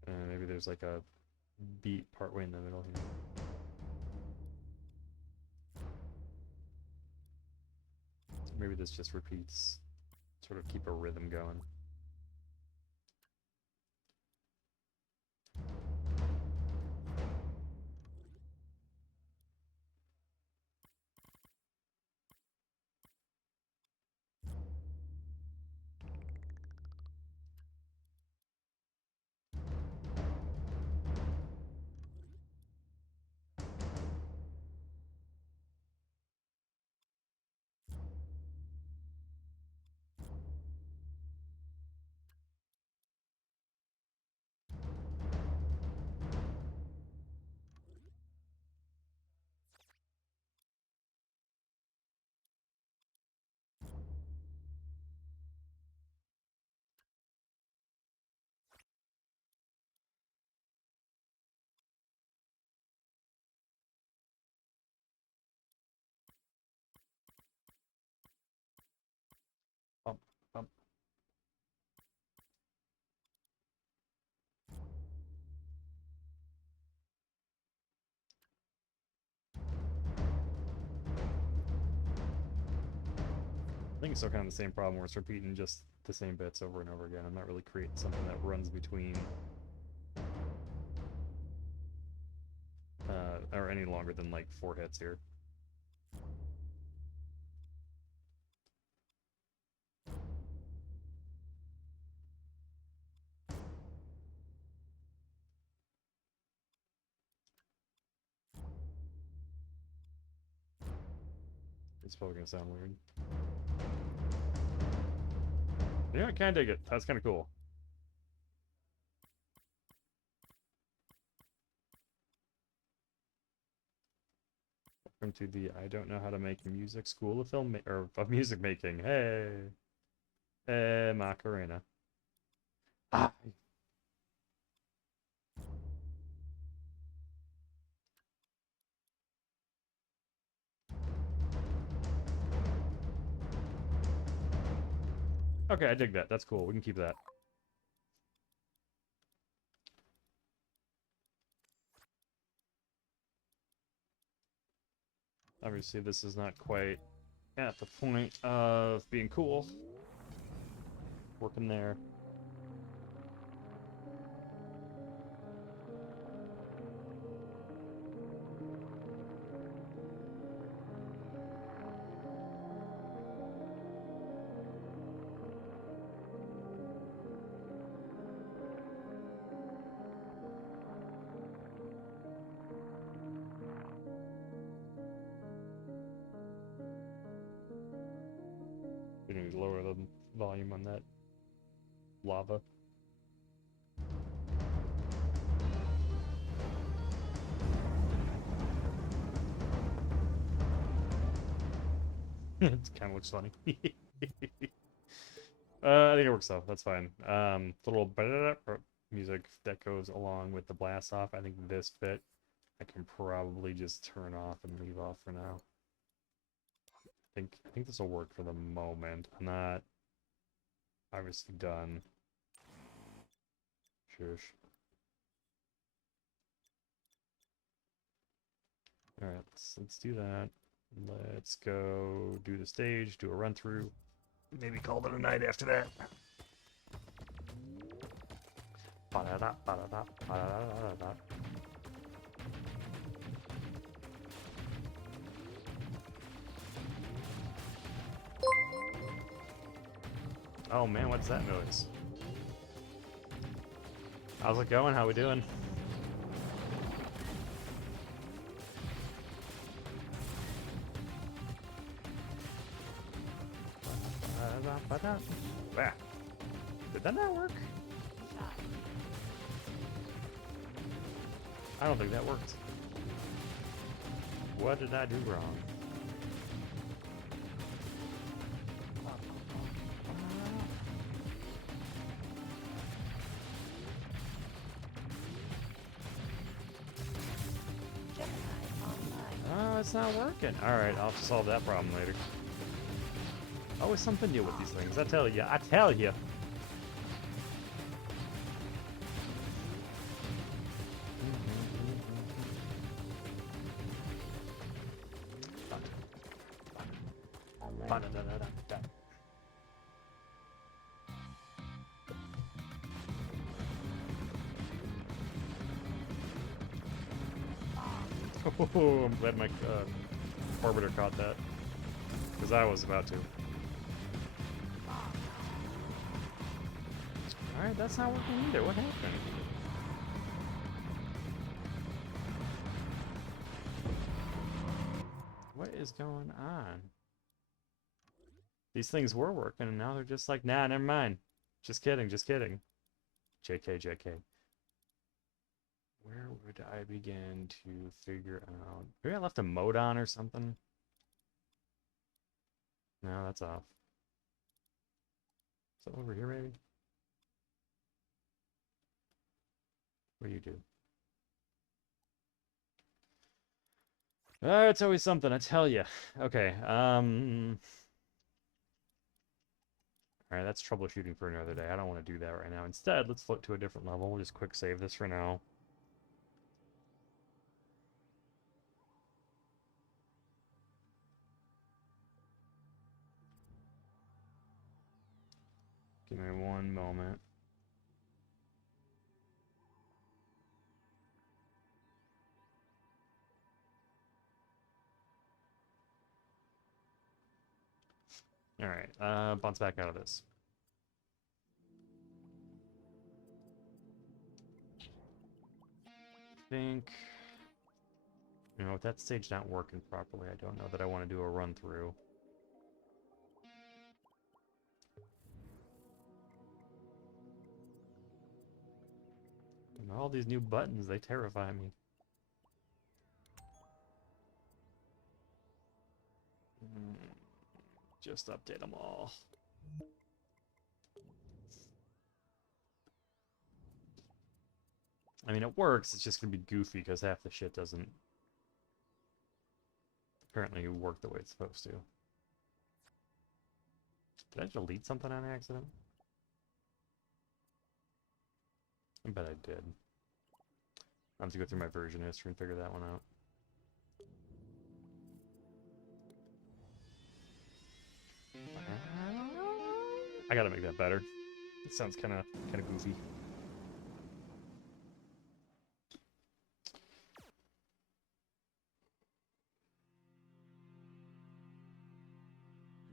And maybe there's like a beat partway in the middle here. Maybe this just repeats, sort of keep a rhythm going. Bump, bump. I think it's still kind of the same problem where it's repeating just the same bits over and over again. I'm not really creating something that runs between or any longer than like 4 hits here. It's probably gonna sound weird. Yeah, I kinda dig it. That's kinda cool. Welcome to the I don't know how to make music school of film or of music making. Hey. Hey, Macarena. Ah. Okay, I dig that. That's cool. We can keep that. Obviously, this is not quite at the point of being cool. Working there. We need to lower the volume on that lava. It kind of looks funny. I think it works though. That's fine. Little music that goes along with the blast off. I think this bit I can probably just turn off and leave off for now. I think this will work for the moment. I'm not obviously done. Shush. All right, let's do that. Let's go do the stage, do a run through. Maybe call it a night after that. Ba-da-da, ba-da-da, ba-da-da-da-da. Oh man, what's that noise? How's it going? How we doing? Bah. Did that not work? Shot. I don't think that worked. What did I do wrong? Gemini online. Oh, it's not working. Alright, I'll have to solve that problem later. Always something new with these things, I tell you. I tell you. Ba-da-da-da-da-da. Oh, I'm glad my orbiter caught that. Because I was about to. Alright, that's not working either. What happened? What is going on? These things were working, and now they're just like, nah, never mind. Just kidding, just kidding. JK, JK. Where would I begin to figure out? Maybe I left a mode on or something? No, that's off. Is that over here, maybe? What do you do? It's always something, I tell you. Okay, alright, that's troubleshooting for another day. I don't want to do that right now. Instead, let's float to a different level. We'll just quick save this for now. Give me one moment. Alright, bounce back out of this. I think... You know, with that stage not working properly, I don't know that I want to do a run through. And all these new buttons, they terrify me. Just update them all. I mean, it works, it's just gonna be goofy because half the shit doesn't apparently work the way it's supposed to. Did I delete something on accident? I bet I did. I'll have to go through my version history and figure that one out. I gotta make that better. It sounds kind of goofy.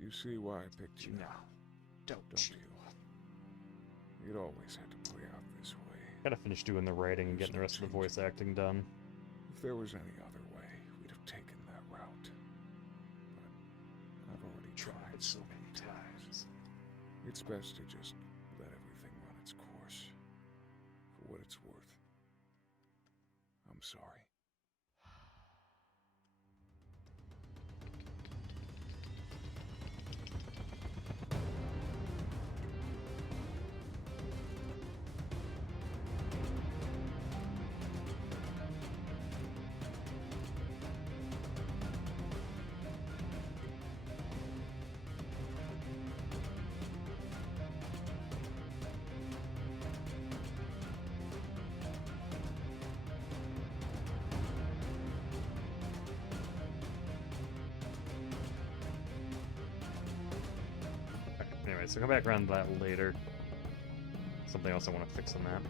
You see why I picked you No, now, don't you? It always had to play out this way. Gotta finish doing the writing and getting the rest of the voice acting done. If there was any other way, we'd have taken that route. But I've already tried so many times. It's best to just let everything run its course. For what it's worth. I'm sorry. Anyway, so come back around to that later. Something else I want to fix on that.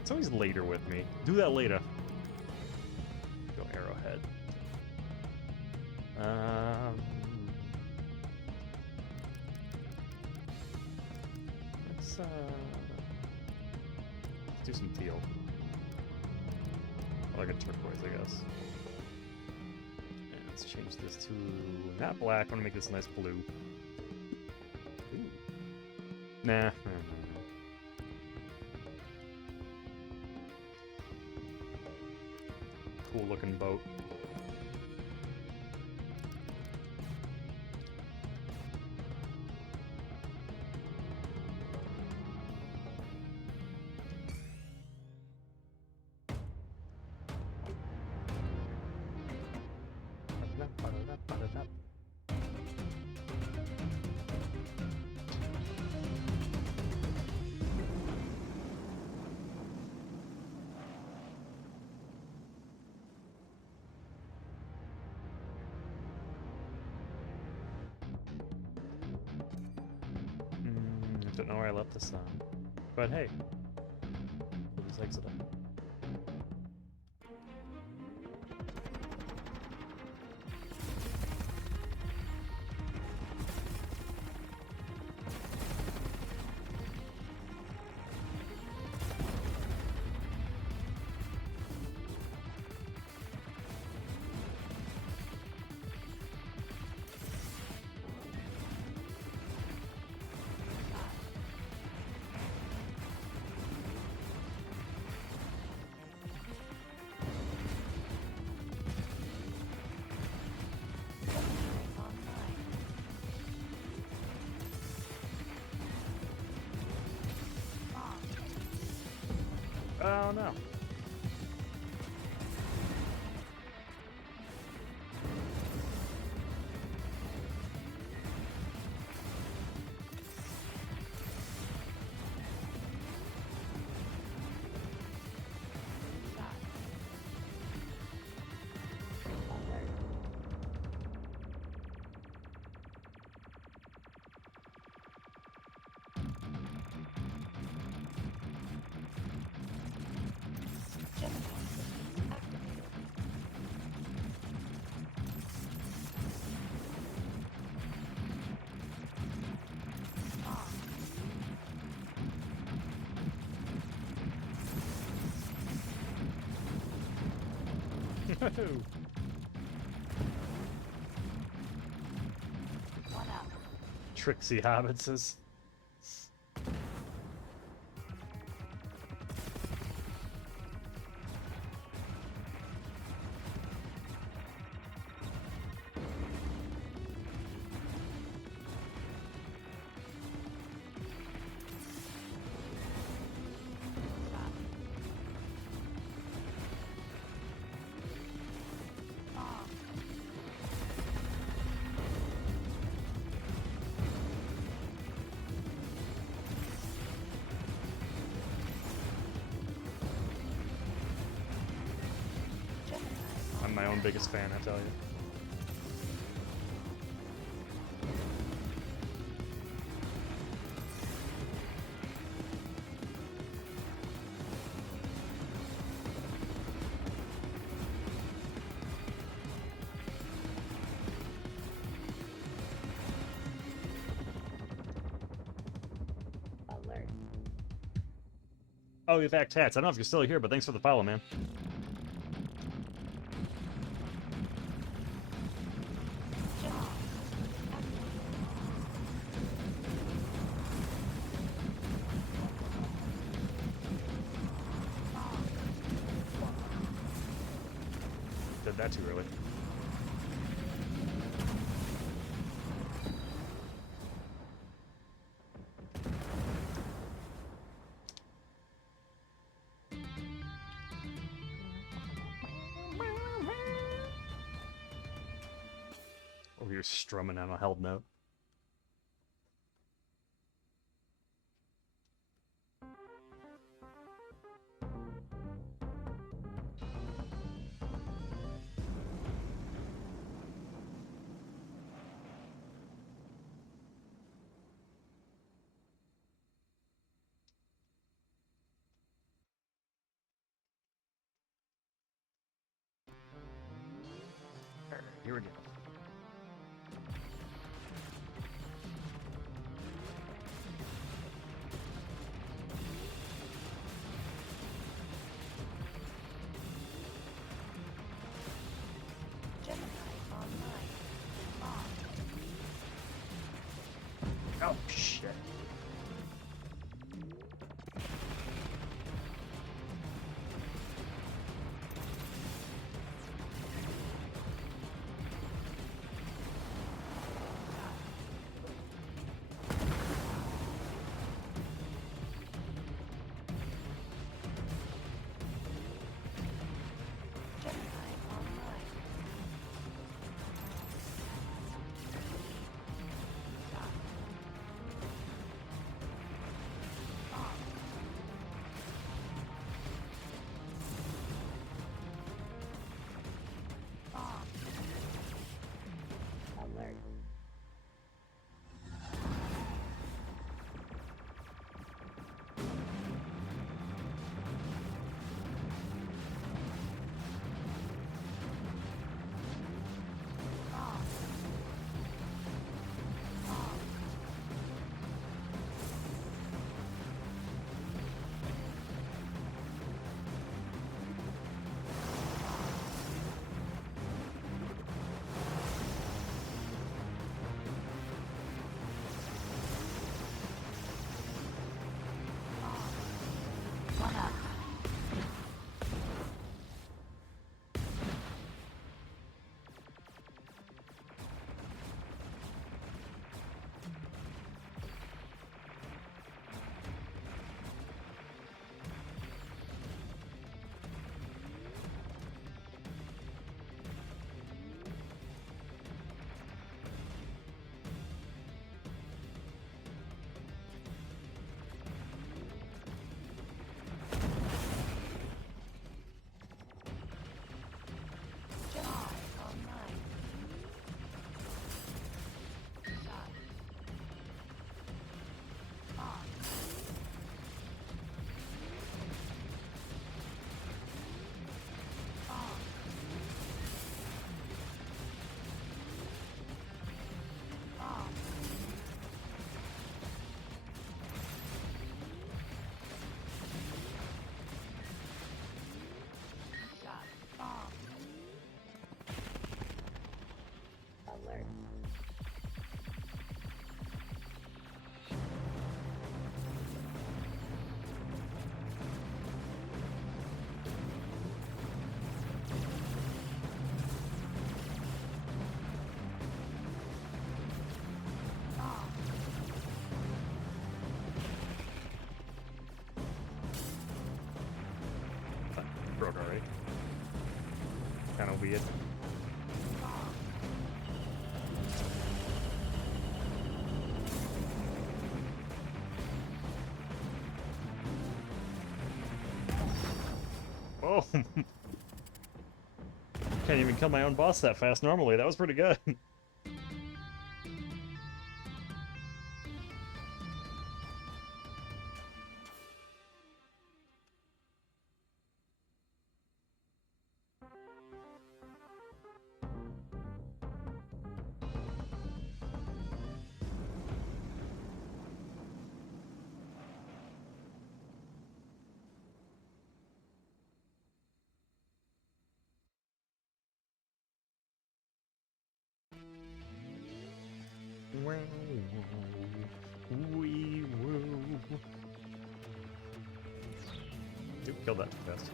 It's always later with me. Do that later. Go arrowhead. Let's do some teal. I like a turquoise, I guess. And let's change this to not black. I want to make this a nice blue. Ooh. Nah. Cool looking boat. Don't know where I left this on. But hey, we'll just exit it. Oh no. One up. Tricksy hobbitses. I'm my own biggest fan, I tell you. Alert. Oh, you're back, Tats. I don't know if you're still here, but thanks for the follow, man. Did that too early. Oh, you're strumming on a held note. Here we go. Gemini online. Oh, shit. Gemini online. weird. Oh! Can't even kill my own boss that fast normally. That was pretty good. Wee woo. Oop, killed that fast.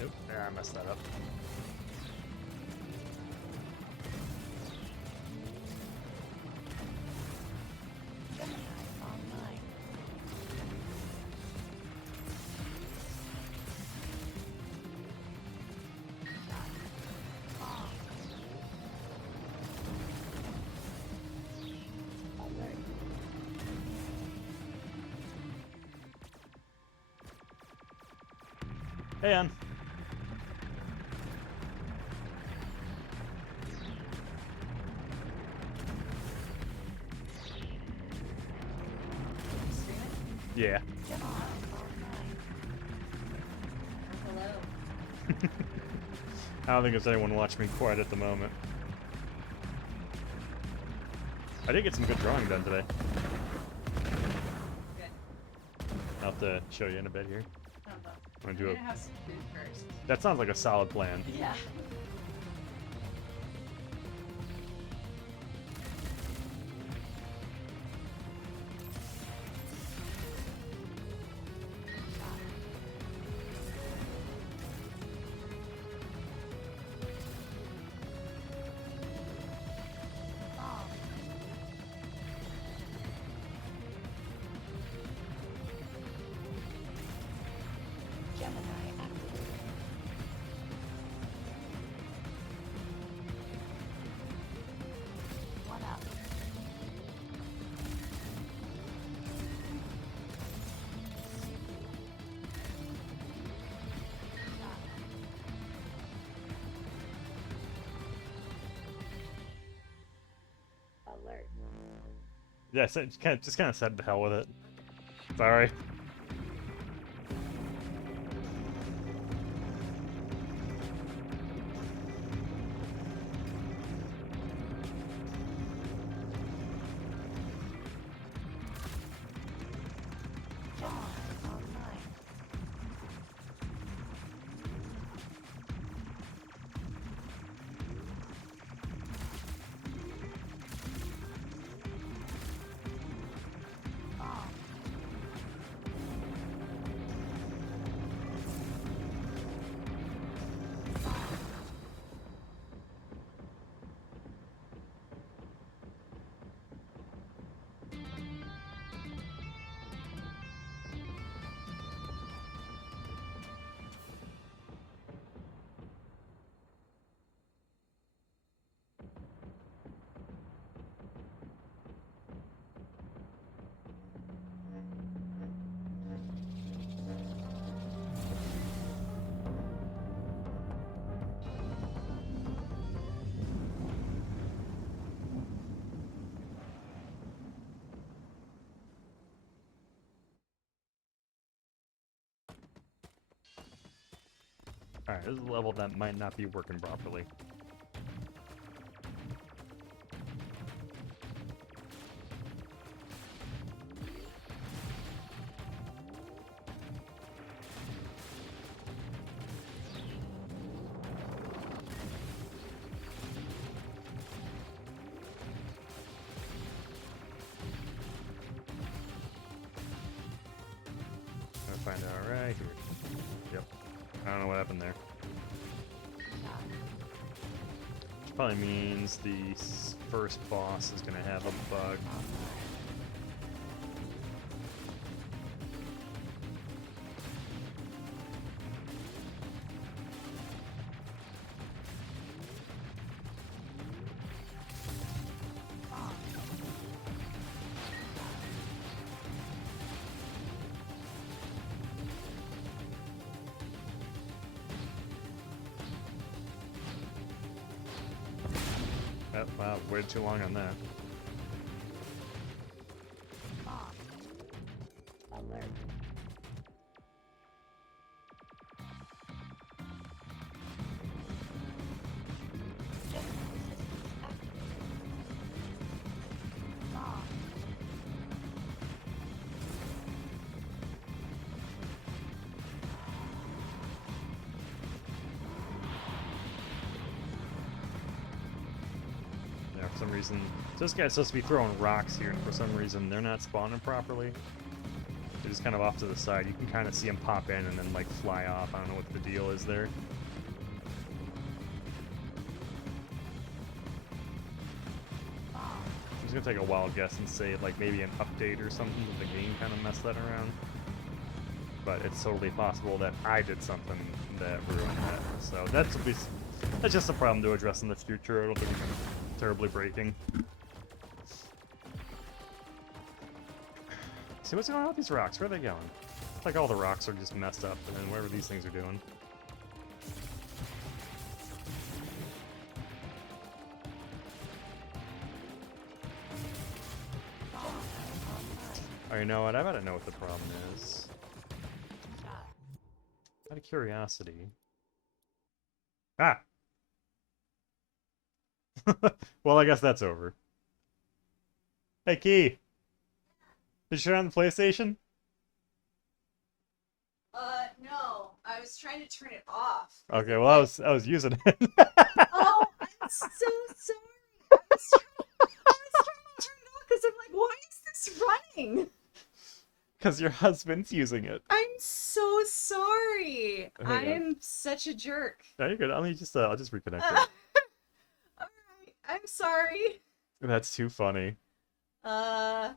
Nope, I messed that up. Gemini online. Alert. Hey, Ann. Yeah. Gemini online. Hello. I don't think there's anyone watching me quite at the moment. I did get some good drawing done today. Good. I'll have to show you in a bit here. I'm do gonna a- have some food first. That sounds like a solid plan. Yeah. Gemini activated. One up. Alert. Yeah, so just kind of said the hell with it. Sorry. Gemini online. Bomb. Alright, this is a level that might not be working properly. find out right here. Yep. I don't know what happened there. Shock. Which probably means the first boss is gonna have a bug. Online. On. Oh, wow, waited too long on that. Off. Alert. Jet resistance activated. Off. Yeah, for some reason, so this guy's supposed to be throwing rocks here, and for some reason they're not spawning properly. They're just kind of off to the side. You can kind of see them pop in and then like fly off. I don't know what the deal is there. I'm just gonna take a wild guess and say like maybe an update or something that the game kind of messed that around. But it's totally possible that I did something that ruined that. So that's at least that's just a problem to address in the future. I don't think it's terribly breaking. See what's going on with these rocks? Where are they going? It's like all the rocks are just messed up, and then whatever these things are doing. Oh, you know what? I gotta know what the problem is. Shock. Out of curiosity. Ah! Well, I guess that's over. Hey, Key! Did you turn on the PlayStation? No. I was trying to turn it off. Okay, well, I was using it. Oh, I'm so sorry. I was trying to turn it off because I'm like, why is this running? Because your husband's using it. I'm so sorry. Hang I on. am such a jerk. No, you're good. I'll just reconnect it. Alright, I'm sorry. That's too funny. Yeah,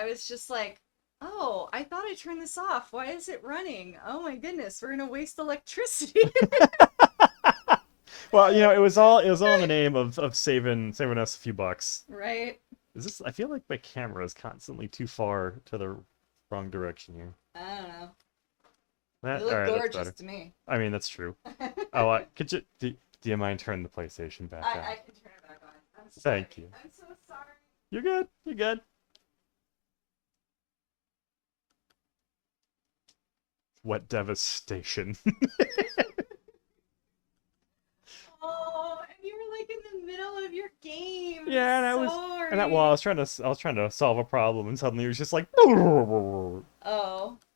I was just like, oh, I thought I turned this off. Why is it running? Oh my goodness, we're gonna waste electricity. Well, you know, it was all in the name of saving us a few bucks. Right? Is this? I feel like my camera is constantly too far to the wrong direction here. I don't know. That, You look all right, that's gorgeous better. to me. I mean, that's true. Oh, could you do you mind turning the PlayStation back I on? can turn it back on. I'm sorry. Thank you. I'm so sorry. You're good. You're good. What devastation. Oh, and you were like in the middle of your game. Yeah, and I was trying to solve a problem, and suddenly it was just like, Oh,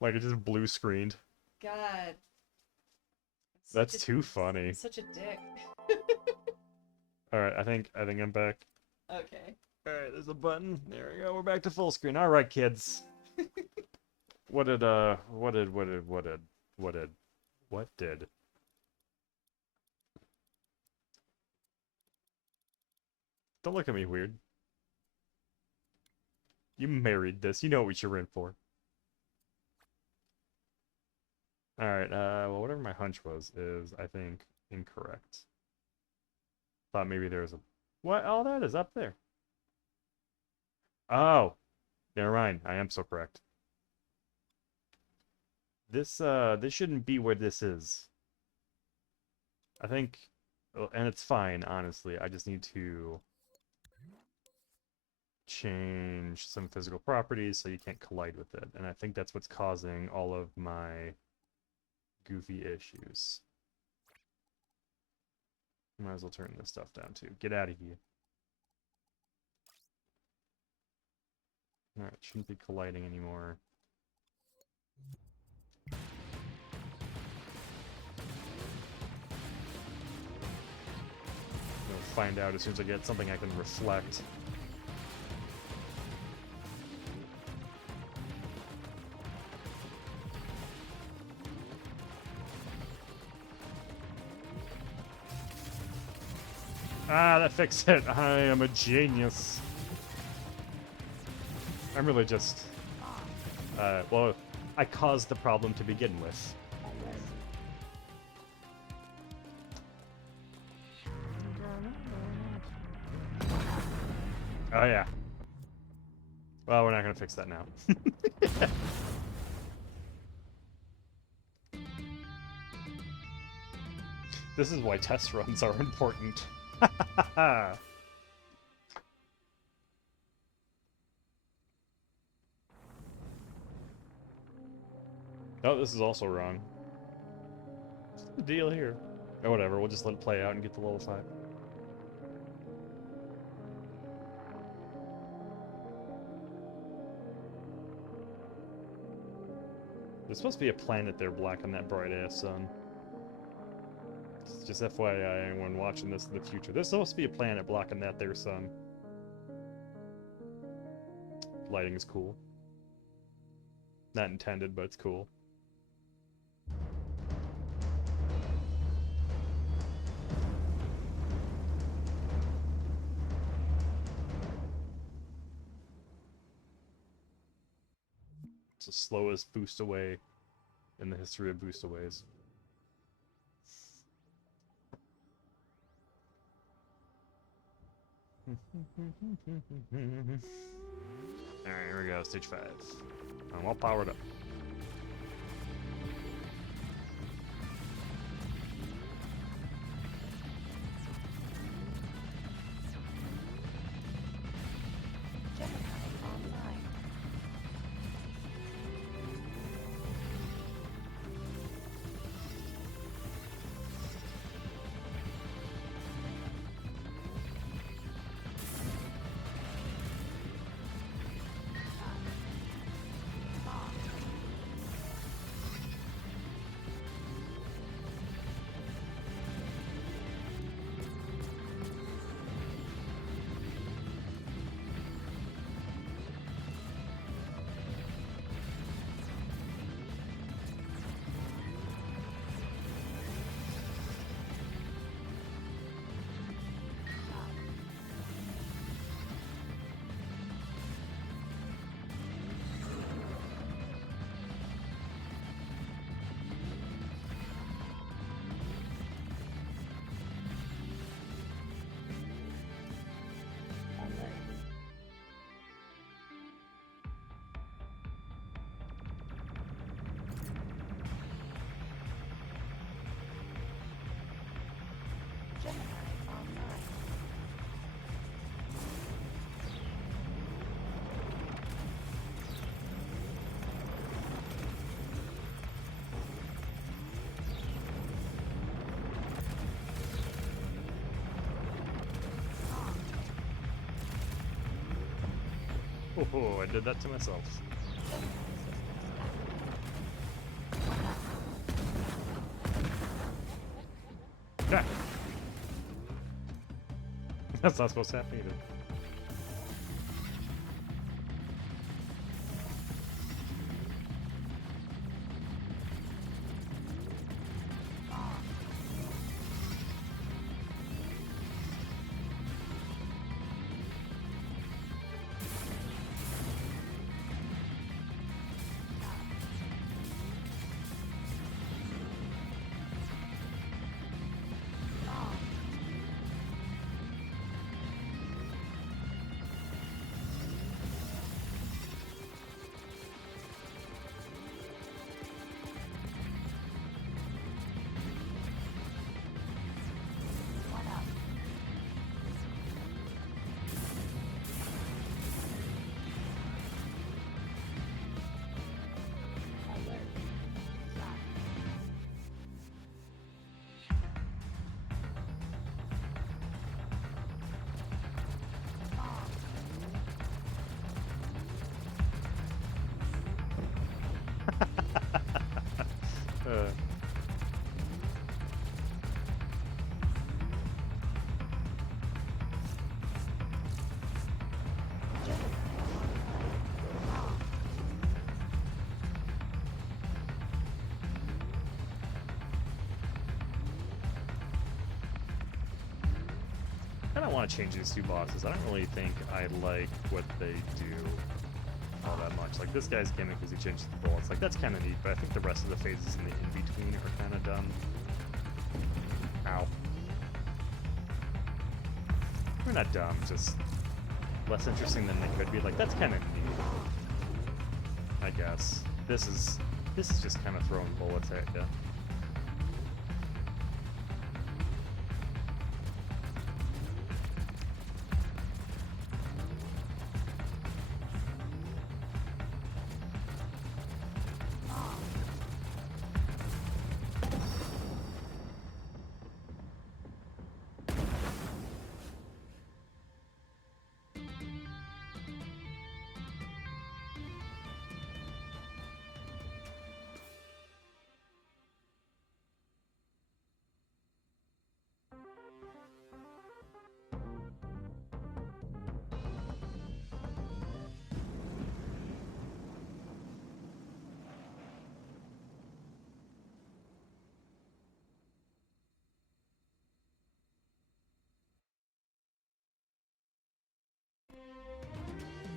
like it just blue screened. God. That's Such a- too funny. Such a dick. All right, I think I'm back. Okay. All right, there's a button. There we go. We're back to full screen. All right, kids. What did? Don't look at me weird. You married this. You know what you're in for. All right. Well, whatever my hunch was is, I think, incorrect. Thought maybe there was a what? Oh, that is up there. Oh, never mind. I am so correct. This shouldn't be where this is. I think, and it's fine, honestly. I just need to change some physical properties so you can't collide with it. And I think that's what's causing all of my goofy issues. Might as well turn this stuff down too. Get out of here. Alright, shouldn't be colliding anymore. We'll find out as soon as I get something I can reflect. Ah, that fixed it. I am a genius. I'm really just... well, I caused the problem to begin with. Oh, yeah. Well, we're not gonna fix that now. This is why test runs are important. Oh, this is also wrong. What's the deal here? Oh, whatever, we'll just let it play out and get the level 5. There's supposed to be a planet there black on that bright-ass sun. Just FYI, anyone watching this in the future. There's supposed to be a planet blocking that there sun. Lighting is cool. Not intended, but it's cool. It's the slowest boost away in the history of boost aways. Alright, here we go, stage 5. I'm all powered up. Gemini online. Gemini online. Oh, I did that to myself. Yeah. That's not supposed to happen either. kind of want to change these two bosses. I don't really think I like what they do all that much. Like, this guy's gimmick is he changes the bullets. Like, that's kind of neat, but I think the rest of the phases in the in-between are kind of dumb. Ow. They're not dumb, just less interesting than they could be. Like, that's kind of neat, I guess. This is just kind of throwing bullets at you.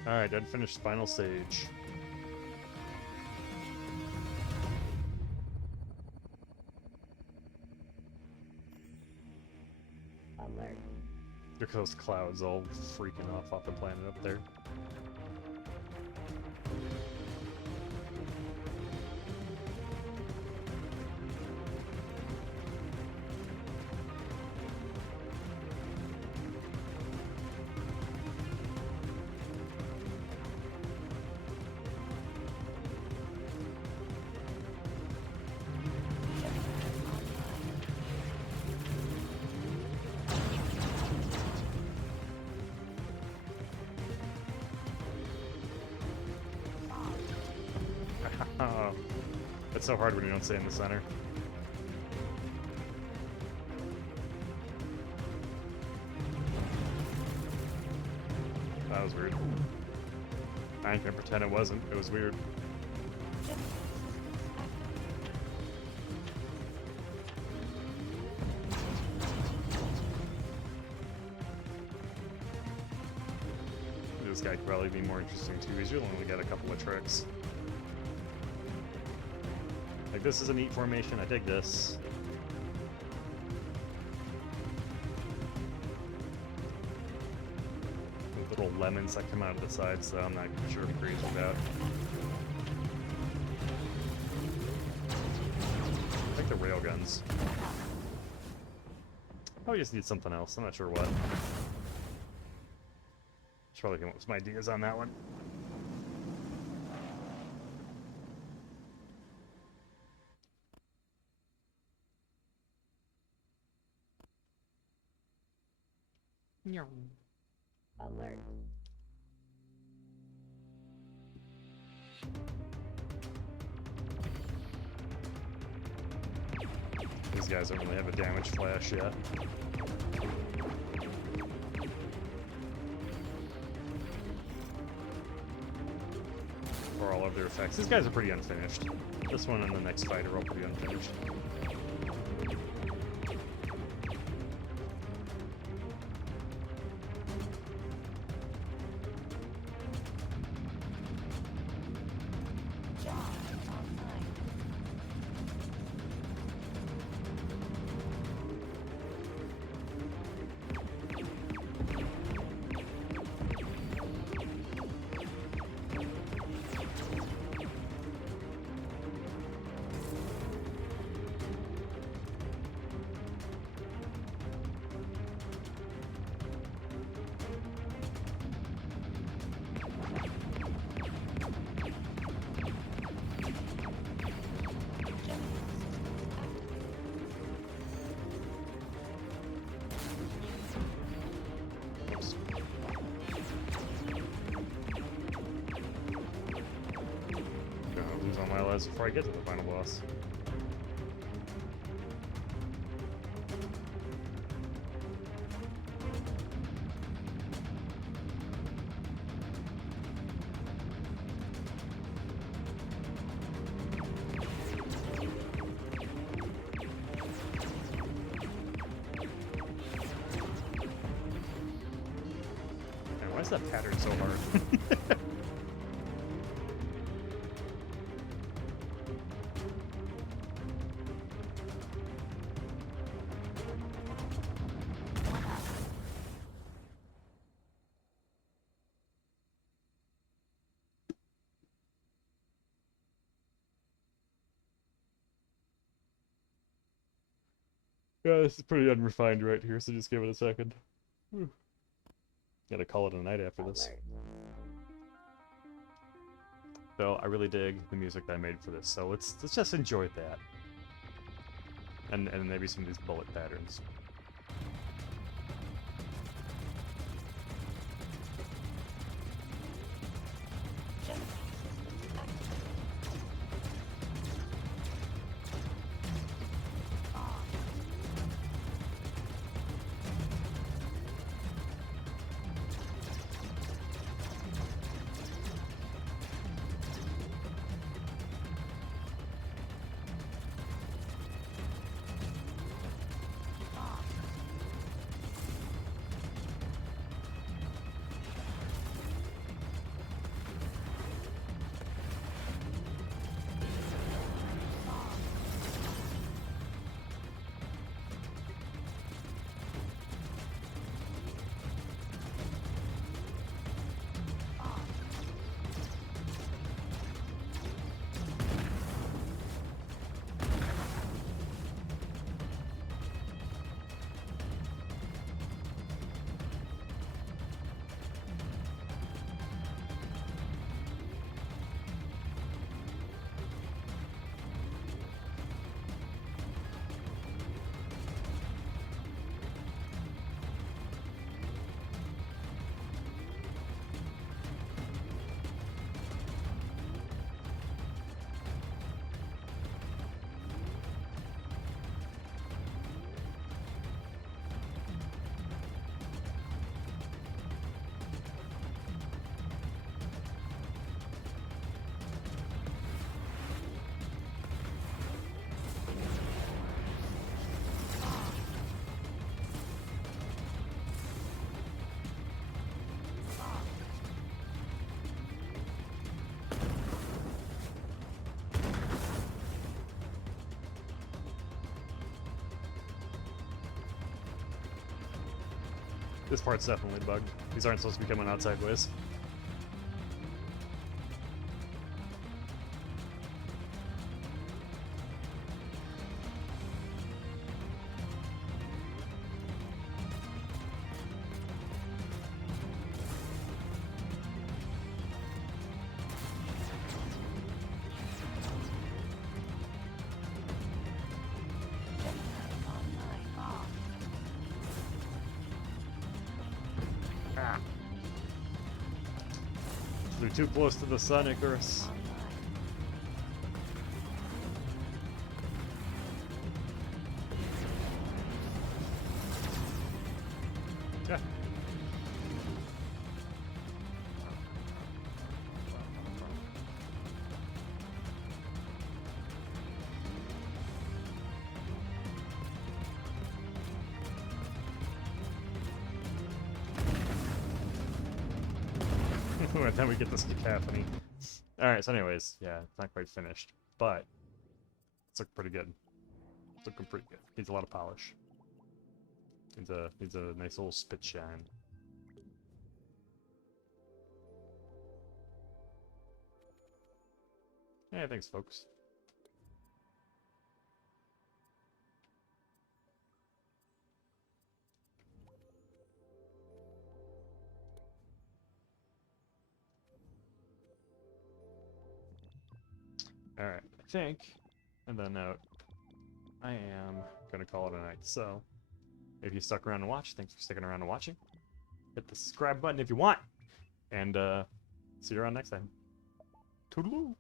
Alright, unfinished final stage. Alert. Look at those clouds all freaking off the planet up there. It's so hard when you don't stay in the center. That was weird. I ain't gonna pretend it wasn't. It was weird. This guy could probably be more interesting too, because you'll only get a couple of tricks. Like, this is a neat formation, I dig this. The little lemons that come out of the sides, though, I'm not sure if agrees with that. I like the railguns. Oh, we just need something else, I'm not sure what. Should probably come up with some ideas on that one. Alert. These guys don't really have a damage flash yet. Or all of their effects. These guys are pretty unfinished. This one and the next fight are all pretty unfinished. Before I get to the final boss. is that pattern so hard? Yeah, this is pretty unrefined right here, so just give it a second. Gotta call it a night after this. Alert. So I really dig the music that I made for this, so let's just enjoy that. And maybe some of these bullet patterns. This part's definitely bugged. These aren't supposed to be coming out sideways. Ah. They're too close to the sun, Icarus. Yeah. And then we get this cacophony. Alright, so anyways, yeah, it's not quite finished, but it's looking pretty good. It's looking pretty good. Needs a lot of polish. Needs a nice little spit shine. Yeah, thanks, folks. Alright, I think, and then note, I am going to call it a night. So, if you stuck around and watched, thanks for sticking around and watching. Hit the subscribe button if you want. And, see you around next time. Toodaloo!